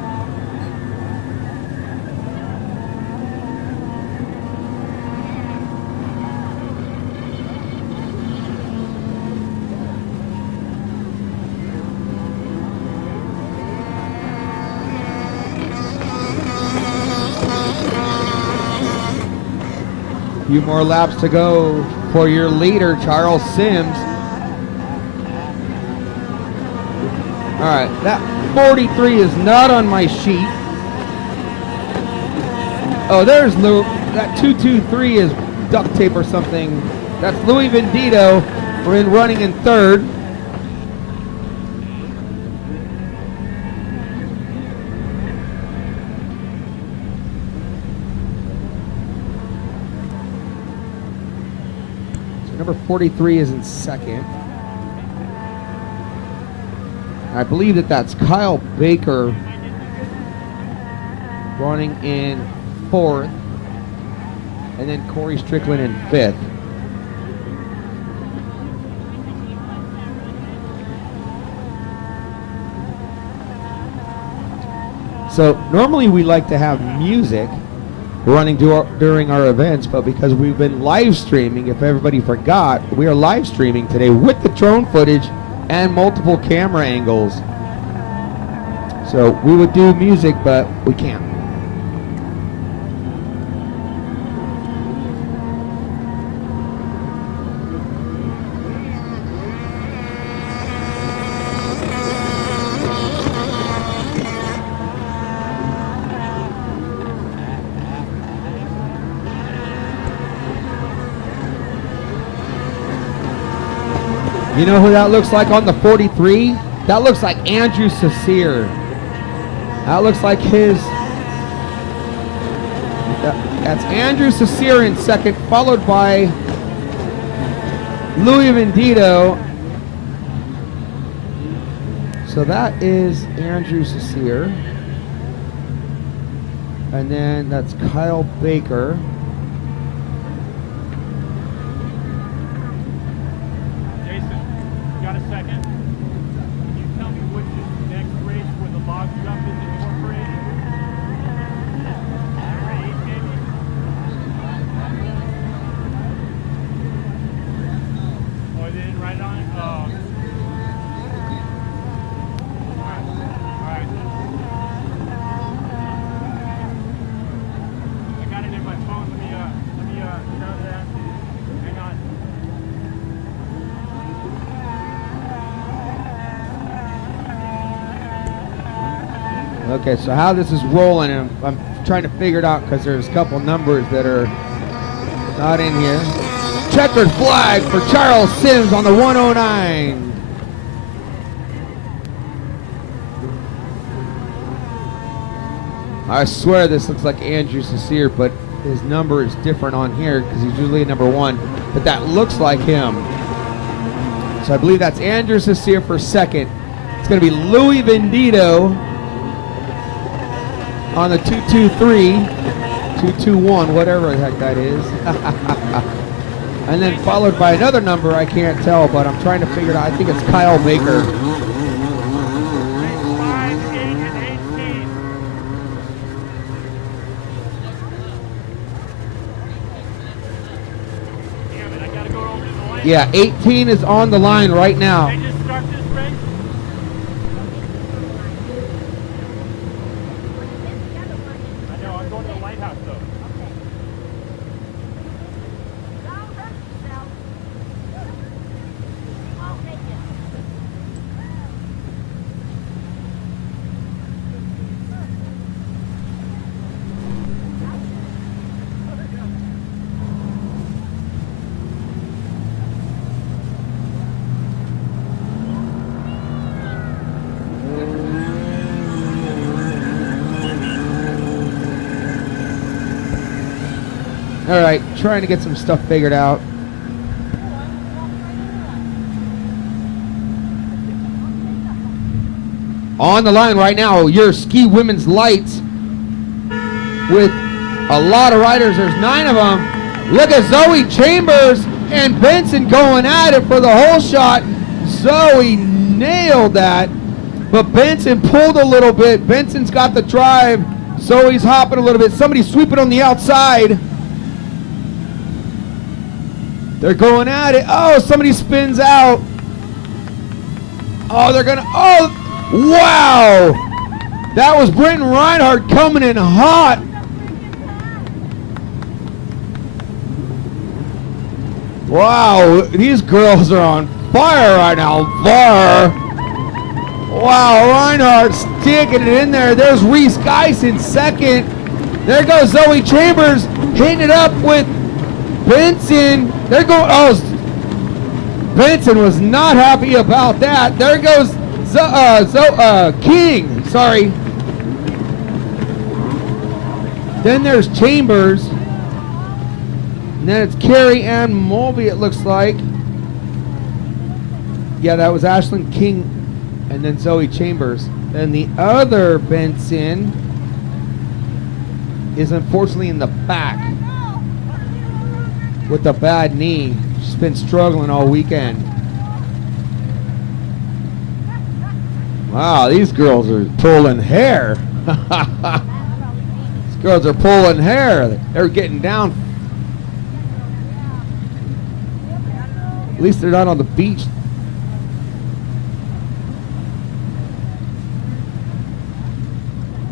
Few more laps to go for your leader, Charles Sims. All right, that 43 is not on my sheet. Oh, there's Lou. That 223 is duct tape or something. That's Louis Vendito. We're running in third. Number 43 is in second. I believe that that's Kyle Baker running in fourth, and then Corey Strickland in fifth. So normally we like to have music running during our events, but because we've been live streaming, if everybody forgot, we are live streaming today with the drone footage and multiple camera angles. So we would do music, but we can't. You know who that looks like on the 43? That looks like Andrew Cecere. That looks like his. That's Andrew Cecere in second, followed by Louis Vendito. So that is Andrew Cecere. And then that's Kyle Baker. Okay, so how this is rolling, I'm trying to figure it out because there's a couple numbers that are not in here. Checkered flag for Charles Sims on the 109. I swear this looks like Andrew Cecere, but his number is different on here because he's usually number one, but that looks like him. So I believe that's Andrew Cecere for second. It's going to be Louis Vendito on the 223, 221, whatever the heck that is. And then followed by another number I can't tell, but I'm trying to figure it out. I think it's Kyle Baker. Yeah, 18 is on the line right now. They just start this race? I know, I'm going to the lighthouse though. All right, trying to get some stuff figured out. On the line right now, your ski women's lights with a lot of riders. There's 9 of them. Look at Zoe Chambers and Benson going at it for the whole shot. Zoe nailed that, but Benson pulled a little bit. Benson's got the drive. Zoe's hopping a little bit. Somebody's sweeping on the outside. They're going at it. Oh, somebody spins out. Oh, they're gonna, oh, wow. That was Britton Reinhardt coming in hot. Wow, these girls are on fire right now. Wow, Reinhardt sticking it in there. There's Reese Geis in second. There goes Zoe Chambers hitting it up with Benson. There goes, oh, Benson was not happy about that. There goes King, sorry. Then there's Chambers. And then it's Carrie Ann Mulvey, it looks like. Yeah, that was Ashlyn King and then Zoe Chambers. Then the other Benson is unfortunately in the back with a bad knee. She's been struggling all weekend. Wow, these girls are pulling hair. These girls are pulling hair. They're getting down. At least they're not on the beach.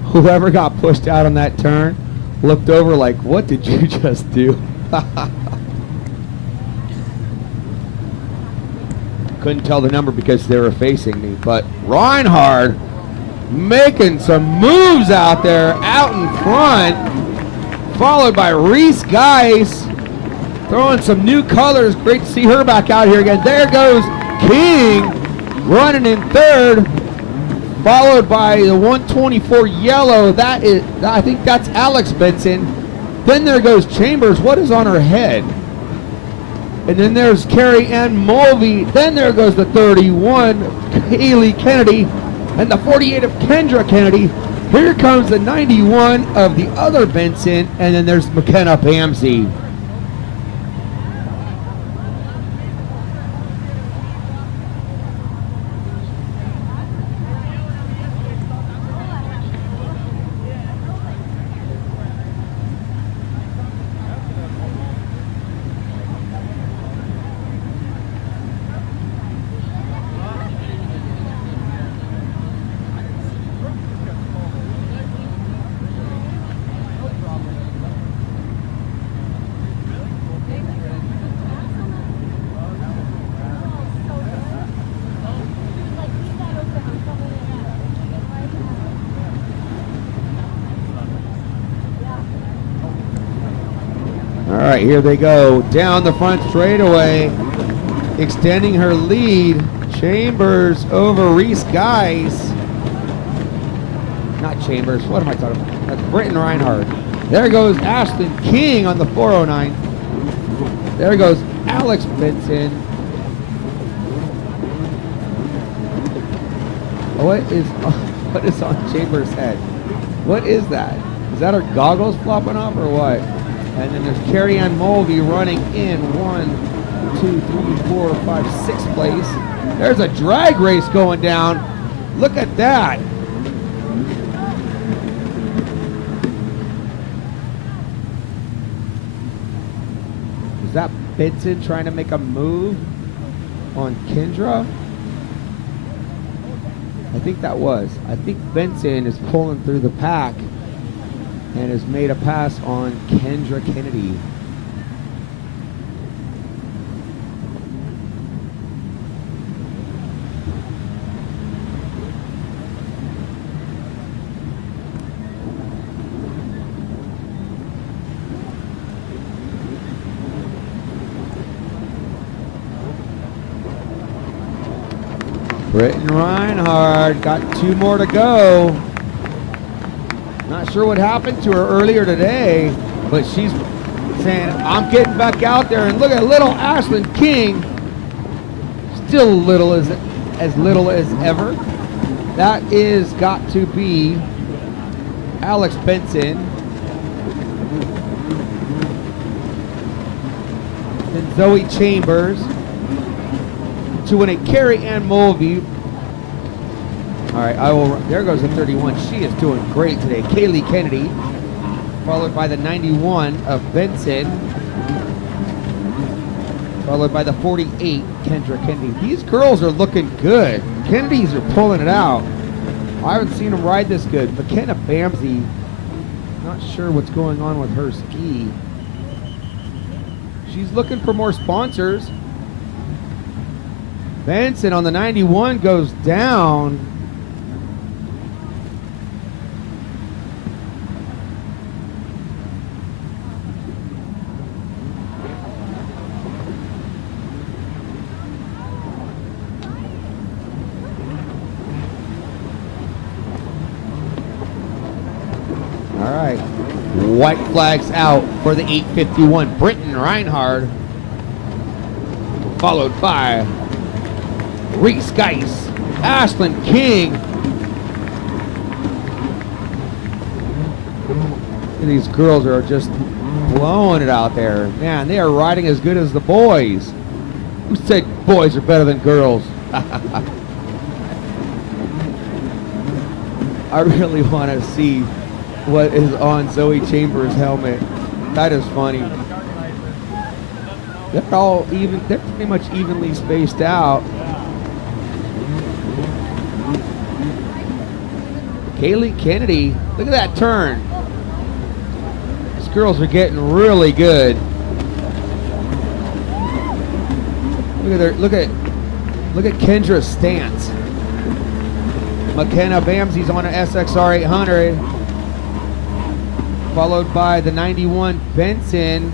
Whoever got pushed out on that turn looked over like, what did you just do? Couldn't tell the number because they were facing me, but Reinhardt making some moves out there, out in front, followed by Reese Geis throwing some new colors. Great to see her back out here again. There goes King running in third, followed by the 124 yellow. That is, I think that's Alex Benson. Then there goes Chambers. What is on her head? And then there's Carrie Ann Mulvey. Then there goes the 31, Haley Kennedy, and the 48 of Kendra Kennedy. Here comes the 91 of the other Benson, and then there's McKenna Pamsey. All right, here they go down the front straightaway, extending her lead. Chambers over Reese Geis. Not Chambers, what am I talking about? That's Britton Reinhardt. There goes Ashton King on the 409. There goes Alex Benson. What is on Chambers' head? What is that? Is that her goggles flopping off or what? And then there's Carrie Ann Mulvey running in 1, 2, 3, 4, 5, 6 place. There's a drag race going down. Look at that. Is that Benson trying to make a move on Kendra? I think that was. I think Benson is pulling through the pack and has made a pass on Kendra Kennedy. Britton Reinhardt got 2 more to go. Not sure what happened to her earlier today, but she's saying, I'm getting back out there, and look at little Ashlyn King. Still little as little as ever. That is got to be Alex Benson. Then Zoe Chambers. To win a Carrie Ann Mulvey. All right, there goes the 31. She is doing great today. Kaylee Kennedy, followed by the 91 of Benson, followed by the 48, Kendra Kennedy. These girls are looking good. Kennedys are pulling it out. I haven't seen them ride this good. McKenna Bamsey, not sure what's going on with her ski. She's looking for more sponsors. Benson on the 91 goes down. All right, white flags out for the 851. Britton Reinhard, followed by Reese Geis, Ashlyn King. These girls are just blowing it out there. Man, they are riding as good as the boys. Who said boys are better than girls? I really want to see what is on Zoe Chambers' helmet. That is funny. They're all even. They're pretty much evenly spaced out. Kaylee Kennedy, look at that turn. These girls are getting really good. Look at Kendra's stance. McKenna Bamsey's on an SXR 800, followed by the 91 Benson.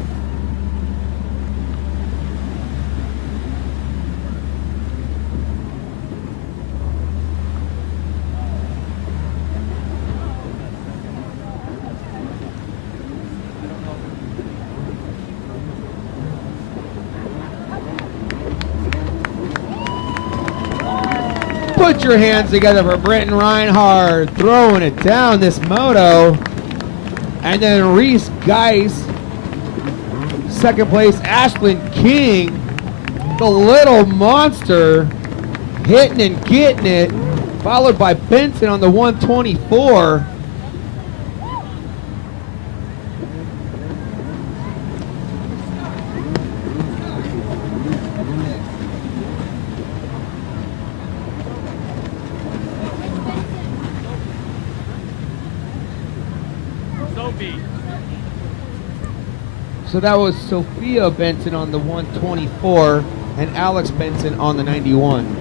Put your hands together for Britton Reinhard, throwing it down this moto. And then Reese Geis, second place. Ashlyn King, the little monster, hitting and getting it, followed by Benson on the 124. So that was Sophia Benson on the 124 and Alex Benson on the 91.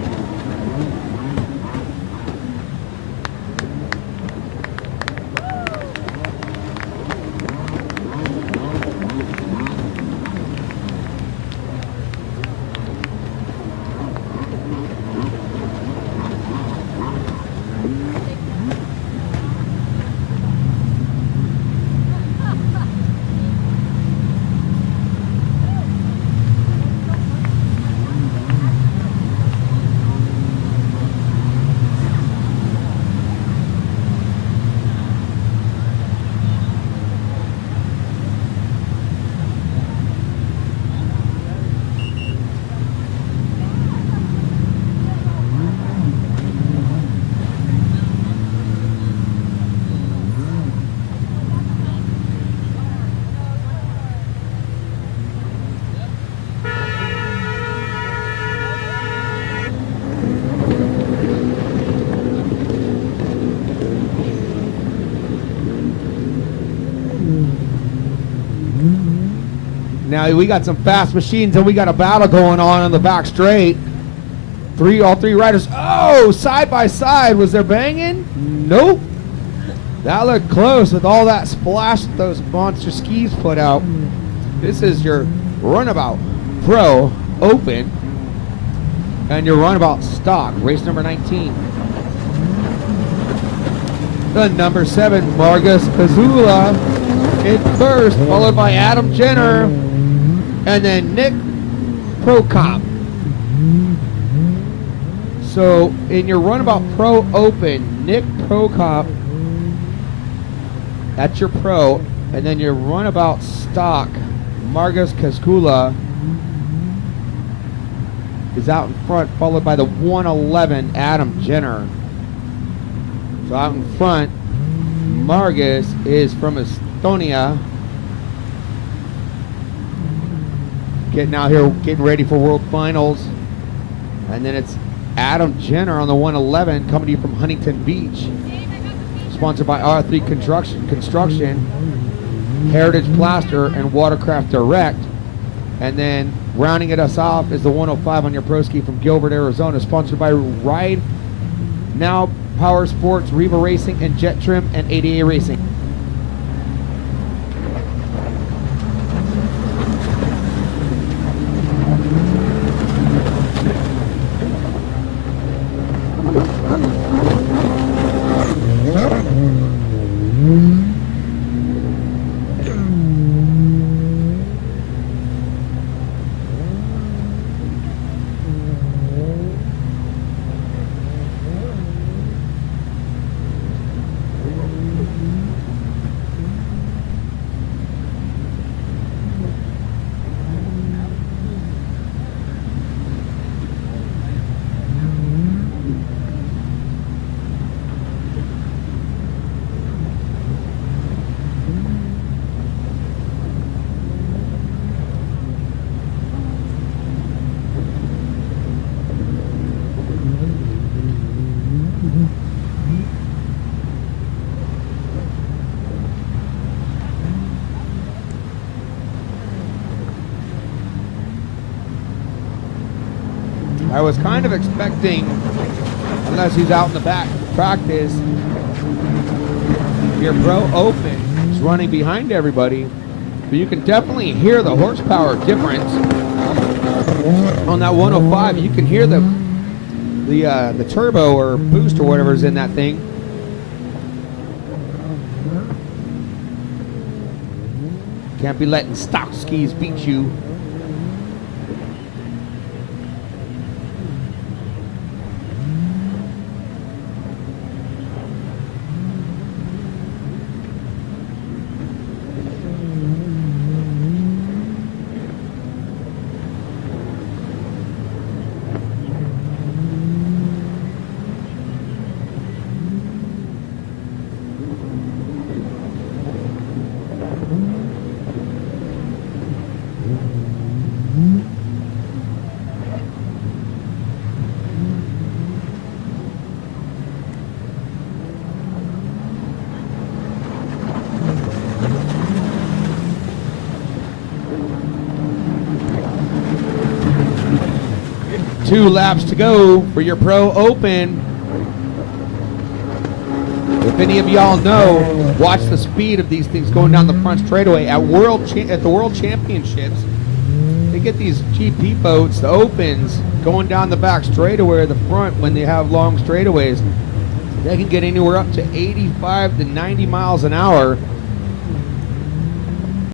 Now we got some fast machines and we got a battle going on the back straight. All three riders. Oh, side by side. Was there banging? Nope. That looked close with all that splash that those monster skis put out. This is your Runabout Pro Open and your Runabout Stock, race number 19. The number 7, Margus Pazula. in first, followed by Adam Jenner, and then Nick Prokop. So in your Runabout Pro Open, Nick Prokop, that's your pro, and then your Runabout Stock, Margus Kaskula is out in front, followed by the 111 Adam Jenner. So out in front, Margus is from Estonia. Getting out here, getting ready for World Finals. And then it's Adam Jenner on the 111 coming to you from Huntington Beach. Sponsored by R3 Construction, Heritage Plaster, and Watercraft Direct. And then rounding us off is the 105 on your pro ski from Gilbert, Arizona, sponsored by Ride Now Power Sports, Reva Racing, and Jet Trim, and ADA Racing. I was kind of expecting, unless he's out in the back practice, your Pro Open is running behind everybody, but you can definitely hear the horsepower difference on that 105. You can hear the turbo or boost or whatever is in that thing. Can't be letting stock skis beat you. Two laps to go for your Pro Open. If any of y'all know, watch the speed of these things going down the front straightaway at the World Championships. They get these GP boats, the Opens, going down the back straightaway or the front when they have long straightaways. They can get anywhere up to 85 to 90 miles an hour.